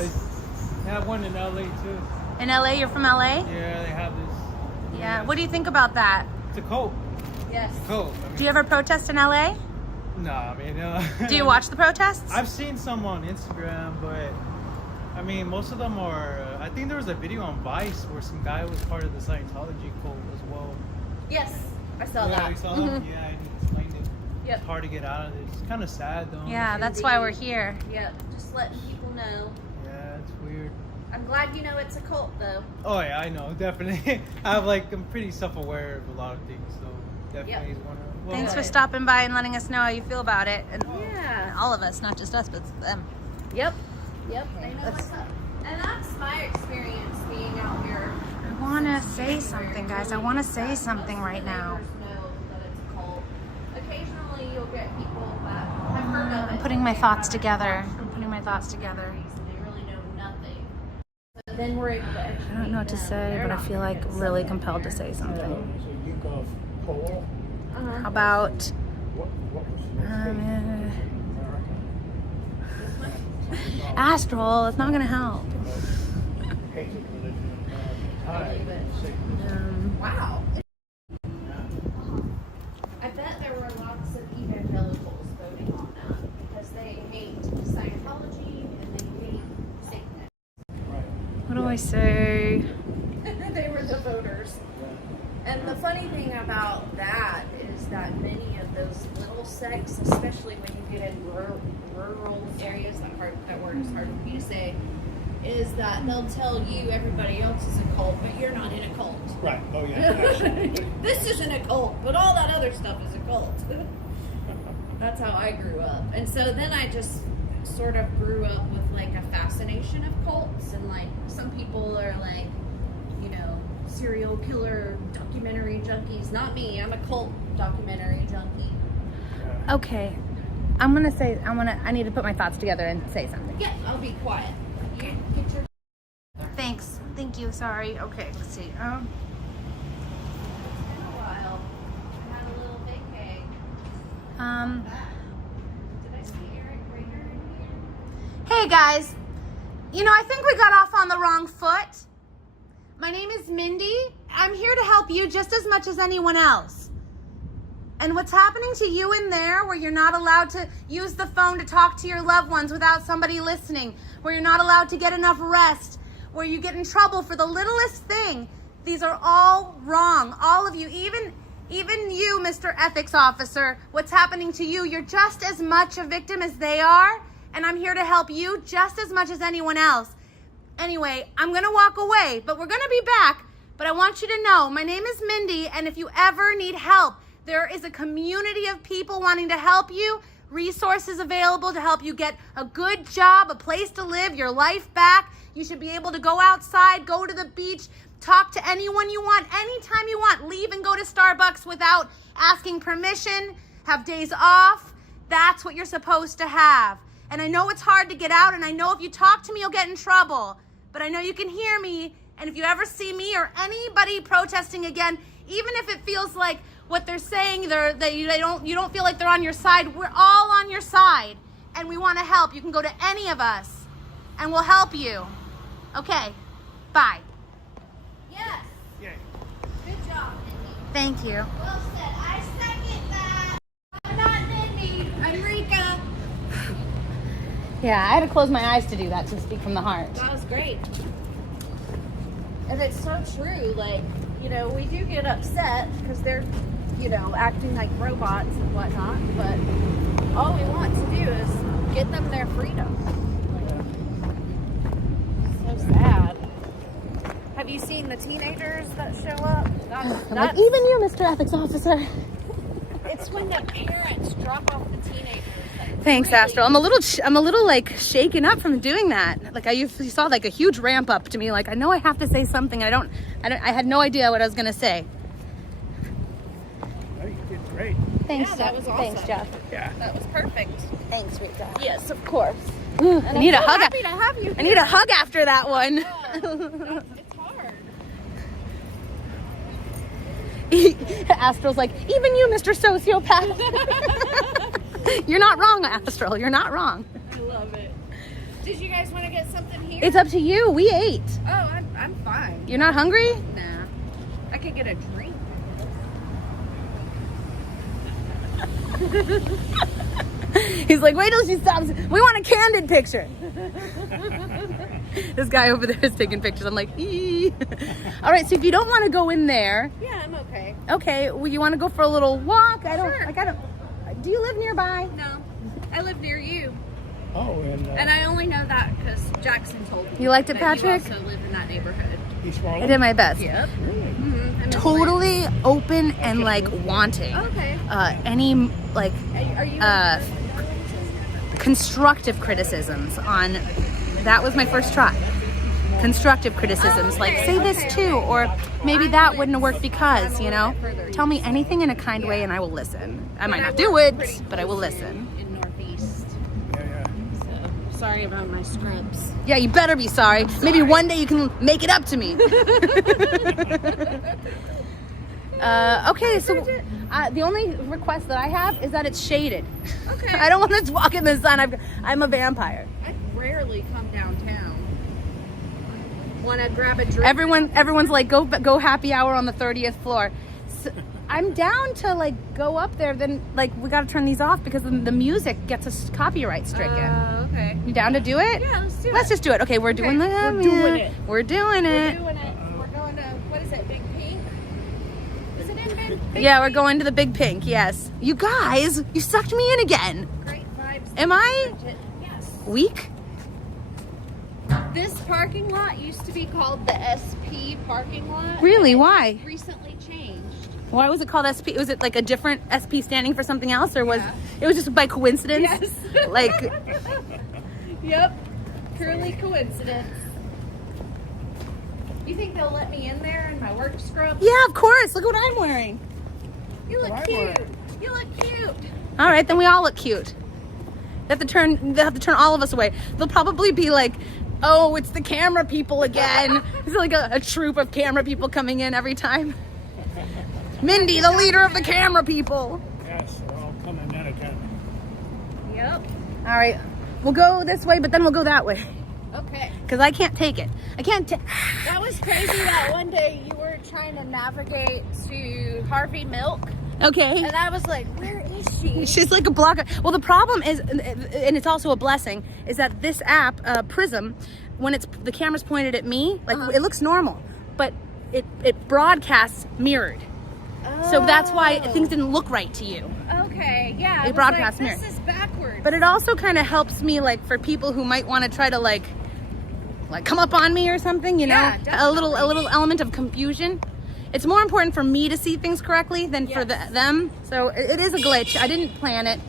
They have one in LA too. In LA, you're from LA? Yeah, they have this. Yeah. What do you think about that? It's a cult. Yes. Cult. I mean, Do you ever protest in LA? Nah, I mean. Do you watch the protests? I've seen some on Instagram, but I mean, most of them are. I think there was a video on Vice where some guy was part of the Scientology cult as well. Yes. I saw Yeah, that. you saw that? Yeah, and he explained it. Yep. It's hard to get out of it. It's kind of sad though. Yeah, that's why we're here. Yep. Just letting people know. Yeah, it's weird. I'm glad you know it's a cult, though. Oh yeah, I know, definitely. I'm pretty self-aware of a lot of things, so definitely one of. Well, Thanks for stopping by and letting us know how you feel about it. And Yeah. all of us, not just us, but them. Yep. Yep. I know let's- what's up. And that's my experience being out here. I want to say something, guys. I want to say something right now. Know that it's a cult. Occasionally, you'll get people that have heard of it. I'm putting my thoughts together. I'm putting my thoughts together. They really know nothing. But then we're able to educate I don't know what to them. say, They're but I not feel gonna like get really something. compelled to say something. So you go pole. How about What was the astral? It's not going to help. hated religion in America? Wow. I bet there were lots of evangelicals voting on that because they hate Scientology and they hate Satanists. What do I say? They were the voters. And the funny thing about that is that many of those little sects, especially when you get in rural areas, that word is hard for me to say, is that they'll tell you everybody else is a cult, but you're not in a cult. Right. Oh yeah. Absolutely. This isn't a cult, but all that other stuff is a cult. That's how I grew up. And so then I just sort of grew up with like a fascination of cults, and like some people are like, you know, serial killer documentary junkies. Not me. I'm a cult documentary junkie. Okay. I need to put my thoughts together and say something. Yeah, I'll be quiet. You get your... Thanks. Thank you. Sorry. Okay. Let's see. It's been a while. I had a little vacay. Did I see Eric Rager in here? Hey guys. You know, I think we got off on the wrong foot. My name is Mindy. I'm here to help you just as much as anyone else. And what's happening to you in there, where you're not allowed to use the phone to talk to your loved ones without somebody listening, where you're not allowed to get enough rest, where you get in trouble for the littlest thing, these are all wrong. All of you, even you, Mr. Ethics Officer, what's happening to you, you're just as much a victim as they are, and I'm here to help you just as much as anyone else. Anyway, I'm gonna walk away, but we're gonna be back. But I want you to know, my name is Mindy, and if you ever need help, there is a community of people wanting to help you, resources available to help you get a good job, a place to live, your life back. You should be able to go outside, go to the beach, talk to anyone you want, anytime you want. Leave and go to Starbucks without asking permission, have days off. That's what you're supposed to have. And I know it's hard to get out, and I know if you talk to me, you'll get in trouble. But I know you can hear me, and if you ever see me or anybody protesting again, even if it feels like what they're saying, you don't feel like they're on your side, we're all on your side, and we want to help. You can go to any of us, and we'll help you. Okay, bye. Yes. Yay. Good job, Mindy. Thank you. Well said. I second that. I'm not Mindy. I'm Rika. Yeah, I had to close my eyes to do that, to speak from the heart. That was great. And it's so true. Like, you know, we do get upset because they're, you know, acting like robots and whatnot, but all we want to do is get them their freedom. So sad. Have you seen the teenagers that show up? Like, even you, Mr. Ethics Officer. It's when the parents drop off the teenagers. Thanks, Astral. I'm a little like shaken up from doing that. Like you saw like a huge ramp up to me. Like I know I have to say something. I had no idea what I was gonna say. Oh, you did great. Thanks, Yeah, that was awesome. Thanks, Jeff. Yeah. That was perfect. Thanks, Rita. Yes, of course. I need a hug. Happy to have you. I need a hug after that one. It's hard. Astral's like, even you, Mr. Sociopath. You're not wrong, Astral. You're not wrong. I love it. Did you guys want to get something here? It's up to you. We ate. Oh, I'm fine. You're not hungry? Nah. I could get a drink. He's like, wait till she stops. We want a candid picture. This guy over there is taking pictures. I'm like, ee. All right, so if you don't want to go in there. Yeah, I'm okay. Okay, well, you want to go for a little walk? Sure. Do you live nearby? No, I live near you. Oh, And I only know that because Jackson told me. You liked it, that Patrick? You also live in that neighborhood. East Marlin. I did my best. Yep. Mm-hmm. Totally open and like wanting. Okay. Any like Are you? constructive criticisms on. That was my first try. Constructive criticisms, like say this too, or maybe that wouldn't have worked because, you know. Tell me anything in a kind way and I will listen. I might not do it, but I will listen. In Northeast. Yeah. So sorry about my scrubs. Yeah, you better be sorry. Maybe one day you can make it up to me. Okay, so the only request that I have is that it's shaded. Okay. I don't want to walk in the sun. I'm a vampire. I rarely come downtown. Want to grab a drink? Everyone's like, go happy hour on the 30th floor. So I'm down to like go up there. Then like we got to turn these off because the music gets us copyright stricken. Okay. You down to do it? Yeah, let's do it. Let's just do it. Okay, we're doing Okay, that. we're doing it. We're doing it. We're doing it. We're going to, what is it, Big Pink? Is it in Big Yeah, we're going to the Big Pink. Yes. You guys, you sucked me in again. Great vibes. Am I Yes. weak? This parking lot used to be called the SP parking lot. Really? Why? Recently changed. Why was it called SP? Was it like a different SP standing for something else, or was Yeah. it was just by coincidence? Yes. Like, Yep. Purely coincidence. You think they'll let me in there in my work scrubs? yeah, of course. Look what I'm wearing. You look cute. You look cute. All right, then we all look cute. They have to turn all of us away. They'll probably be like, "Oh, it's the camera people again." It's like a troop of camera people coming in every time. Mindy, the leader of the camera people. Yes, they're all coming in again. Yep. All right, we'll go this way, but then we'll go that way Okay. because I can't take it. I can't. That was crazy that one day you were trying to navigate to Harvey Milk. Okay. And I was like, where is she? She's like a blocker. Well, the problem is, and it's also a blessing, is that this app, Prism, when the camera's pointed at me, like it looks normal, but it broadcasts mirrored. So that's why things didn't look right to you. Okay, yeah. It broadcasts like, mirrored. this is backwards. But it also kind of helps me, like, for people who might want to try to like come up on me or something, you know, Yeah, a little element of confusion. It's more important for me to see things correctly than for them. So it is a glitch. I didn't plan it.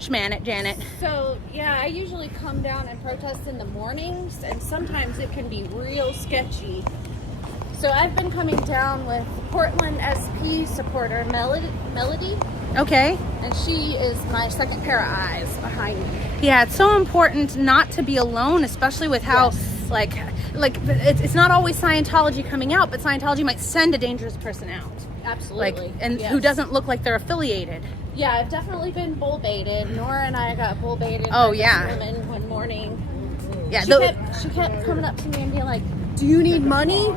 Schman it, Janet. So, yeah, I usually come down and protest in the mornings, and sometimes it can be real sketchy. So I've been coming down with Portland SP supporter Melody, Okay. and she is my second pair of eyes behind me. Yeah, it's so important not to be alone, especially with how, like it's not always Scientology coming out, but Scientology might send a dangerous person out. Absolutely. Who doesn't look like they're affiliated. Yeah, I've definitely been bull baited. Nora and I got bull baited. Oh, by this yeah. woman one morning. Yeah, She kept coming up to me and being like, "Do you need money?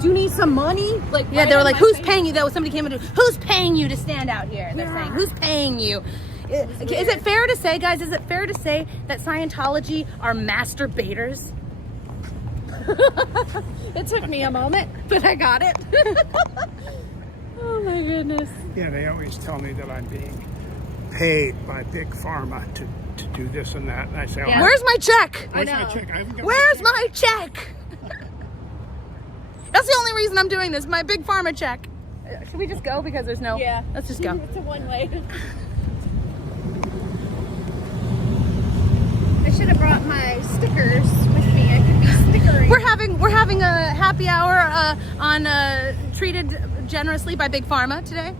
Do you need some money?" Like, yeah, right they were in like, my "Who's face. paying you?" Though somebody came in, "Who's paying you to stand out here?" They're saying, "Who's paying you?" Is it fair to say, guys? Is it fair to say that Scientology are masturbators? It took me a moment, but I got it. Oh my goodness. Yeah, they always tell me that I'm being paid by Big Pharma to do this and that. And I say, Yeah. Where's my check? where's my know. check? I haven't got Where's my check? That's the only reason I'm doing this. My Big Pharma check. Should we just go because there's no? Yeah. Let's just go. It's a one-way. I should have brought my stickers with me. I could be stickering. We're having a happy hour treated generously by Big Pharma today.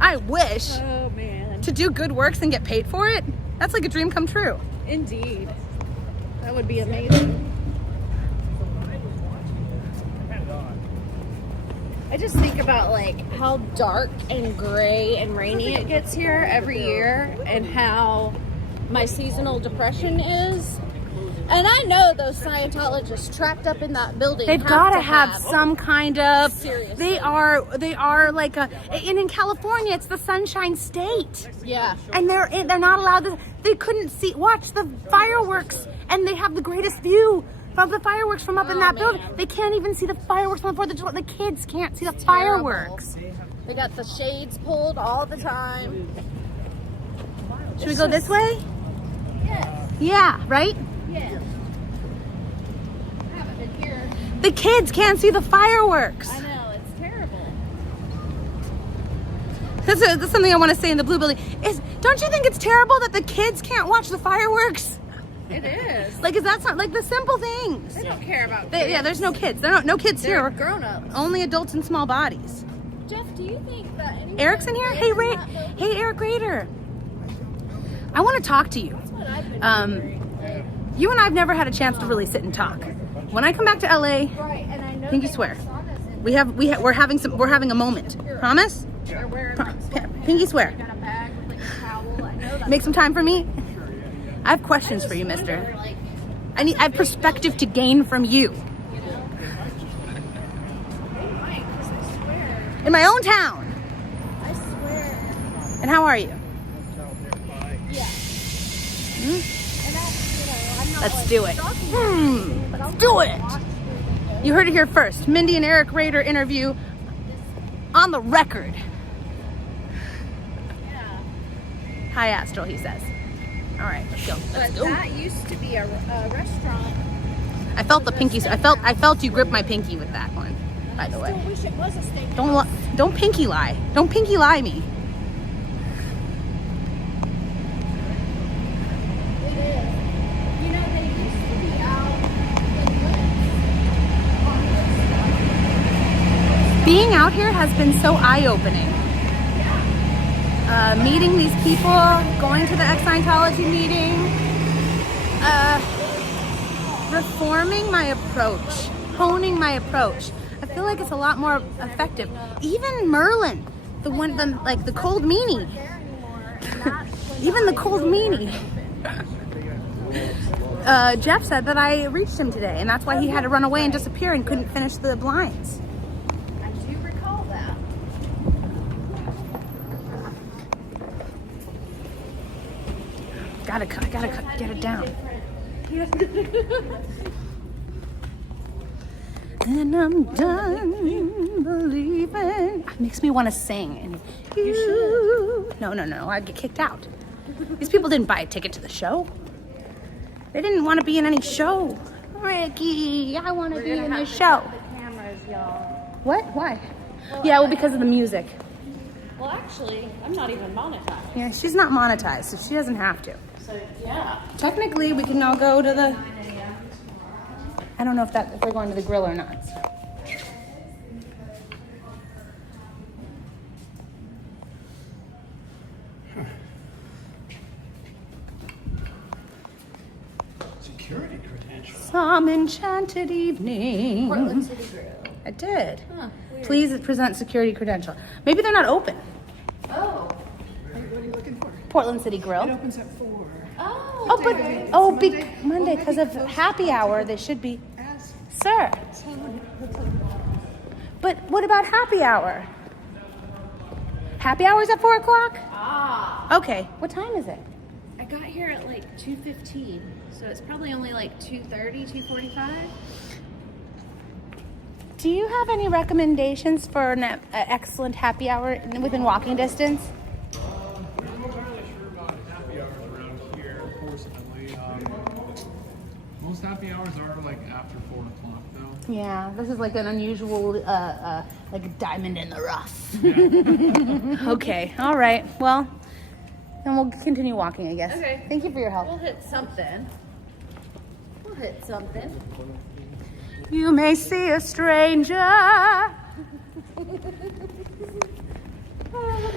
I wish Oh man. to do good works and get paid for it. That's like a dream come true. Indeed. That would be amazing. I just think about like how dark and gray and rainy it gets here every year, and how my seasonal depression is. And I know those Scientologists trapped up in that building. They've got to have some kind of. Seriously. They are like a. And in California, it's the Sunshine State, Yeah. and they're not allowed to. They couldn't watch the fireworks, and they have the greatest view from the fireworks from up in that building. man. They can't even see the fireworks from the 4th of July. The kids can't see the fireworks. They got the shades pulled all the time. Should we go this way? Yes. Yeah, right? Yes. I haven't been here. The kids can't see the fireworks. I know, it's terrible. That's something I want to say in the blue building. Don't you think it's terrible that the kids can't watch the fireworks? It is. Like, is that not like the simple things? They don't care about kids. Yeah, there's no kids. There are no kids They're here. grown-ups. Only adults in small bodies. Jeff, do you think that anyone Eric's in here. Hey, Ray. Hey, Eric Rader. I want to talk to you. That's what I've been wondering. You and I have never had a chance to really sit and talk. When I come back to LA, Right, and I know pinky they swear. have saunas in we're having a moment. Promise? They're wearing like sweatpants. Pinky swear. They got a bag with like a towel. I know that. Make some time for me. I have questions for you, mister. Like, I have perspective to gain from you. you know. They might, 'cause I swear. In my own town. I swear. And how are you? Yeah. And that's, I'm not Let's like, do it. stalking but I'll do it. watch through You heard it here first. Mindy and Eric Rader interview on the record. the- Yeah. Hi, Astral, he says. All right, let's go. But Let's go. that used to be a restaurant. I felt the pinky. I felt you grip my pinky with that one. By the way, I wish it was a steakhouse. Don't pinky lie. Don't pinky lie me. It is. You know, they used to be out in Woods. Being out here has been so eye-opening. Meeting these people, going to the Scientology meeting, reforming my approach, honing my approach. I feel like it's a lot more effective. Even Merlin, the cold meanie. Even the cold meanie. Jeff said that I reached him today, and that's why he had to run away and disappear and couldn't finish the blinds. I do recall that. Gotta get it down. And I'm done believing. It makes me want to sing. And you should. No, I'd get kicked out. These people didn't buy a ticket to the show. They didn't want to be in any show. Ricky, I want to be in the show. The cameras, y'all. What? Why? Yeah, well, because of the music. Well, actually, I'm not even monetized. Yeah, she's not monetized, so she doesn't have to. So, yeah. Technically, we can all go to the... I don't know if we're going to the grill or not. So. Security credentials. Some enchanted evening. Portland City Grill. I did. Huh, weird. Please present security credential. Maybe they're not open. Oh. What are you looking for? Portland City Grill. It opens at 4. Oh. Oh, but Monday. oh, It's be Monday. Monday Well, because maybe of close happy to hour. 4. They should be, Ask sir. someone. But what about happy hour? Happy hour's at 4 o'clock. Ah. Okay. What time is it? I got here at like 2:15, so it's probably only like 2:30, 2:45. Do you have any recommendations for an excellent happy hour within walking distance? I'm not really sure about happy hours around here, unfortunately. Most happy hours are like after 4 o'clock, though. Yeah, this is like an unusual, like a diamond in the rough. Okay, all right. Well, then we'll continue walking, I guess. Okay. Thank you for your help. We'll hit something. You may see a stranger.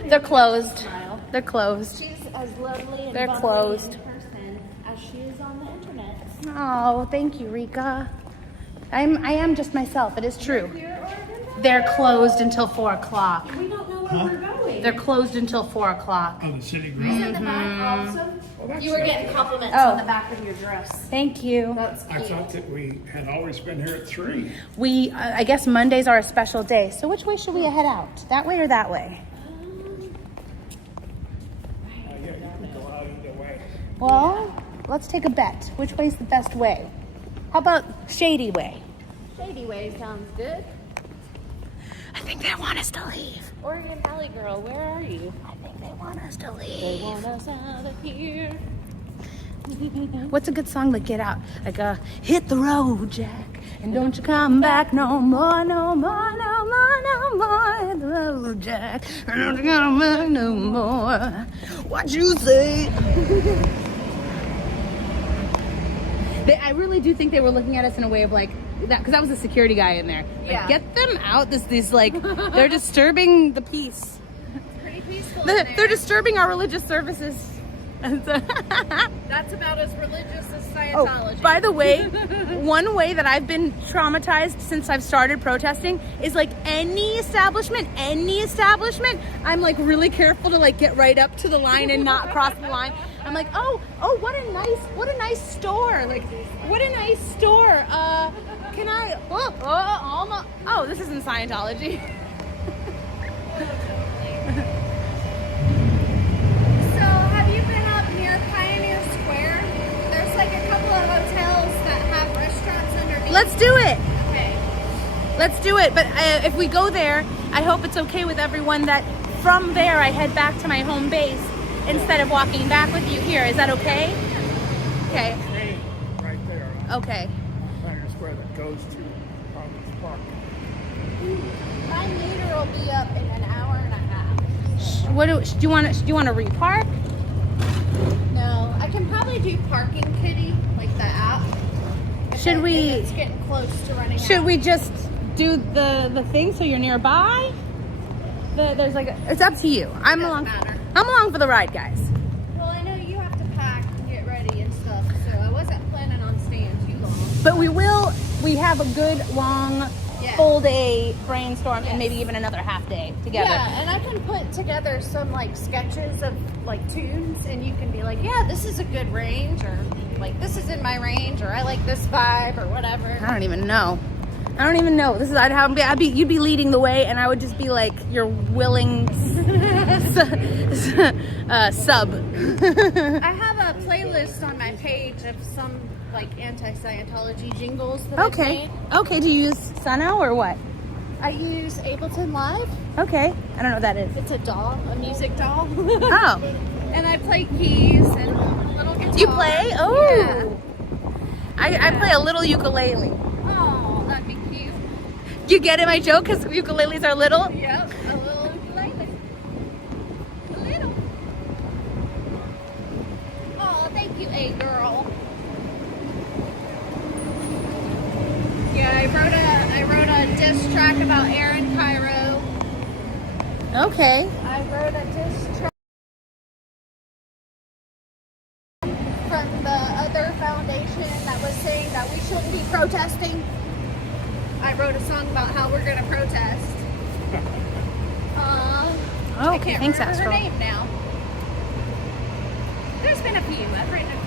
They're closed. Smile. They're closed. She's as lovely and They're bubbly closed. in person as she is on the internet. Oh, thank you, Rika. I am just myself. It is true. Here or in They're closed until 4 o'clock. We don't know where we're going. They're closed until 4 o'clock. Oh, the city Is grill. in the back awesome? that's You were it. getting compliments Oh. on the back of your dress. Thank you. That's I cute. thought that we had always been here at 3. We, I guess Mondays are a special day. So which way should we head out? That way or that way? Yeah, you can go out either way. Well, let's take a bet. Which way's the best way? How about Shady Way? Shady Way sounds good. I think they want us to leave. Oregon Valley Girl, where are you? I think they want us to They leave. want us out of here. What's a good song to get out? Like hit the road, Jack, and don't you come back no more, no more, no more, no more. Hit the road, Jack, and don't you come back no more. What you say? I really do think they were looking at us in a way of like that, because that was a security guy in there. Like, Yeah. get them out. These like they're disturbing the peace. Pretty peaceful in They're there. disturbing our religious services. That's about as religious as Scientology. Oh, by the way, one way that I've been traumatized since I've started protesting is like any establishment, I'm like really careful to like get right up to the line and not cross the line. I'm like, oh, what a nice store. Like, what a nice store. Can I, oh, this isn't Scientology. So, have you been up near Pioneer Square? There's like a couple of hotels that have restaurants underneath. Let's do it. Okay. Let's do it. But if we go there, I hope it's okay with everyone that from there I head back to my home base instead of walking back with you here. Is that okay? Okay. Train right there. Okay. Pioneer Square that goes to Providence Park. My meter will be up in an hour and a half. What do you want to repark? No, I can probably do Parking Kitty, like the app. Should we? It's getting close to running out. Should we just do the thing so you're nearby? There's like it's up to you. I'm Doesn't along. matter. I'm along for the ride, guys. Well, I know you have to pack and get ready and stuff, so I wasn't planning on staying too long. But we have a good long Yeah. full day brainstorm Yes. and maybe even another half day together. Yeah, and I can put together some like sketches of like tunes, and you can be like, yeah, this is a good range, or like this is in my range, or I like this vibe, or whatever. I don't even know. This is you'd be leading the way, and I would just be like your willing sub. I have a playlist on my page of some like anti-Scientology jingles that I've Okay. made. Okay. Do you use Suno or what? I use Ableton Live. Okay. I don't know what that is. It's a doll, a music doll. Oh. And I play keys and little guitar. You play? Oh. Yeah. I play a little ukulele. Oh, that'd be cute. You get it, my joke? Because ukuleles are little? Yep, a little ukulele. A little. Oh, thank you, A girl. Yeah, I wrote a diss track about Aaron Cairo. Okay. I wrote a diss track from the other foundation that was saying that we shouldn't be protesting. I wrote a song about how we're gonna protest. I Okay, can't thanks, remember her Astral. name now. There's been a few. I've written a few.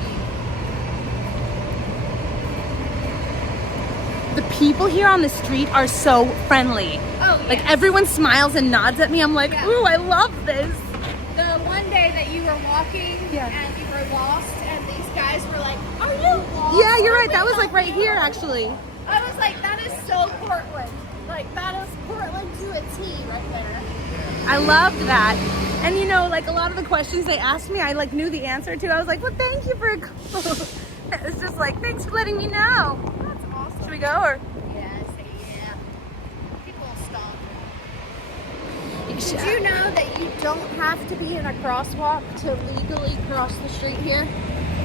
The people here on the street are so friendly. Oh, Like yes. everyone smiles and nods at me. I'm like, Yeah. ooh, I love this. The one day that you were walking Yeah. and you were lost, and these guys were like, "Are you lost?" Yeah, you're right. We That was like help right you." here, actually. I was like, "That is so Portland. Like that is Portland to a T right there." I loved that. And you know, like a lot of the questions they asked me, I like knew the answer to. I was like, well, thank you for. It was just like, thanks for letting me know. That's awesome. Should we go or? Yes, yeah. People stop. Did you know that you don't have to be in a crosswalk to legally cross the street here?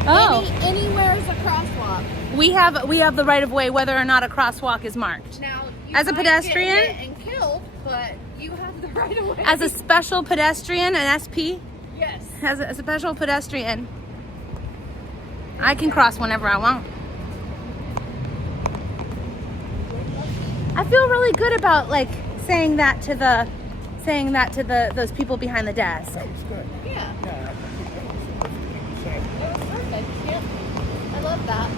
Oh. Anywhere is a crosswalk. We have the right of way whether or not a crosswalk is marked. Now, you As a might pedestrian? get hit and killed, but you have the right of way. As a special pedestrian, an SP, yes. as a special pedestrian, I can cross whenever I want. I feel really good about like saying that to those people behind the desk. That was good. Yeah. Yeah, I think that was a good thing to say. That was perfect. Yep. I love that.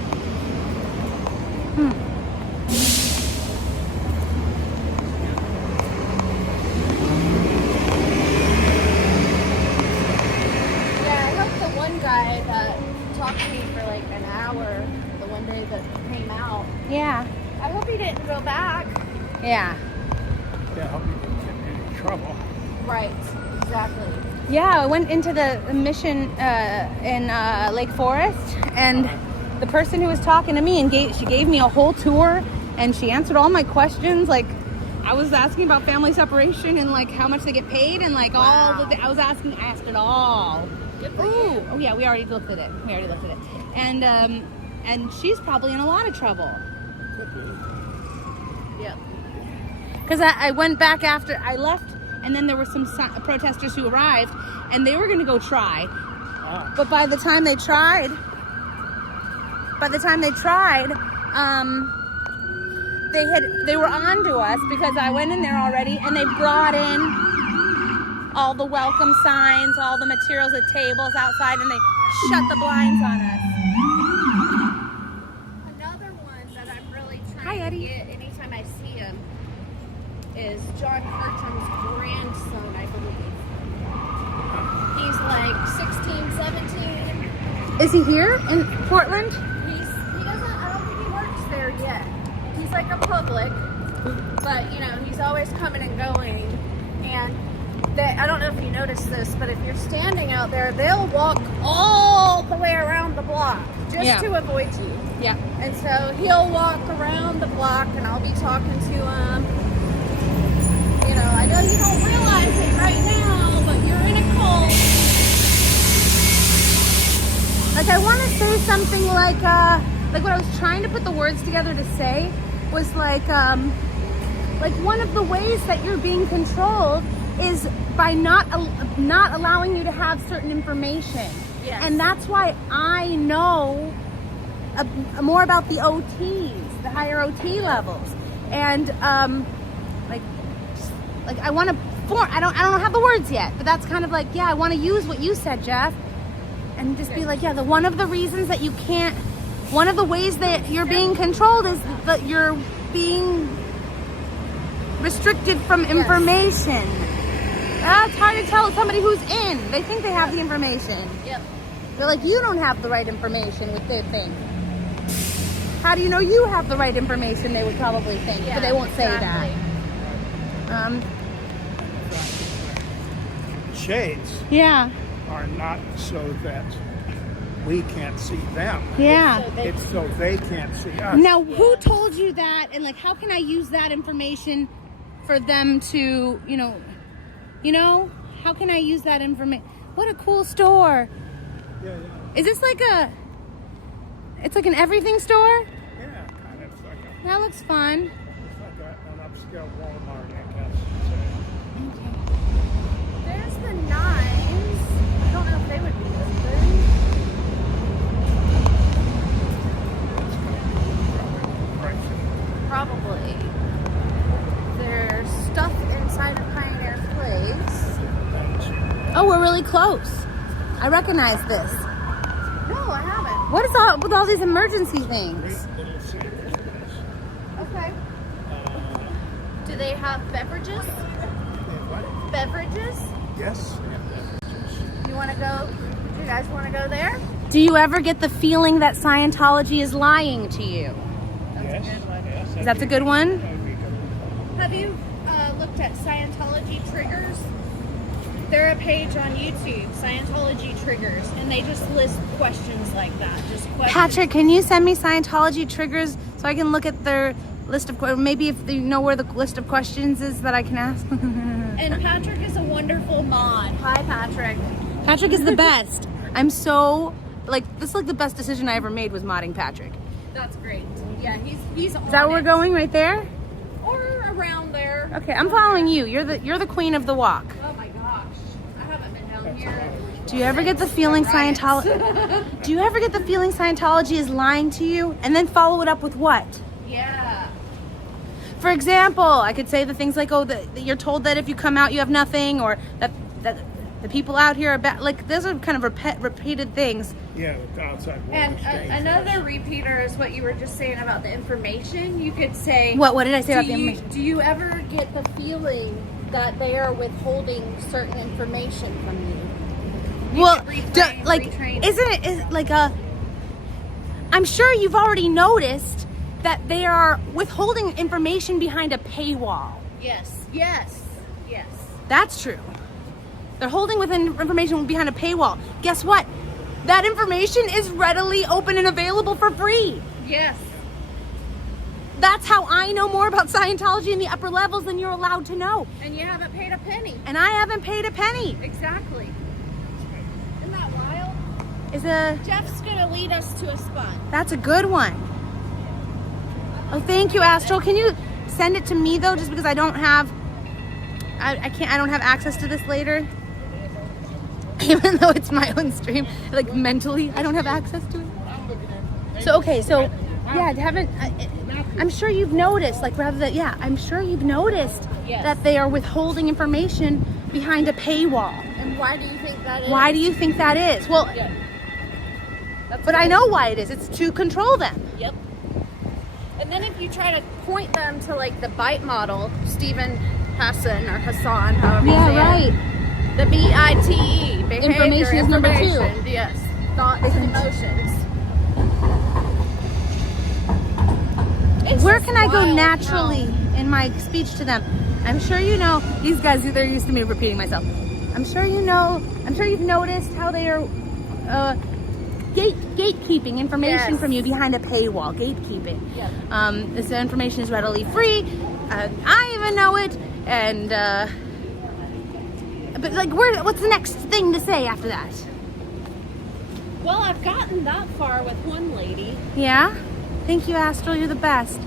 Yeah, I hope the one guy that talked to me for like an hour, the one day that came out, Yeah. I hope he didn't go back. Yeah. Yeah, I hope you didn't get in any trouble. Right. Exactly. Yeah, I went into the mission in Lake Forest, and the person who was talking to me she gave me a whole tour, and she answered all my questions. Like, I was asking about family separation and like how much they get paid, and like all the I asked it all. Ooh, oh yeah, we already looked at it. And she's probably in a lot of trouble. Yep. Because I went back after I left, and then there were some protesters who arrived, and they were going to go try. But by the time they tried, they were on to us because I went in there already, and they brought in all the welcome signs, all the materials, the tables outside, and they shut the blinds on us. Another one that I'm really Hi, trying to Eddie. get anytime I see him is John Hartram's grandson, I believe. He's like 16, 17. Is he here in Portland? I don't think he works there yet. He's like a public, but you know, he's always coming and going. And I don't know if you noticed this, but if you're standing out there, they'll walk all the way around the block just to avoid you. Yeah. And so he'll walk around the block, and I'll be talking to him. You know, I know you don't realize it right now, but you're in a cult. Like, I want to say something like what I was trying to put the words together to say was like one of the ways that you're being controlled is by not allowing you to have certain information. Yes. And that's why I know more about the OTs, the higher OT levels. And like I want to form, I don't have the words yet, but that's kind of like, yeah, I want to use what you said, Jeff, and just be like, yeah, one of the reasons that you can't, one of the ways that you're being controlled is that you're being restricted from information. It's hard to tell somebody who's in. They think they have the information. Yep. They're like, you don't have the right information, what they think. How do you know you have the right information? They would probably think, but they won't say that. Shades Yeah. are not so that we can't see them. Yeah. It's so they can't see us. Now, who told you that? And like, how can I use that information for them to, you know, how can I use that information? What a cool store. Yeah. Is this like it's like an everything store? Yeah, kind of. It's like That looks fun. an upscale Walmart, I guess. There's the knives. I don't know if they would be open. Probably. There's stuff inside of Pioneer Place. Oh, we're really close. I recognize this. No, I haven't. What is all with all these emergency things? Okay. Do they have beverages? Beverages? Yes. You want to go? Do you guys want to go there? Do you ever get the feeling that Scientology is lying to you? Yes. Yes. That's a good one. Have you looked at Scientology triggers? They're a page on YouTube, Scientology triggers, and they just list questions like that. Just questions. Patrick, can you send me Scientology triggers so I can look at their list of maybe if you know where the list of questions is that I can ask? And Patrick is a wonderful mod. Hi, Patrick. Patrick is the best. I'm so this is like the best decision I ever made was modding Patrick. That's great. Yeah, he's on Is that where we're it. going right there? Or around there. Okay, I'm following you. You're the queen of the walk. Oh my gosh, I haven't been down here. Do you ever get the feeling Scientology? Do you ever get the feeling Scientology is lying to you, and then follow it up with what? Yeah. For example, I could say the things like, oh, that you're told that if you come out you have nothing, or that the people out here are bad. Like those are kind of repeated things. Yeah, the outside world. And is dangerous. another repeater is what you were just saying about the information. You could say, What did I say about the information? do you ever get the feeling that they are withholding certain information from you? Well, retrain. isn't it like I'm sure you've already noticed that they are withholding information behind a paywall. Yes. That's true. They're holding information behind a paywall. Guess what? That information is readily open and available for free. Yes. That's how I know more about Scientology in the upper levels than you're allowed to know. And you haven't paid a penny. And I haven't paid a penny. Exactly. Isn't that wild? Jeff's gonna lead us to a spot. That's a good one. Oh, thank you, Astral. Can you send it to me though, just because I don't have I don't have access to this later. Even though it's my own stream, like mentally, I don't have access to it. So I'm sure you've noticed, I'm sure you've noticed that they are withholding information behind a paywall. And why do you think that is? Why do you think that is? Well, but I know why it is. It's to control them. Yep. And then if you try to point them to like the BITE model, Stephen Hassan or Hassan, however you say it. The BITE, behavior, Information is number 2. Yes, thoughts and emotions. Where can I go naturally in my speech to them. I'm sure you know, these guys, they're used to me repeating myself. I'm sure you've noticed how they are gatekeeping information from you behind a paywall. Gatekeeping. Yes. This information is readily free. I even know it. And, but like, what's the next thing to say after that? Well, I've gotten that far with one lady. Yeah? Thank you, Astral. You're the best.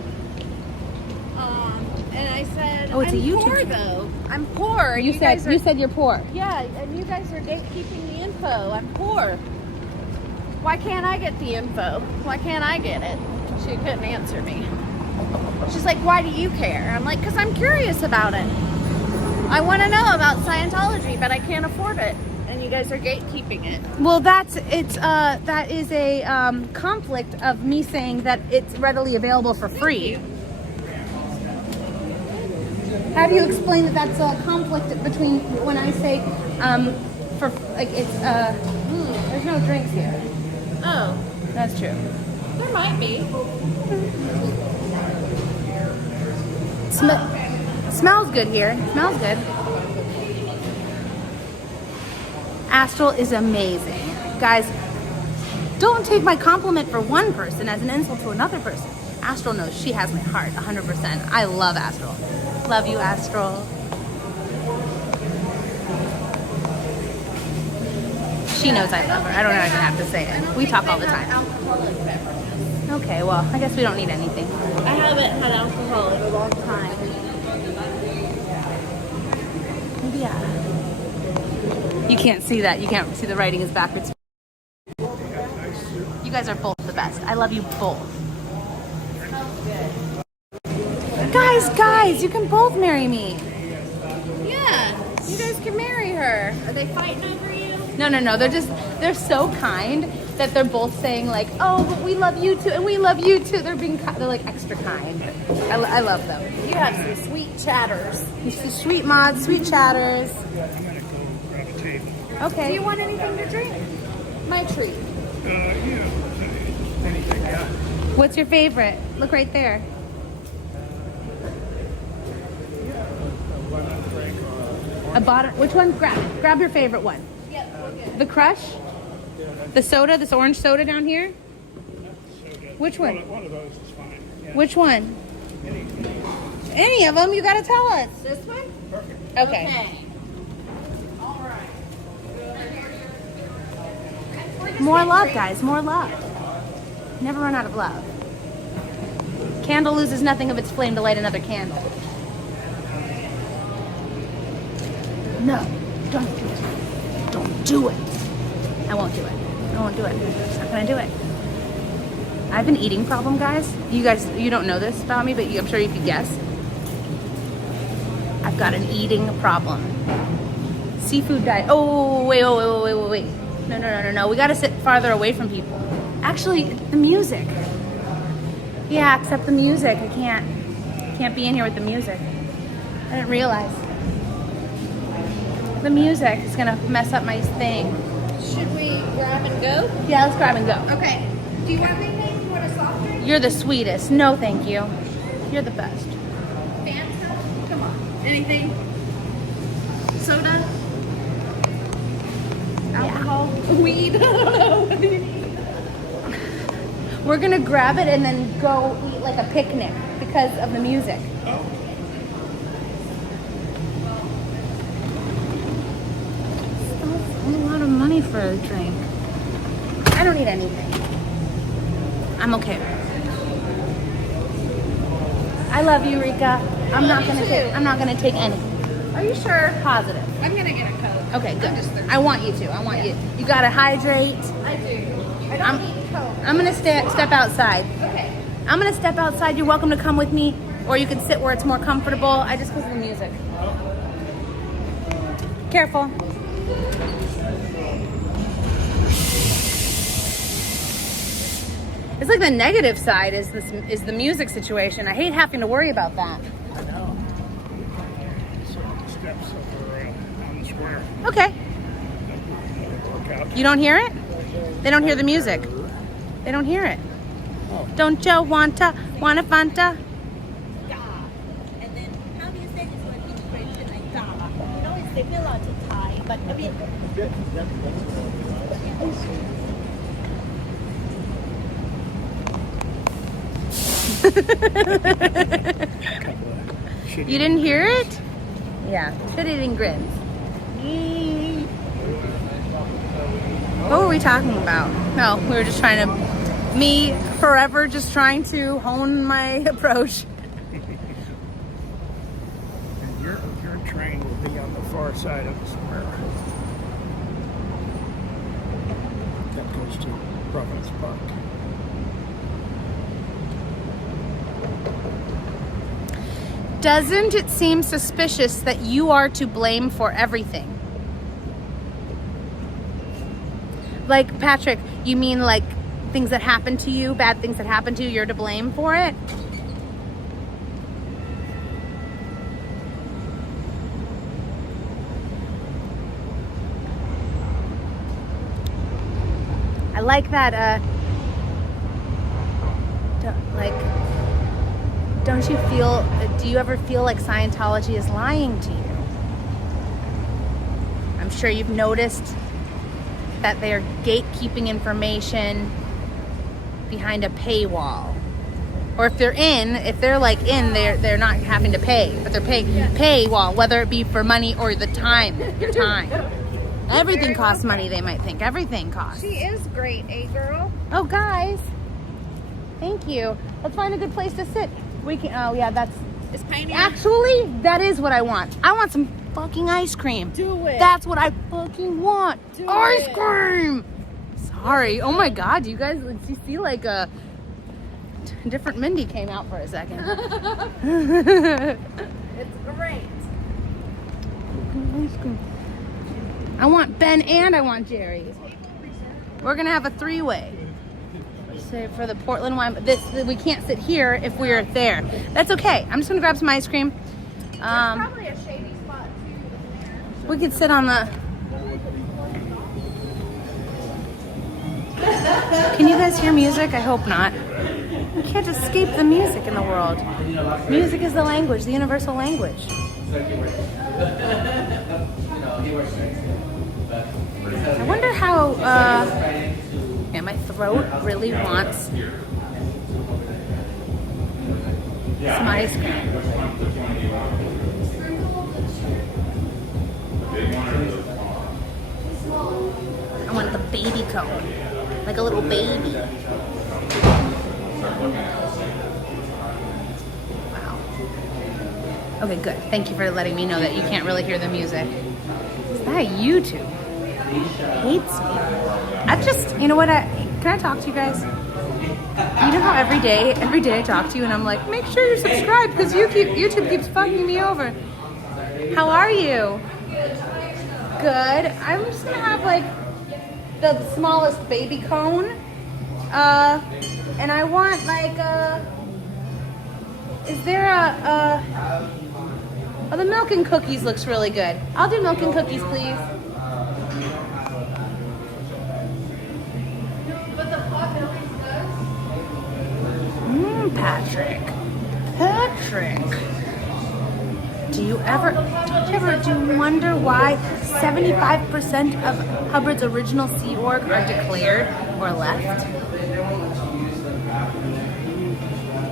And I said, Oh, it's a I'm YouTube poor channel. though. I'm poor. You said you're poor. Yeah, and you guys are gatekeeping the info. I'm poor. Why can't I get the info? Why can't I get it? She couldn't answer me. She's like, why do you care? I'm like, because I'm curious about it. I want to know about Scientology, but I can't afford it. And you guys are gatekeeping it. Well, that is a conflict of me saying that it's readily available for free. How do you explain that that's a conflict between when I say for like it's there's no drinks here. Oh, That's true. there might be. Smells good here. Smells good. Astral is amazing. Guys, don't take my compliment for one person as an insult to another person. Astral knows she has my heart 100%. I love Astral. Love you, Astral. She knows I love her. I don't even have to say it. We talk all the time. Okay, well, I guess we don't need anything. I haven't had alcohol in a long time. Yeah. You can't see that. You can't see the writing is backwards. You guys are both the best. I love you both. Guys, you can both marry me. Yeah, you guys can marry her. Are they fighting over you? No. They're so kind that they're both saying like, oh, but we love you too, and we love you too. They're like extra kind. I love them. You have some sweet chatters. Sweet mods, sweet chatters. Okay. Do you want anything to drink? My treat. What's your favorite? Look right there. A bottom. Which one? Grab it. Grab your favorite one. Yep, we'll get it. The Crush? The soda? This orange soda down here? Which one? One of those is fine. Yeah. Which one? Any of them? You gotta tell us. This one? Perfect. Okay. All right. More love, guys. More love. Never run out of love. Candle loses nothing of its flame to light another candle. No, don't do it. Don't do it. I won't do it. I won't do it. I'm just not gonna do it. I have an eating problem, guys. You don't know this about me, but I'm sure you could guess. I've got an eating problem. Seafood diet. Oh, wait. No. We gotta sit farther away from people. Actually, the music. Yeah, except the music. I can't be in here with the music. I didn't realize. The music is gonna mess up my thing. Should we grab and go? Yeah, let's grab and go. Okay. Do you want anything? You want a soft drink? You're the sweetest. No, thank you. You're the best. Fanta? Come on. Anything? Soda? Alcohol? Weed? I don't know. What do you need? We're gonna grab it and then go eat like a picnic because of the music. That's a lot of money for a drink. I don't need anything. I'm okay. I love you, Rika. I'm not gonna take any. Are you sure? Positive. I'm gonna get a Coke. Okay, good. I'm just thirsty. I want you to. I want you. You gotta hydrate. I do. I don't need Coke. I'm gonna step outside. Okay. I'm gonna step outside. You're welcome to come with me, or you can sit where it's more comfortable. I just because of the music. Careful. It's like the negative side is the music situation. I hate having to worry about that. I know. So steps over on the square. Okay. Workout. You don't hear it? They don't hear the music. They don't hear it. Don't you wanna Fanta? Yeah. And similar to Thai, but I mean, you didn't hear it? Yeah, shit-eating grins. What were we talking about? No, we were just trying to, me forever just trying to hone my approach. And your train will be on the far side of the square. That goes to Providence Park. Doesn't it seem suspicious that you are to blame for everything? Like, Patrick, you mean like things that happen to you, bad things that happen to you, you're to blame for it? I like that, don't you feel, do you ever feel like Scientology is lying to you? I'm sure you've noticed that they are gatekeeping information behind a paywall. Or if they're they're not having to pay, but they're paying paywall, whether it be for money or the time, your time. Everything costs money, they might think. Everything costs. She is great, girl. Oh, guys. Thank you. Let's find a good place to sit. We can, oh yeah, that's, It's painting. actually, that is what I want. I want some fucking ice cream. Do it. That's what I fucking want. Do Ice it. cream. Sorry. Oh my God, you guys, you see like a different Mindy came out for a second. It's great. Ice cream. I want Ben and I want Jerry. We're gonna have a three-way. So for the Portland wine, we can't sit here if we're there. That's okay. I'm just gonna grab some ice cream. There's probably a shady spot too. We could sit on the. Can you guys hear music? I hope not. We can't escape the music in the world. Music is the language, the universal language. I wonder how, yeah, my throat really wants some ice cream. I want the baby cone, like a little baby. Wow. Okay, good. Thank you for letting me know that you can't really hear the music. Is that YouTube? Hates me. I've just, you know what, can I talk to you guys? You know how every day I talk to you and I'm like, make sure you're subscribed because YouTube keeps fucking me over. How are you? Good. I'm just gonna have like the smallest baby cone. And I want like is there oh, the milk and cookies looks really good. I'll do milk and cookies, please. Patrick. Do you ever wonder why 75% of Hubbard's original Sea Org are declared or left?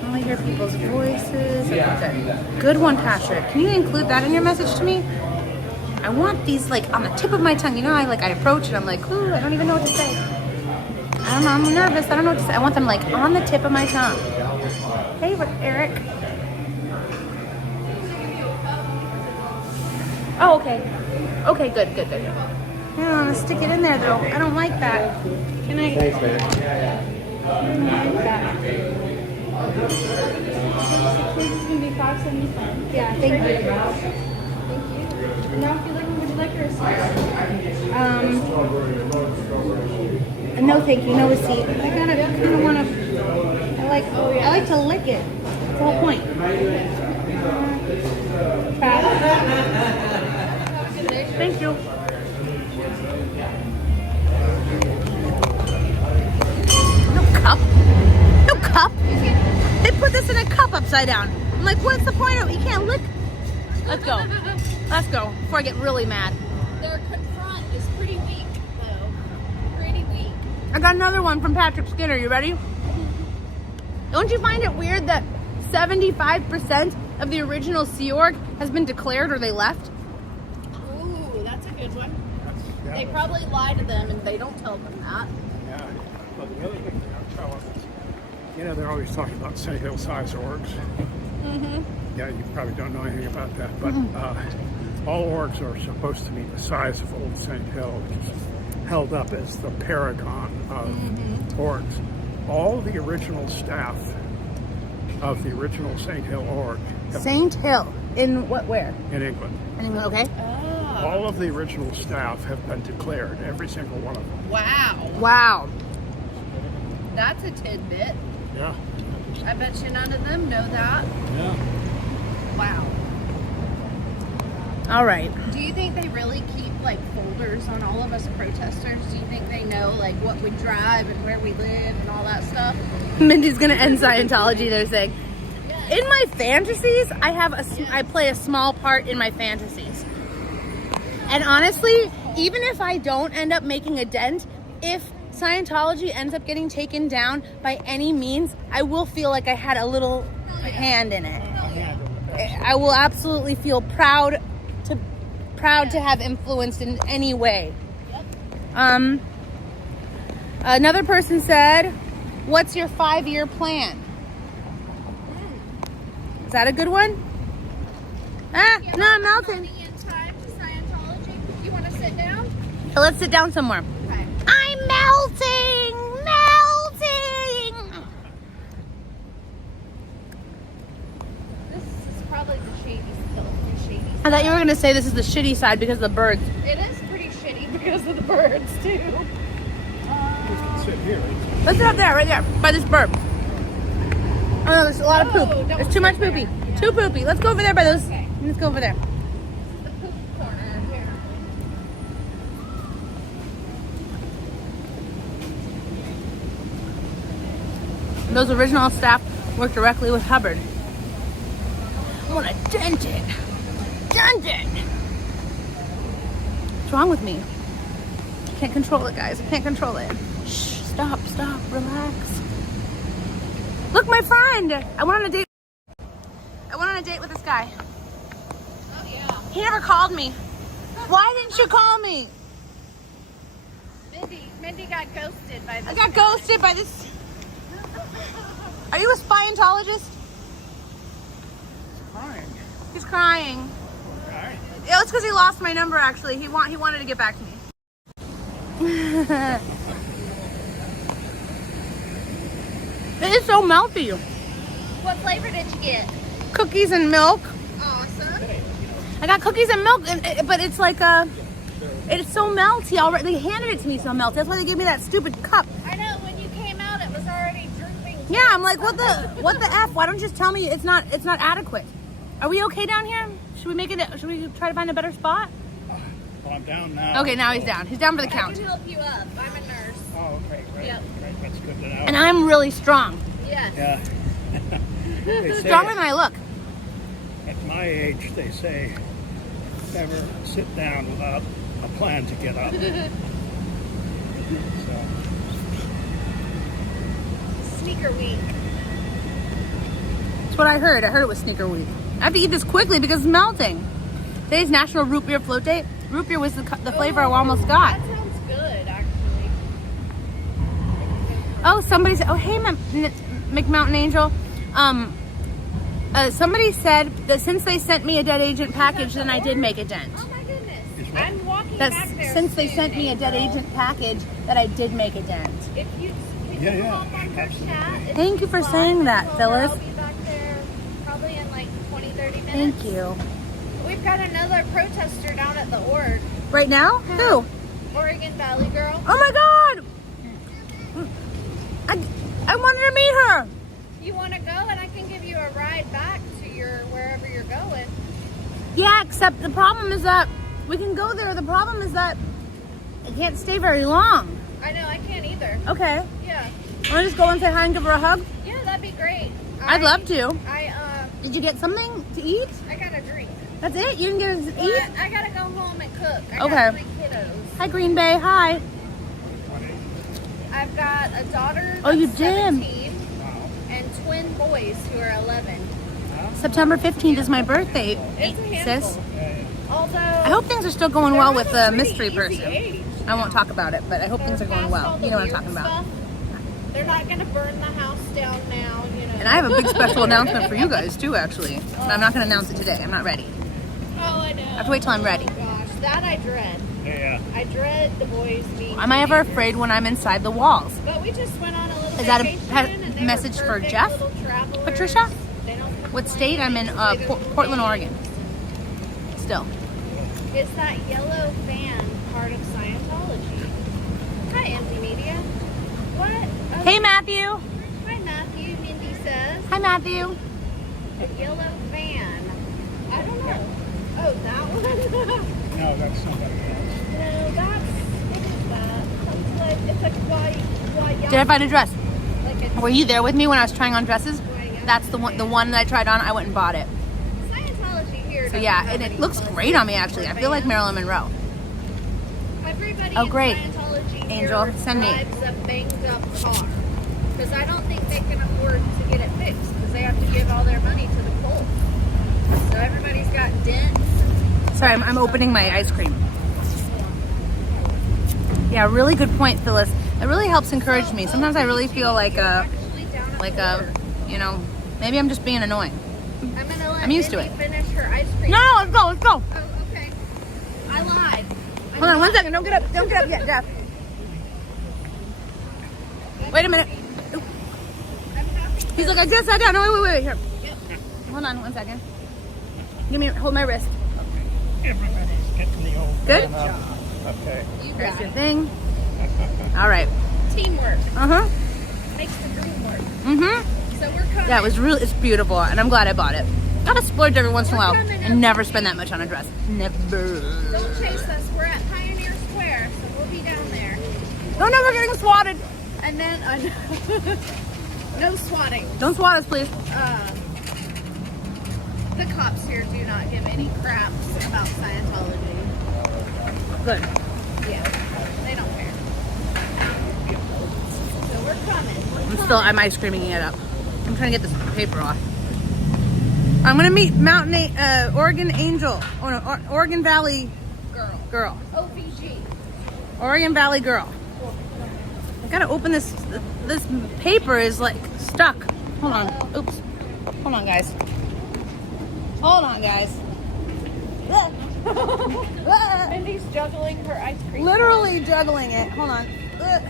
I hear people's voices. Okay. Good one, Patrick. Can you include that in your message to me? I want these like on the tip of my tongue. You know, I approach and I'm like, ooh, I don't even know what to say. I don't know, I'm nervous. I don't know what to say. I want them like on the tip of my tongue. Hey, Eric. Oh, okay. Okay, good. I don't want to stick it in there though. I don't like that. Can I? Thanks, man. I don't like that. This is gonna be $5.75. Yeah, thank you. Now, if you like, would you like your receipt? No, thank you. No receipt. I kind of want to. I like to lick it. That's the whole point. Thank you. No cup. No cup. They put this in a cup upside down. I'm like, what's the point of it? You can't lick. Let's go. Let's go before I get really mad. Their confront is pretty weak, though. Pretty weak. I got another one from Patrick Skinner. You ready? Don't you find it weird that 75% of the original Sea Org has been declared or they left? Ooh, that's a good one. Yeah, They probably lie to them and they don't tell them that. yeah. But the other thing they're telling us, you know, they're always talking about St. Hill size orgs. Yeah, you probably don't know anything about that, but all orgs are supposed to be the size of Old St. Hill, which is held up as the paragon of orgs. All the original staff of the original St. Hill org St. Hill. In what, where? in England, Okay. all of the original staff have been declared, every single one of them. Wow. Wow. That's a tidbit. Yeah, I bet you none of them know that. yeah. Wow. All right. Do you think they really keep like folders on all of us protesters? Do you think they know like what we drive and where we live and all that stuff? Mindy's gonna end Scientology, they're saying. In my fantasies, I play a small part in my fantasies. And honestly, even if I don't end up making a dent, if Scientology ends up getting taken down by any means, I will feel like I had a little hand in it. I will absolutely feel proud to have influenced in any way. Another person said, "What's your 5-year plan?" Is that a good one? No, I'm melting. In time to Scientology. You want to sit down? So let's sit down somewhere. Okay. I'm melting. This is probably the shady still. The shady. I thought you were gonna say this is the shitty side because of the birds. It is pretty shitty because of the birds too. We can sit here. Let's sit up there, right there, by this bird. Oh no, there's a lot of poop. don't There's too much sit there. poopy. Yeah. Too poopy. Let's go over there by those. Okay. Let's go over there. The poop corner here. Those original staff work directly with Hubbard. I want to dent it. Dent it. What's wrong with me? I can't control it, guys. I can't control it. Shh, stop, relax. Look, my friend. I went on a date with this guy. Oh yeah. He never called me. Why didn't you call me? Mindy got ghosted by this. I got ghosted by this. Are you a Scientologist? Fine. He's crying. Right. Yeah, it's because he lost my number. Actually, he wanted to get back to me. It is so melty. What flavor did you get? Cookies and milk. Awesome. I got cookies and milk, but it's like it's so melty already. They handed it to me so melty. That's why they gave me that stupid cup. I know when you came out, it was already drooping. Yeah, I'm like, what the f? Why don't you just tell me it's not adequate? Are we okay down here? Should we try to find a better spot? Well, I'm down now. Okay, now he's down. He's down for the I count. can help you up. I'm a nurse. Oh, okay, great. Yep. Great, that's good to know. And I'm really strong. Yes. Yeah. They say Stronger than I look. at my age, they say, never sit down without a plan to get up. So, Sneaker week. That's what I heard. I heard it was sneaker week. I have to eat this quickly because it's melting. Today's National Root Beer Float Day. Root beer was the flavor I almost got. That sounds good, actually. Oh, somebody said, oh, hey, McMountain Angel. Somebody said that since they sent me a dead agent package, then I did make a dent. Oh my goodness. I'm walking That back there. since they soon, sent me a dead Angel. agent package, that I did make a dent. If you can Yeah, you yeah, hop on her absolutely. chat? If Thank you for fly, saying that, I'll Phyllis. be back there probably in like 20-30 minutes. Thank you. We've got another protester down at the org. Right now? Who? Oregon Valley girl. Oh my God! I wanted to meet her. You want to go and I can give you a ride back to your wherever you're going. Yeah, except the problem is that we can go there. The problem is that I can't stay very long. I know, I can't either. Okay. Yeah. Want to just go and say hi and give her a hug? Yeah, that'd be great. I'd love to. I Did you get something to eat? got a drink. That's it? You didn't get us to But eat? I gotta go home and cook. I Okay. got 3 kiddos. Hi, Green Bay. Hi. I've got a daughter Oh, you that's did? 17 and twin boys who are 11. September 15th is my birthday, It's a handful. sis. Although I hope things are still going well with the mystery Easy person. age. I won't talk about it, but I hope things are going well. You know what I'm talking about. They're not gonna burn the house down now, you know. And I have a big special announcement for you guys too, actually. But I'm not going to announce it today. I'm not ready. Oh, I know. I have to wait till I'm ready. Oh, gosh, that I dread. Yeah. I dread the boys being. Am I ever teenagers. afraid when I'm inside the walls? But we just went on a little Is that a vacation, and they message were for perfect Jeff? little travelers. Patricia? They don't What complain. state? I'm in They play their Portland, games. Oregon. Still. Is that yellow fan part of Scientology? Hi, Empty Media. What? Oh, Hey, Matthew. Hi, Matthew. Mindy says. Hi, Matthew. A yellow van. I don't know. Oh, that one? No, that's somebody else. No, that's. What is that? It's like white. Did I find a dress? Like a Were you there with me when I was trying on dresses? Guayana That's the one that I tried on. I went and bought it. Scientology here. So yeah, and it looks great on me actually. I feel like Marilyn Monroe. Everybody Oh, in great. Scientology Angel, here send me. drives a banged up car. Because I don't think they can afford to get it fixed. Because they have to give all their money to the cult. So everybody's got dents. Sorry, I'm opening my ice cream. Yeah, really good point, Phyllis. It really helps encourage me. Sometimes I really feel like Actually down at the you know, maybe I'm just being annoying. I'm gonna let I'm used to Mindy it. finish her ice cream. No, let's go, let's go. Oh, okay. I lied. Hold on 1 second. Don't get up yet, Jeff. Wait a minute. I'm happy. He's like, I just sat down. No, wait, here. Hold on 1 second. Hold my wrist. Everybody's getting the old. Good? Okay. You Here's got your it. thing. All right. Teamwork Uh-huh. makes the dream work. Mm-hmm. So we're coming. Yeah, it's beautiful, and I'm glad I bought it. Gotta splurge every once in a while We're coming and up. never spend that much on a dress. Never. Don't chase us. We're at Pioneer Square, so we'll be down there. Oh no, we're getting swatted. And then no swatting. Don't swat us, please. The cops here do not give any craps about Scientology. Good. Yeah, they don't care. So we're coming. I'm ice creaming it up. I'm trying to get this paper off. I'm gonna meet Oregon Angel, Oregon Valley girl. OVG. Oregon Valley girl. I gotta open this. This paper is like stuck. Hold on. Oops. Hold on, guys. Hold on, guys. Mindy's juggling her ice cream. Literally juggling it. Hold on. Let's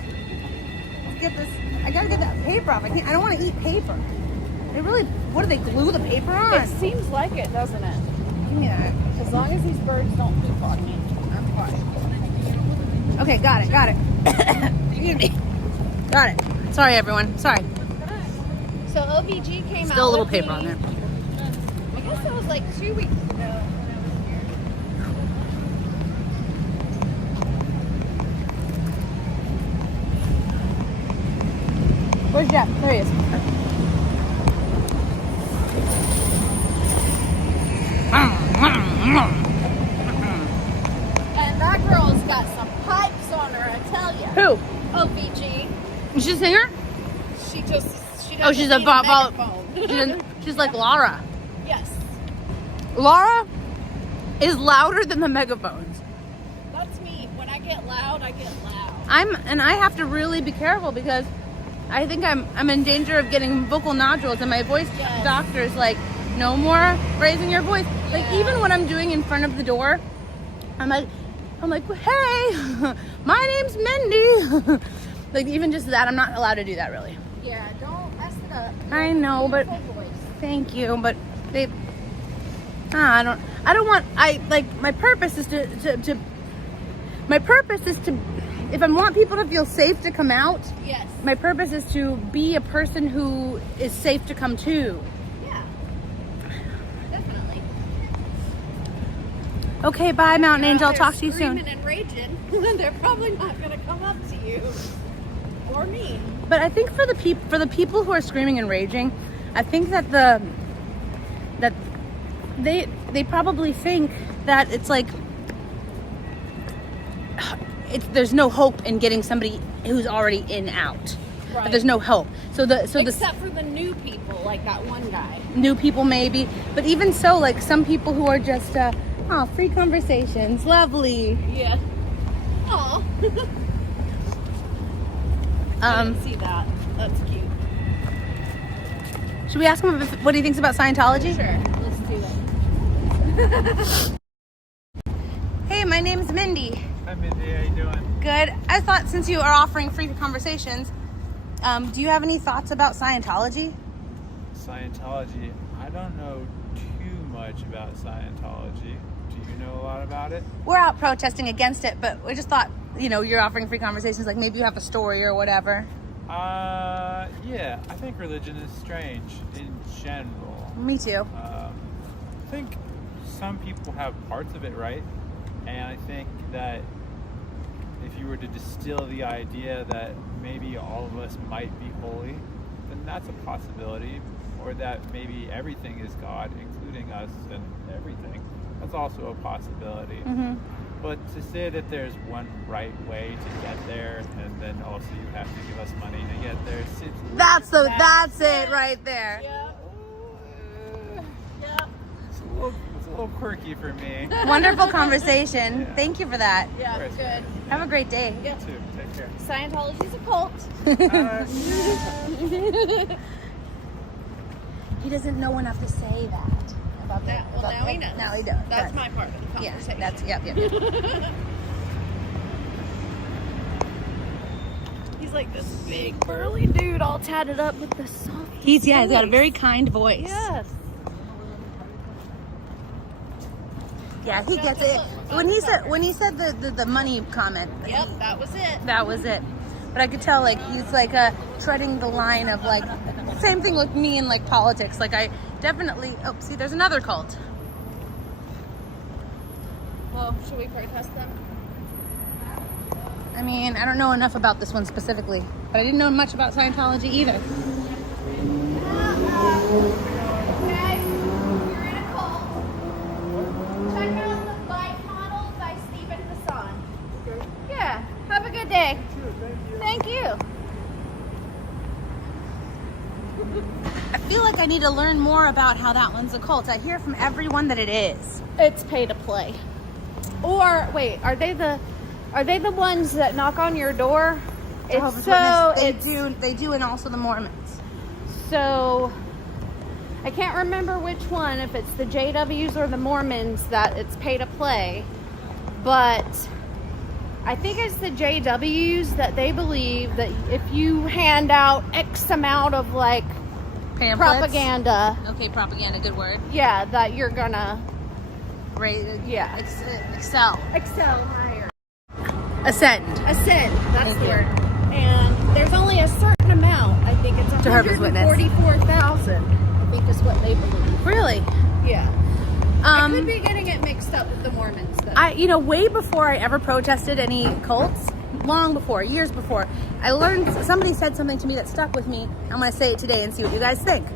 get this. I gotta get that paper off. I don't want to eat paper. They really. What do they glue the paper on? It seems like it, doesn't it? Give me that. As long as these birds don't poop on me, I'm fine. Okay, got it. Excuse me. Got it. Sorry, everyone. Sorry. So OVG came out. Still a little with paper me- on there. I guess that was like 2 weeks ago. Where's Jeff? There he is. And that girl's got some pipes on her, I tell you. Who? OVG. Is she a singer? She just. She Oh, she's a megaphone. she's like Laura. Yes. Laura is louder than the megaphones. That's me. When I get loud, I get loud. I have to really be careful because I think I'm in danger of getting vocal nodules, and my voice Yes. doctor's like, no more raising your voice. Like Yeah. even when I'm doing in front of the door, I'm like, hey, my name's Mindy. Like even just that, I'm not allowed to do that really. Yeah, don't mess it up. I know, but Beautiful voice. thank you, but they. I don't want. My purpose is to. My purpose is to. If I want people to feel safe to come out, Yes. my purpose is to be a person who is safe to come to. Yeah. Definitely. Okay, bye, Mountain Angel. I'll They're talk to you soon. screaming and raging. They're probably not going to come up to you or me. But I think for the people who are screaming and raging, I think that they probably think that it's like there's no hope in getting somebody who's already in out. Right. But there's no hope. Except for the new people, like that one guy. New people maybe, but even so, like some people who are just free conversations, lovely. Yeah. Aw. I didn't see that. That's cute. Should we ask him what he thinks about Scientology? Sure. Let's do it. Hey, my name's Mindy. Hi Mindy, how you doing? Good. I thought since you are offering free conversations, do you have any thoughts about Scientology? Scientology, I don't know too much about Scientology. Do you know a lot about it? We're out protesting against it, but we just thought, you're offering free conversations, like maybe you have a story or whatever. Yeah, I think religion is strange in general. Me too. I think some people have parts of it right, and I think that if you were to distill the idea that maybe all of us might be holy, then that's a possibility, or that maybe everything is God, including us and everything. That's also a possibility. Mm-hmm. But to say that there's one right way to get there, and then also you have to give us money to get there, That's it right there. it's a little quirky for me. Wonderful conversation. Yeah. Thank you for that. Yeah, Of course. good. Have a great day. You too. Take care. Scientology's a cult. He doesn't know enough to say that. About That, well, now he knows. Now he does. That's my part of the Yeah, conversation. that's, yep. He's like this big burly dude all tatted up with the soft. He's got a very kind voice. Yes. Yeah, he gets it. When he said the money comment, Yep, that was it. that was it. But I could tell like he's like treading the line of like same thing with me in like politics. Like I definitely see there's another cult. Well, should we protest them? I mean, I don't know enough about this one specifically, but I didn't know much about Scientology either. Guys, you're in a cult. Check out the bike model by Stephen Hassan. Yeah. Have a good day. Thank you. I feel like I need to learn more about how that one's a cult. I hear from everyone that it is. It's pay to play. Or wait, are they the ones that knock on your door? Jehovah's Witness, they do, and also the Mormons. So I can't remember which one, if it's the JWs or the Mormons that it's pay to play, but I think it's the JWs that they believe that if you hand out X amount of like Pamphlets. propaganda, Okay, propaganda, good word. yeah, that you're gonna Yeah, excel. excel higher. Ascend. Ascend, that's the word. And there's only a certain amount. I think it's Jehovah's Witness. 144,000. I think is what they believe. Really? Yeah. I could be getting it mixed up with the Mormons though. Way before I ever protested any cults, long before, years before, I learned, somebody said something to me that stuck with me. I'm going to say it today and see what you guys think.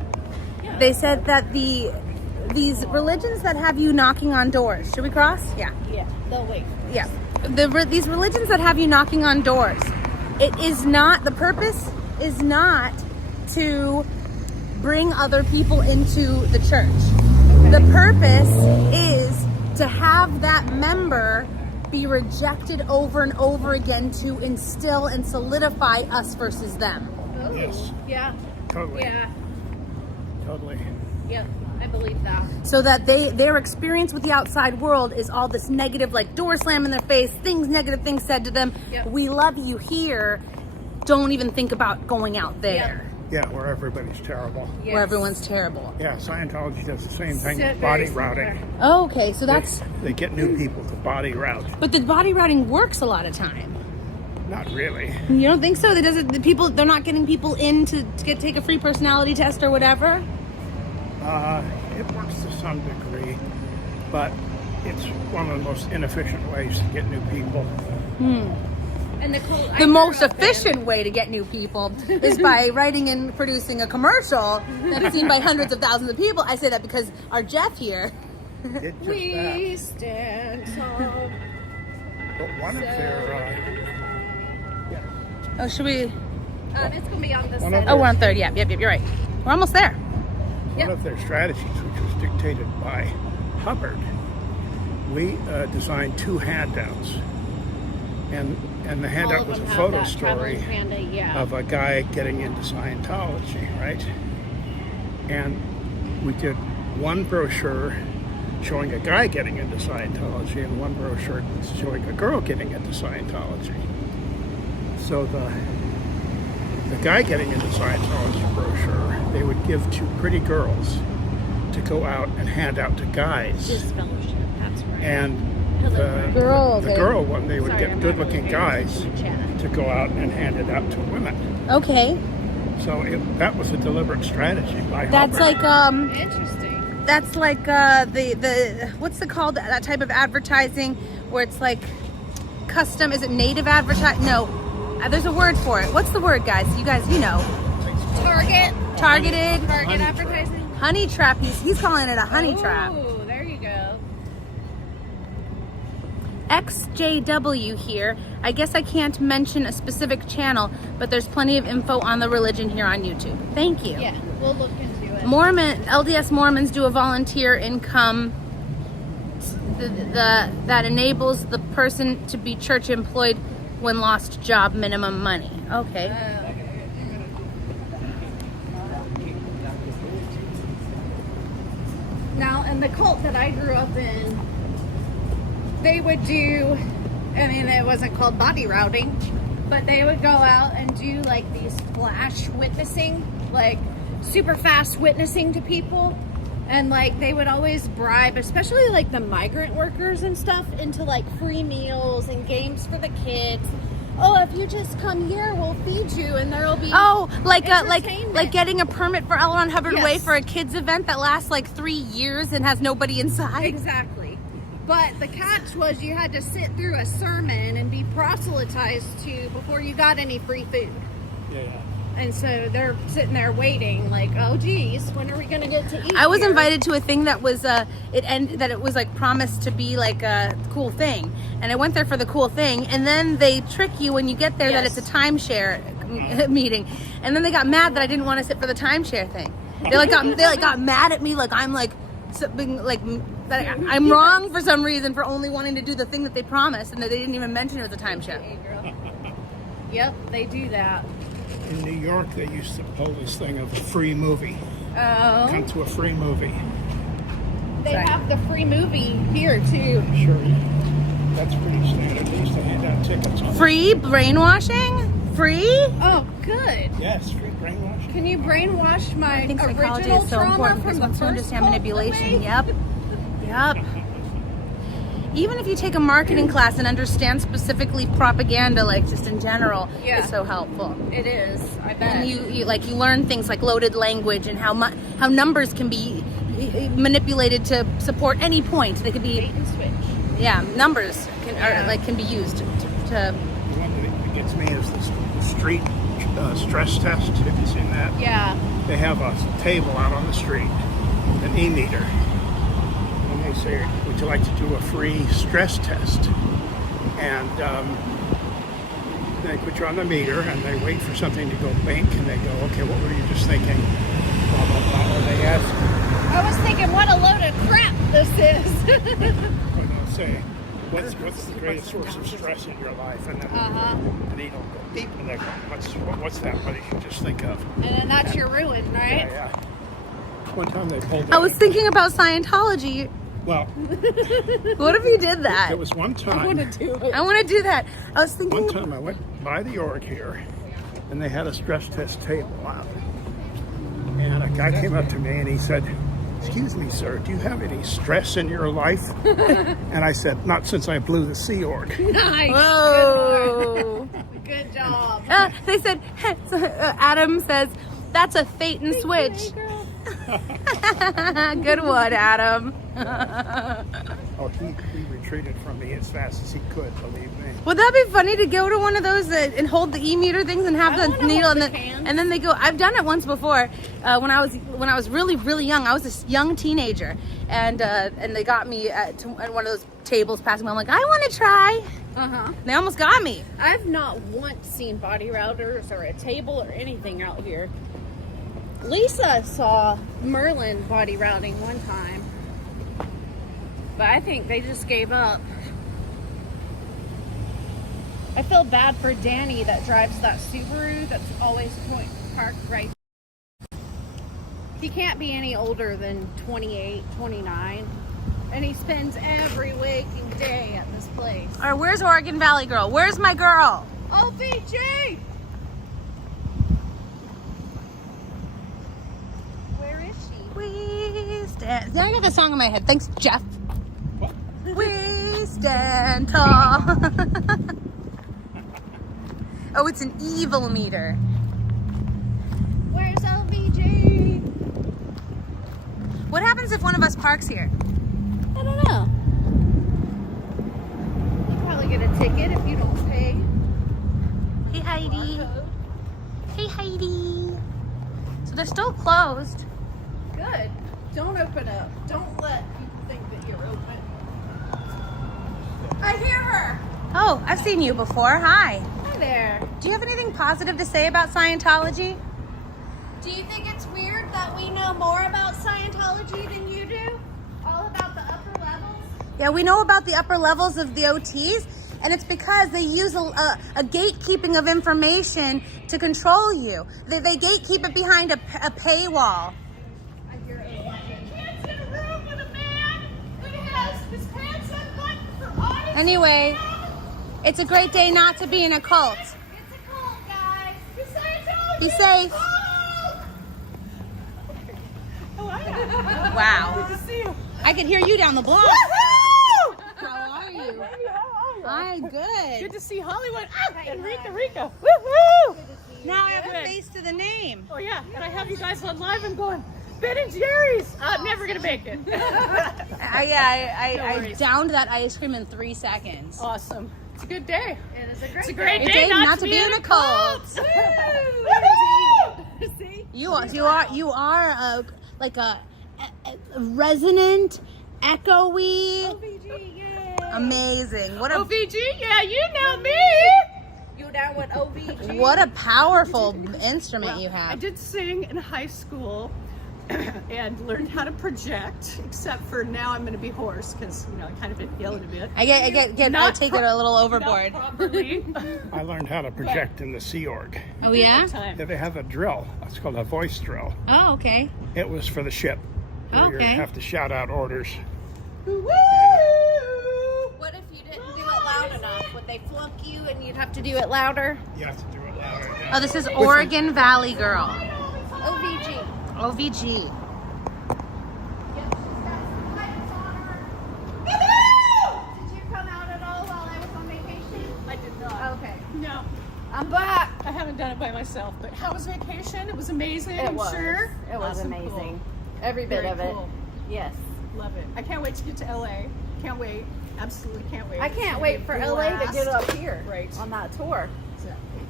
Yeah. They said that these religions that have you knocking on doors, should we cross? Yeah. Yeah, they'll wait. Yeah. These religions that have you knocking on doors, the purpose is not to bring other people into the church. The purpose is to have that member be rejected over and over again to instill and solidify us versus them. Oh, Yes. yeah. Totally. Yeah. Totally. Yep. I believe that. So that their experience with the outside world is all this negative, like door slam in their face, negative things said to them. Yep. We love you here. Don't even think about going out there Yeah, where everybody's terrible. Yes. where everyone's terrible. Yeah, Scientology does the same thing So with body very routing. Oh, okay, so that's, They get new people to body route. but the body routing works a lot of time. Not really. You don't think so? They're not getting people in to take a free personality test or whatever? It works to some degree, but it's one of the most inefficient ways to get new people. And the Most efficient way to get new people is by writing and producing a commercial that is seen by hundreds of thousands of people. I say that because our Jeff here did just We stand tall. that. But one of their Oh, should we? It's gonna be on this One side. of Oh, we're on third. Yep, you're right. We're almost there. one of their strategies, which was dictated by Hubbard, we designed 2 handouts, and the handout was a photo story of a guy getting into Scientology, right? And we did one brochure showing a guy getting into Scientology and one brochure showing a girl getting into Scientology. So the guy getting into Scientology brochure, they would give to pretty girls to go out and hand out to guys. Disfellowship, that's right. And the Girl, the okay. girl one, they would Sorry, I'm get not good-looking really guys paying attention to go out and hand it out to women. Okay. So that was a deliberate strategy by That's Hubbard. like Interesting. That's like the what's it called, that type of advertising where it's like custom, is it native advertising? No, there's a word for it. What's the word, guys? You know. Targeted. Target advertising. Honey trap. He's calling it a honey trap. Oh, there you go. XJW here. I guess I can't mention a specific channel, but there's plenty of info on the religion here on YouTube. Thank you. Yeah, we'll look into it. LDS Mormons do a volunteer income that enables the person to be church employed when lost job minimum money. Okay. Now, in the cult that I grew up in, they would do, I mean, it wasn't called body routing, but they would go out and do like these flash witnessing, like super fast witnessing to people. And like they would always bribe, especially like the migrant workers and stuff, into like free meals and games for the kids. Oh, if you just come here, we'll feed you, and there'll be like entertainment. getting a permit for L. Ron Hubbard Yes. Way for a kids event that lasts like 3 years and has nobody inside. Exactly. But the catch was you had to sit through a sermon and be proselytized to before you got any free food. Yeah. And so they're sitting there waiting, like, oh geez, when are we gonna get to eat? I was here? invited to a thing that was that it was like promised to be like a cool thing, and I went there for the cool thing, and then they trick you when you get there that Yes. it's a timeshare meeting, and then they got mad that I didn't want to sit for the timeshare thing. They got mad at me like I'm like something like that I'm wrong for some reason for only wanting to do the thing that they promised, and that they didn't even mention it was a timeshare. Hey, girl. Yep, they do that. In New York, they used to pull this thing of a free movie. Oh, Come to a free movie. they have the free movie here too. Sure. That's pretty standard. They used to hand out tickets on Free brainwashing? Free? Oh, good. Yes, free brainwashing. Can you brainwash my I think psychology original is so trauma important from because the once you first understand cult manipulation, away? yep. Even if you take a marketing class and understand specifically propaganda, like just in general, Yeah. it's so helpful. It is. I bet. And you learn things like loaded language and how numbers can be manipulated to support any point. They could Bait be and switch. numbers can be used to The one that gets me is the street stress test. Have you seen that? Yeah. They have a table out on the street, an e-meter, and they say, would you like to do a free stress test? And they put you on the meter, and they wait for something to go bink, and they go, okay, what were you just thinking? Blah, blah, blah. Or they ask, I was thinking, what a load of crap this is. or they'll say, what's the greatest source of stress in your life? And then and they don't go deep, and they go, what's that? What did you just think of? And then that's your ruin, right? Yeah. One time they pulled I was thinking about Scientology. well, What if you did that? there was one time. I want to do that. I was thinking. One time I went by the org here, and they had a stress test table out. And a guy came up to me and he said, "Excuse me, sir, do you have any stress in your life?" And I said, "Not since I blew the Sea Org." Nice. Whoa. Good job. They said, Adam says, that's a bait and switch. Hey, girl. Good one, Adam. Oh, he retreated from me as fast as he could, believe me. Would that be funny to go to one of those and hold the e-meter things and have the needle and then they go? I've done it once before when I was really, really young. I was a young teenager, and they got me at one of those tables passing by. I'm like, I want to try. They almost got me. I've not once seen body routers or a table or anything out here. Lisa saw Merlin body routing one time, but I think they just gave up. I feel bad for Danny that drives that Subaru that's always parked right. He can't be any older than 28, 29, and he spends every waking day at this place. All right, where's Oregon Valley girl? Where's my girl? OVG! Where is she? We stand. I got the song in my head. Thanks, Jeff. What? We stand tall. Oh, it's an evil meter. Where's OVG? What happens if one of us parks here? I don't know. You'll probably get a ticket if you don't pay. Hey, Heidi. Hey, Heidi. So they're still closed. Good. Don't open up. Don't let people think that you're open. I hear her. Oh, I've seen you before. Hi. Hi there. Do you have anything positive to say about Scientology? Do you think it's weird that we know more about Scientology than you do? All about the upper levels? Yeah, we know about the upper levels of the OTs, and it's because they use a gatekeeping of information to control you. They gatekeep it behind a paywall. I hear it. Can't sit in a room with a man who has his pants unbuttoned for honest. Anyway, it's a great day not to be in a cult. It's a cult, guys. It's Scientology. Be safe. Wow. Good to see you. I can hear you down the block. How are you? I'm good. Good to see Hollywood. And Rica. Now I have a face to the name. Oh yeah, and I have you guys on live and going, Ben and Jerry's. Never gonna make it. I downed that ice cream in 3 seconds. Awesome. It's a good day. It is a It's a great great Day day not to be in a cult. See? You are a resonant, echoey, OVG, yay. amazing. What a OVG, yeah, you know me. You down with OVG? what a powerful instrument you I have. did sing in high school and learned how to project, except for now I'm going to be hoarse because, I kind of inhaled a bit. I take it a little overboard. Not properly. I learned how to project in the Sea Org. Oh yeah? Time. They have a drill. It's called a voice drill. Oh okay. It was for the ship. Where Okay. You have to shout out orders. What if you didn't do it loud enough? Would they flunk you and you'd have to do it louder? You have to do it louder. Oh, this is Oregon Valley girl. OVG. OVG. Yep, she's got some lights on her. Did you come out at all while I was on vacation? I did not. Okay. No, I'm back. I haven't done it by myself. But how was vacation? It was amazing, I'm sure. It was Awesome, amazing. cool. Every bit Very of it. cool. Yes. Love it. I can't wait to get to LA. Can't wait. Absolutely can't wait. I It's can't gonna wait be for a LA to blast. get up here Right. on that tour. Exactly.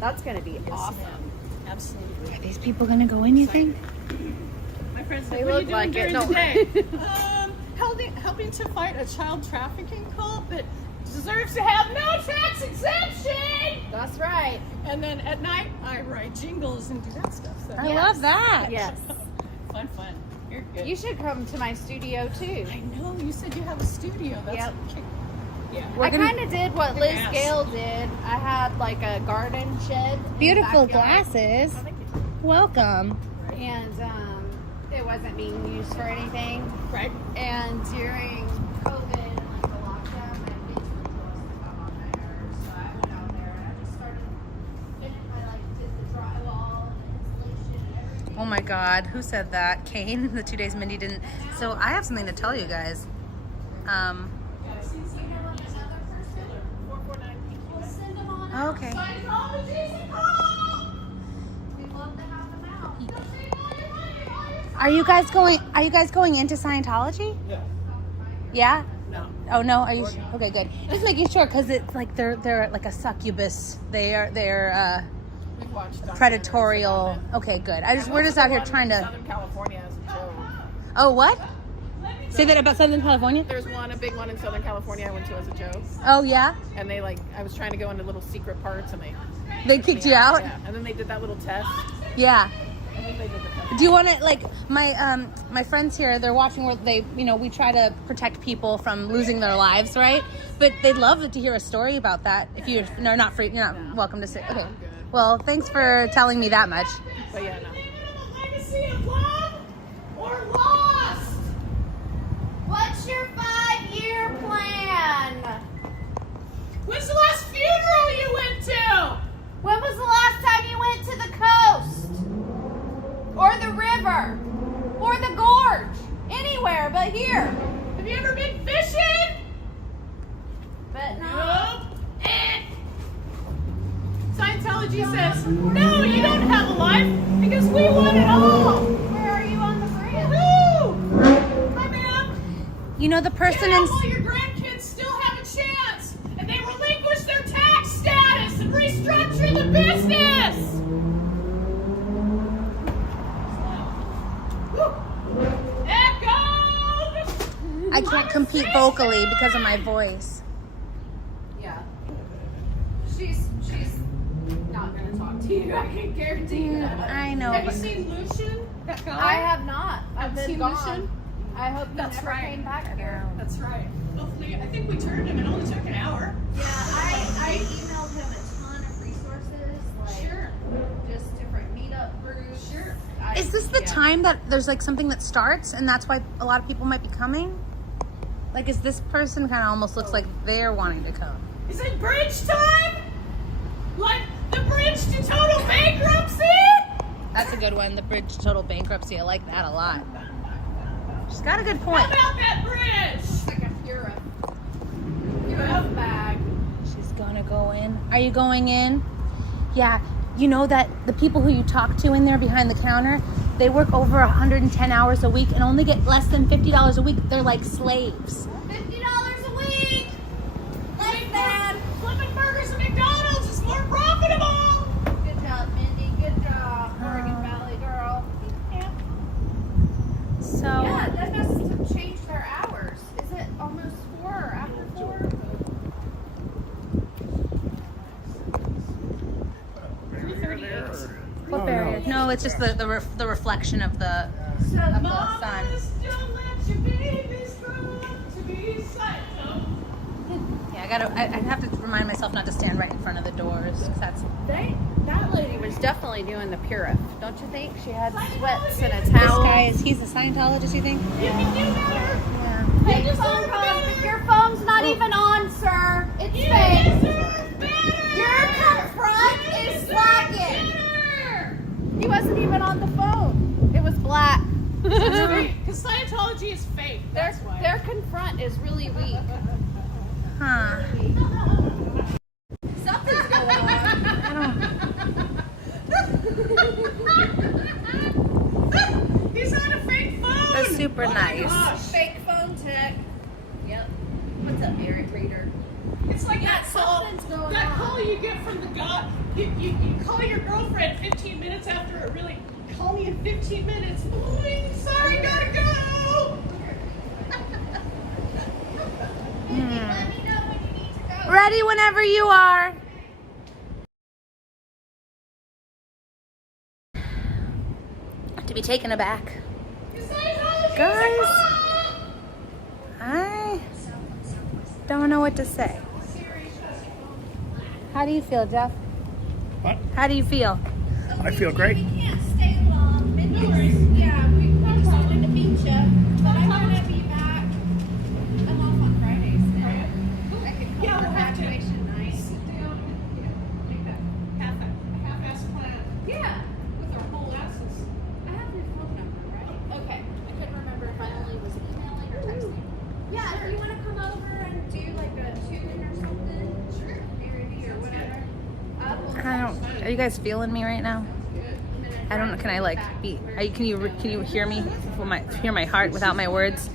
That's going to be Yes, awesome. ma'am. Absolutely. Are these people gonna go in, you think? My friends They said, what are you look doing like it, during don't the day? Helping to fight a child trafficking cult that deserves to have no tax exemption. That's right. And then at night, I write jingles and do that stuff. So I love that. Yes. fun. You're good. You should come to my studio too. I know you said you have a studio. That's Yep. Yeah. I kind of did what Liz Yes. Gale did. I had like a garden shed. in the Beautiful backyard. glasses. I think it's Welcome. And it wasn't being used for anything. right. And during COVID and like the lockdown, my basement was up on there. So I went out there and I just started. And I did the drywall and insulation and everything. Oh my God, who said that? Kane, the 2 days Mindy didn't. So I have something to tell you guys. We'll send them on out. Okay. Scientology's a cult! We'd love to have them out. Don't save all your money, all your Are you guys going into Scientology? Yeah. Yeah? No. Oh no, are you? Okay, good. Just making sure because it's like they're like a succubus. They're We've watched predatorial. Okay, good. We're just out here trying to. Southern California as a joke. Oh, what? Say that about Southern California? There's a big one in Southern California I went to as a joke. Oh yeah. And they I was trying to go into little secret parts and They kicked you out. Yeah. And then they did that little test. Yeah. I think they did the test. Do you want to like my friends here? They're watching where we try to protect people from losing their lives, right? But they'd love to hear a story about that. If you're not free, you're not welcome to say. Okay. Well, thanks for telling me that much. But yeah, no. Legacy of love or lost? What's your 5-year plan? When's the last funeral you went to? When was the last time you went to the coast? Or the river? Or the gorge? Anywhere but here. Have you ever been fishing? But no. Scientology says, no, you don't have a life because we want it all. Where are you on the bridge? Woo! Hi, ma'am. You know the person Get in. out while your grandkids still have a chance and they relinquish their tax status and restructure the business. Echo! I can't compete vocally because of my voice. Yeah. She's not gonna talk to you. I can guarantee you that. I know. Have you But seen Lucian? That guy? I have not. I've been seen gone. Lucian? I hope you That's never right. came back here. That's right. Hopefully, I think we turned him. It only took an hour. Yeah, I emailed him a ton of resources, like Sure. just different meetup groups. Sure. is this the time that there's like something that starts, and that's why a lot of people might be coming? Like, is this person kind of almost looks like they're wanting to come? Is it bridge time? Like the bridge to total bankruptcy? That's a good one. The bridge to total bankruptcy. I like that a lot. She's got a good How point. about that bridge? It's like a Europe bag. She's gonna go in. Are you going in? Yeah. You know that the people who you talk to in there behind the counter, they work over 110 hours a week and only get less than $50 a week. They're like slaves. $50 a week. Less than. Flipping burgers at McDonald's is more profitable. Good job, Mindy. Good job. Oregon Valley girl. Yeah. So Yeah, that must have changed their hours. Is it almost 4 or after 4? 3:38. what barrier? No, it's just the reflection of the sun. Mamas, don't let your babies grow up to be psycho. Yeah, I have to remind myself not to stand right in front of the doors. 'Cause that's That lady was definitely doing the purif, don't you think? She had sweats and a this towel. guy he's a Scientologist, you think? You can do better. Yeah. Fake You phone deserve call. better. Your phone's not even on, sir. It's You fake. deserve better. Your confront is slacking. Better. He wasn't even on the phone. It was black. Because Scientology is fake. That's why. Their confront is really weak. Huh. Something's going on. He's on a fake phone. They're super Oh my nice. gosh. Fake phone tech. Yep. What's up, Eric Reader? It's like Yeah, that call. something's going That on. call you get from the god. You call your girlfriend 15 minutes after it really. Call me in 15 minutes. Boing, sorry, gotta go. Let me know when you need to go. Ready whenever you are. To be taken aback. Guys, I don't know what to say. How do you feel, Jeff? What? How do you feel? I feel great. We can't stay long. Mindy's, yeah, we probably wanted to meet you, but I'm gonna be back. I'm off on Fridays now. I could come Yeah, for we'll have to graduation night. sit down and make that half-ass plan Yeah. with our whole asses. I have your phone number, right? Okay. I couldn't remember if I only was emailing or texting. Yeah, if you want to come over and do like a tune or something, sure. Maybe or whatever. I don't. Are you guys feeling me right now? I don't know. Can I like be? Can you hear me? Hear my heart without my words?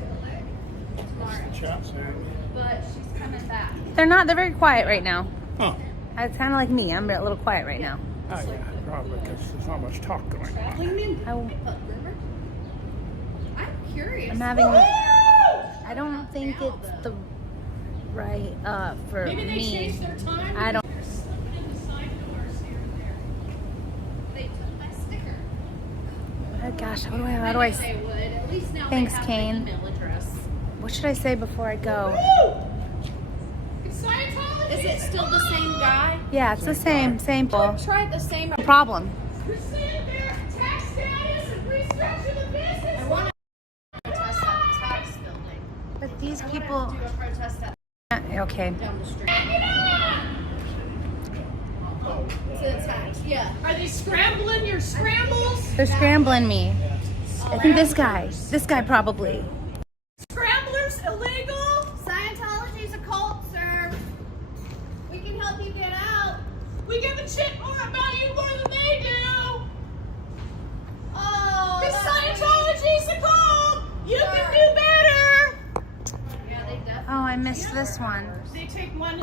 What's the chat saying? They're not. They're very quiet right now. Oh. It's kind of like me. I'm a little quiet right now. Oh, yeah, probably because there's not much talk going on. I'm curious. I'm having. I don't think it's the right for Maybe they me. changed their time. I don't. They're slipping in the side doors here and there. They took my sticker. Oh gosh, how do I? They would. At least now Thanks, they have Kane. the email address. What should I say before I go? It's Scientology. Is it still the same guy? Yeah, it's the same people. Try the same. No problem. You're saying their tax status and restructure the business. I want to protest that tax building. But these I people. want to do a protest that Okay. down the street. To the tax. Yeah. Are they scrambling your scrambles? They're scrambling me. I think this guy probably. Scramblers illegal? Scientology's a cult, sir. We can help you get out. We give a shit more about you more than they do. Oh. Because that's Scientology's a cult. You can do better. Yeah, they definitely. Oh, I missed this one. They take one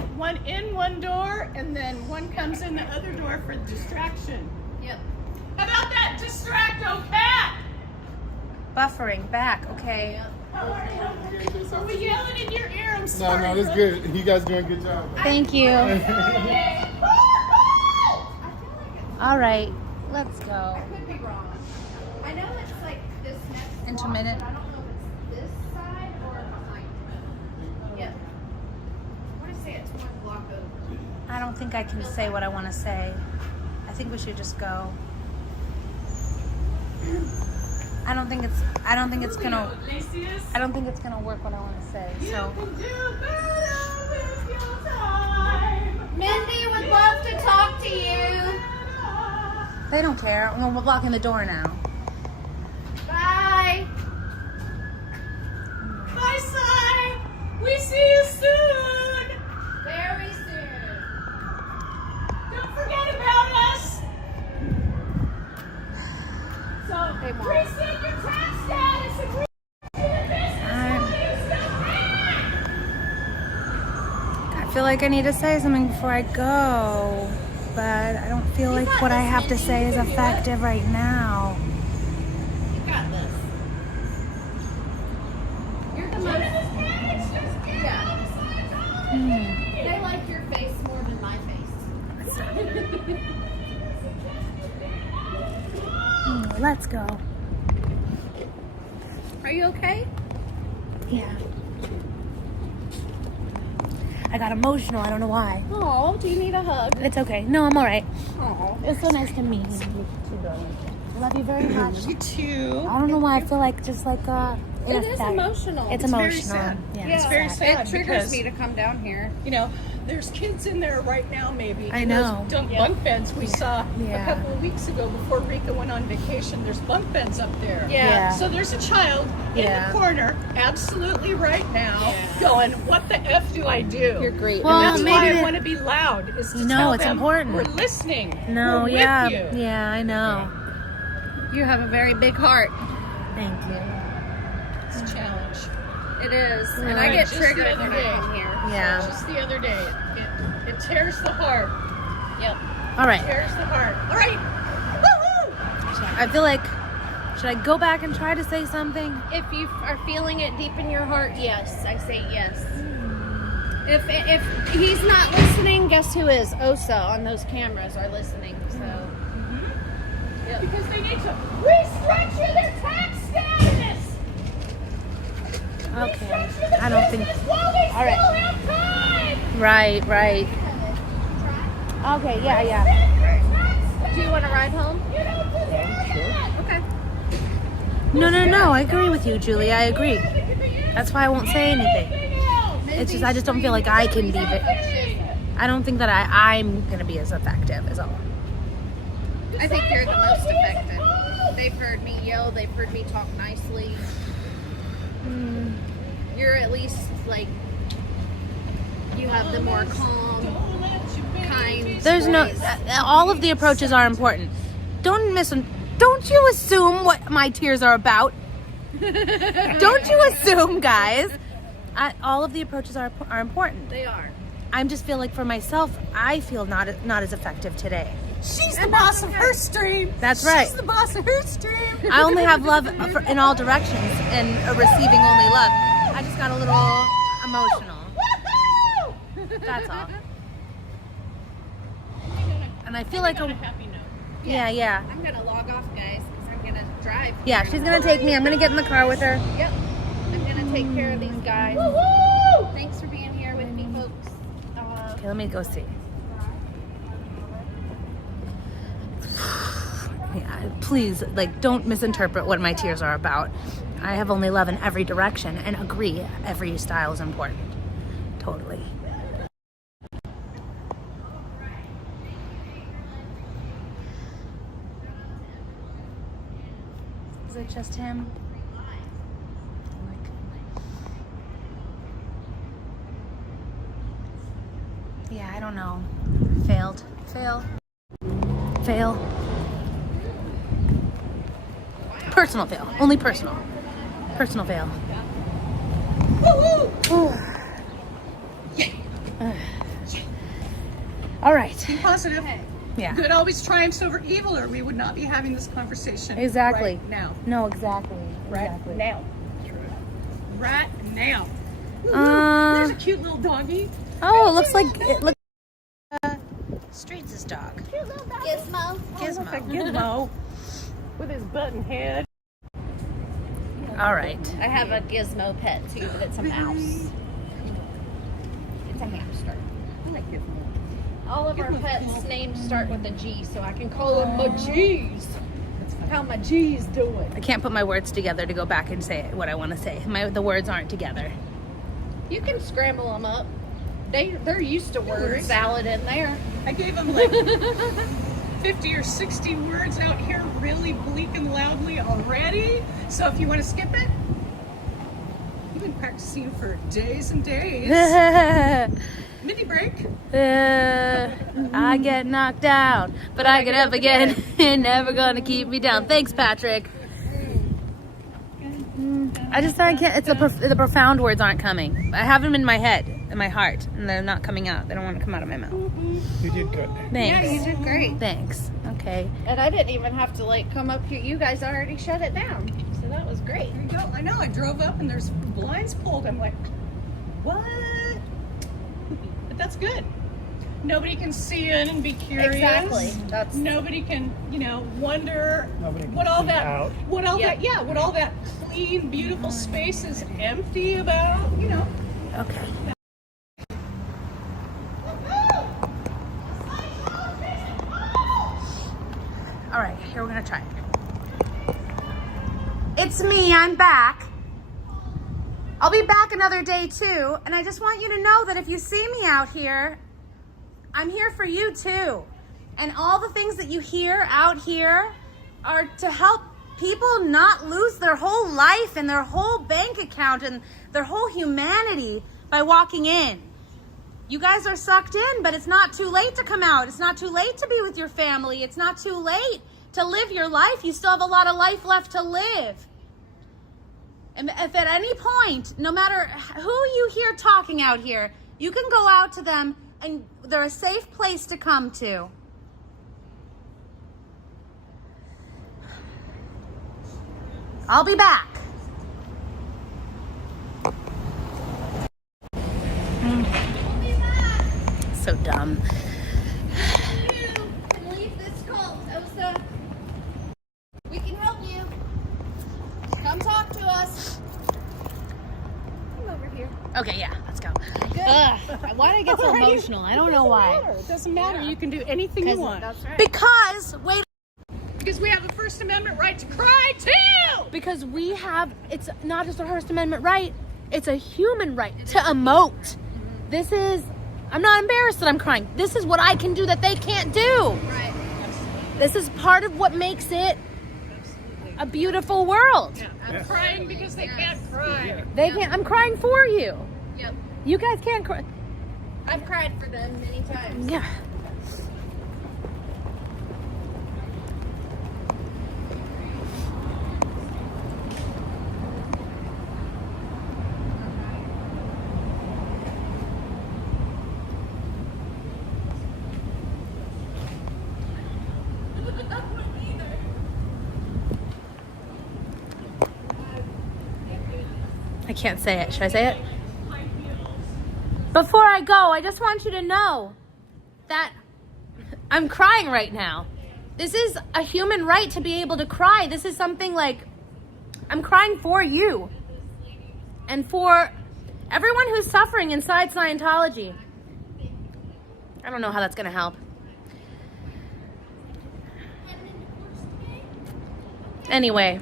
in one door and then one comes in the other door for distraction. Yep. How about that distracto cat? Buffering back. Okay. Are we yelling in your ear? I'm No, sorry. no, that's good. You guys doing a good job. Thank you. All right, let's go. I could be wrong. I know it's like this next block, Intermittent. but I don't know if it's this side or behind it. Yep. What did I say? It's one block over. I don't think I can say what I want to say. I think we should just go. I don't think it's gonna work what I want to say. So Mindy would love to talk to you. they don't care. We're blocking the door now. Bye. Bye, Sai. We see you soon. Very soon. Don't forget about us. So, restate your tax status and restructure the business. I feel like I need to say something before I go, but I don't feel like what I have to say is effective right now. You got this. You're the most. Yeah. They like your face more than my face. Let's go. Are you okay? Yeah. I got emotional. I don't know why. Oh, do you need a hug? It's okay. No, I'm all right. Oh. It's so nice to meet you. Love you very much. You too. I don't know why I feel like just like It is emotional. It's very emotional. sad. Yeah, It's very sad It triggers because, me to come down here. you know, there's kids in there right now maybe. I In know. those bunk beds we saw Yeah. a couple of weeks ago before Rika went on vacation. There's bunk beds up there. Yeah. So there's a child in Yeah. the corner absolutely right now going, what the F do I do? You're great. Well, And that's why maybe I want to be loud, is to No, tell it's them important. we're listening. No, we're yeah. with you. Yeah, I know. You have a very big heart. Thank you. It's a challenge. It is. And Yeah. I get Just the triggered other when I day. come here. Yeah. Just the other day, it tears the heart. Yep. All right. Tears the heart. All right. Woo-hoo! I feel like, should I go back and try to say something? If you are feeling it deep in your heart, yes. I say yes. If he's not listening, guess who is? Osa on those cameras are listening. So. Yep. Because they need to restructure their tax status. Okay. I don't think. While they All right. still have time. Right. Okay. Yeah. Do you want to ride home? You don't deserve that. Okay. No. I agree with you, Julie. I agree. That's why I won't say anything. It's just I just don't feel like I can be. I don't think that I'm gonna be as effective as all. I think you're the most effective. They've heard me yell. They've heard me talk nicely. You're at least like you have the more calm, kind. There's no. All of the approaches are important. Don't miss them. Don't you assume what my tears are about. Don't you assume, guys. All of the approaches are important. They are. I'm just feel like for myself, I feel not as effective today. She's the boss of her stream. That's right. She's the boss of her stream. I only have love in all directions and receiving only love. I just got a little emotional. That's all. And I feel like On a happy note. yeah. I'm gonna log off, guys, because I'm gonna drive. Yeah, she's gonna take me. I'm gonna get in the car with her. Yep. I'm gonna take care of these guys. Woo-hoo! Thanks for being here with me, folks. Okay, let me go see. Yeah, please, like, don't misinterpret what my tears are about. I have only love in every direction and agree every style is important. Totally. Is it just him? Yeah, I don't know. Failed. Fail. Personal fail. Only personal. Personal fail. All right. Be positive. Yeah. Good always triumphs over evil, or we would not be having this conversation. Exactly. Right now. No, exactly. Right Exactly. now. Right now. Uh, There's a cute little doggy. oh, it looks like Streets' dog. Gizmo. Gizmo. With his button head. All right. I have a Gizmo pet too, but it's a mouse. It's a hamster. I like Gizmo. All of our pets' names start with a G, so I can call them my G's. How my G's doing? I can't put my words together to go back and say what I want to say. The words aren't together. You can scramble them up. They're used to word salad in there. I gave him like 50 or 60 words out here really bleak and loudly already. So if you want to skip it, you've been practicing for days and days. Mindy break. I get knocked down, but I get up again. You're never gonna keep me down. Thanks, Patrick. I just I can't. It's the profound words aren't coming. I have them in my head, in my heart, and they're not coming out. They don't want to come out of my mouth. You did good. Thanks. Yeah, you did great. Thanks. Okay. And I didn't even have to like come up here. You guys already shut it down, so that was great. There you go. I know. I drove up and there's blinds pulled. I'm like, what? But that's good. Nobody can see in and be curious. Exactly. That's Nobody can, wonder Nobody can what all see that, out. what all that clean, beautiful space is empty about. Okay. All right. Here we're gonna try. It's me. I'm back. I'll be back another day too, and I just want you to know that if you see me out here, I'm here for you too. And all the things that you hear out here are to help people not lose their whole life and their whole bank account and their whole humanity by walking in. You guys are sucked in, but it's not too late to come out. It's not too late to be with your family. It's not too late to live your life. You still have a lot of life left to live. And if at any point, no matter who you hear talking out here, you can go out to them and they're a safe place to come to. I'll be back. So dumb. you can leave this cult, Osa. We can help you. Come talk to us. Come over here. Okay, yeah, let's go. Ugh, why did I get so emotional? I don't know why. It doesn't matter. You can do anything you want. That's right. Because, wait, Because we have a First Amendment right to cry too. because we have, it's not just a First Amendment right, it's a human right to emote. This is, I'm not embarrassed that I'm crying. This is what I can do that they can't do. Right. This is part of what makes it a beautiful world. I'm crying because they can't cry. They can't, I'm crying for you. Yep. You guys can't cry. I've cried for them many times. Yeah. can't say it. Should I say it? Before I go, I just want you to know that I'm crying right now. This is a human right to be able to cry. This is something like, I'm crying for you and for everyone who's suffering inside Scientology. I don't know how that's going to help. Anyway,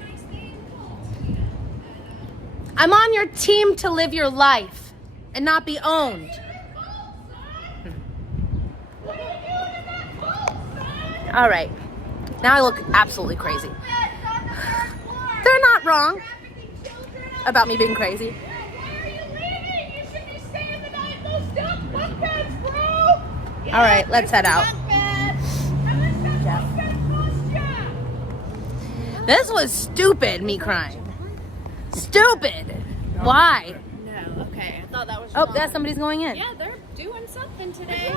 I'm on your team to live your life and not be owned. All right. Now I look absolutely crazy. They're not wrong about me being crazy. All right, let's head out. This was stupid, me crying. Stupid. Why? No, okay. I thought that was Oh, that's somebody's going in. Yeah, they're doing something today.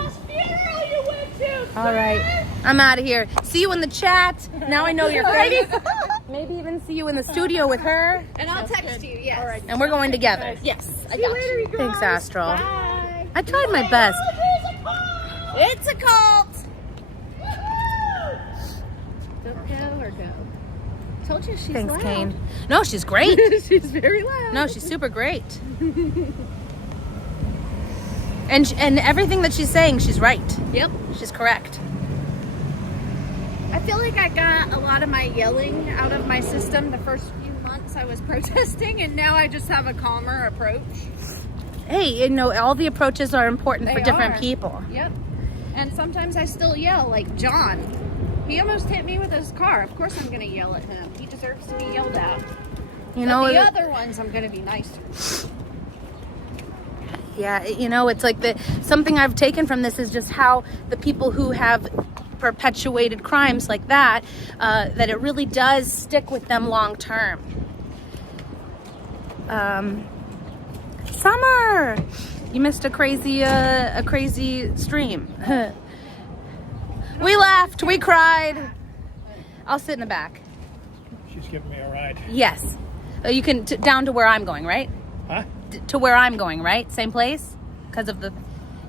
All right, I'm out of here. See you in the chat. Now I know you're crazy. Maybe even see you in the studio with her. And I'll text you, yes. All right. And we're going together. Yes, I got you. Thanks, Astral. Bye. I tried my best. It's a cult. Don't go or go. Told you she's Thanks, loud. Kane. No, she's great. She's very loud. No, she's super great. And everything that she's saying, she's right. Yep. She's correct. I feel like I got a lot of my yelling out of my system the first few months I was protesting, and now I just have a calmer approach. Hey, you know, all the approaches are important for They different are. people. Yep. And sometimes I still yell, like John. He almost hit me with his car. Of course I'm going to yell at him. He deserves to be yelled at. You know, But the other ones I'm going to be nice to. yeah, you know, it's like something I've taken from this is just how the people who have perpetuated crimes like that, that it really does stick with them long term. Summer, you missed a crazy stream. We laughed, we cried. I'll sit in the back. She's giving me a ride. Yes, you can down to where I'm going, right? Huh? To where I'm going, right? Same place? Because of the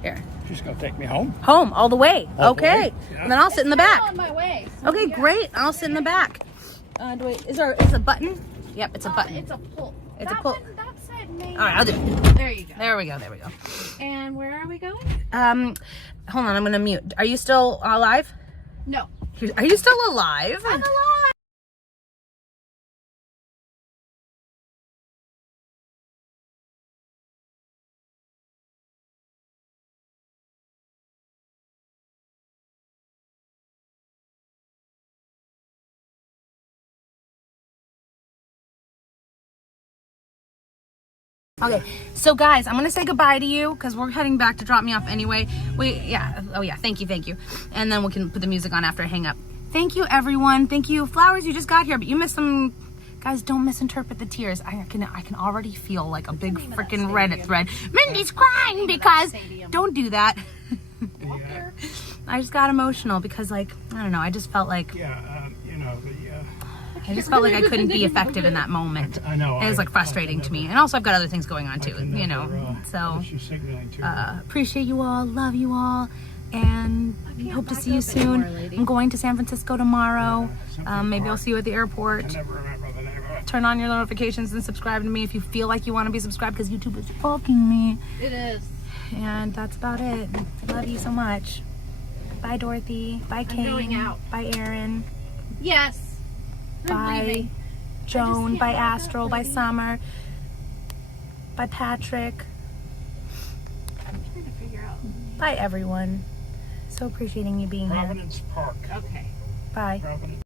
here. She's going to take me home? Home, all the way. All the Okay. way? Yeah. And then I'll sit in the back. On my way. Okay, great. I'll sit in the back. Is a button? Yep, it's a button. It's a pull. It's a That pull. one, that side may. All right, I'll do it. There you go. There we go. And where are we going? Hold on, I'm gonna mute. Are you still alive? No. Are you still alive? I'm alive. Okay, so guys, I'm gonna say goodbye to you because we're heading back to drop me off anyway. Oh yeah, thank you. And then we can put the music on after I hang up. Thank you, everyone. Thank you. Flowers, you just got here, but you missed some. Guys, don't misinterpret the tears. I can already feel like a big freaking Reddit thread. Mindy's crying because. Don't do that. I just got emotional because, like, I don't know. I just felt like. I just felt like I couldn't be effective in that moment. I know. And it was like frustrating to me. And also I've got other things going on too, you know. So appreciate you all, love you all, and hope to see you soon. I'm going to San Francisco tomorrow. Maybe I'll see you at the airport. Turn on your notifications and subscribe to me if you feel like you want to be subscribed because YouTube is fucking me. It is. And that's about it. Love you so much. Bye, Dorothy. Bye, Kane. going out. Bye, Aaron. Yes. I'm Bye, leaving. Joan. Bye, Astral. Bye, Summer. Bye, Patrick. I'm trying to figure out. Bye, everyone. So appreciating you being here. Providence Park. Okay. Bye. Providence.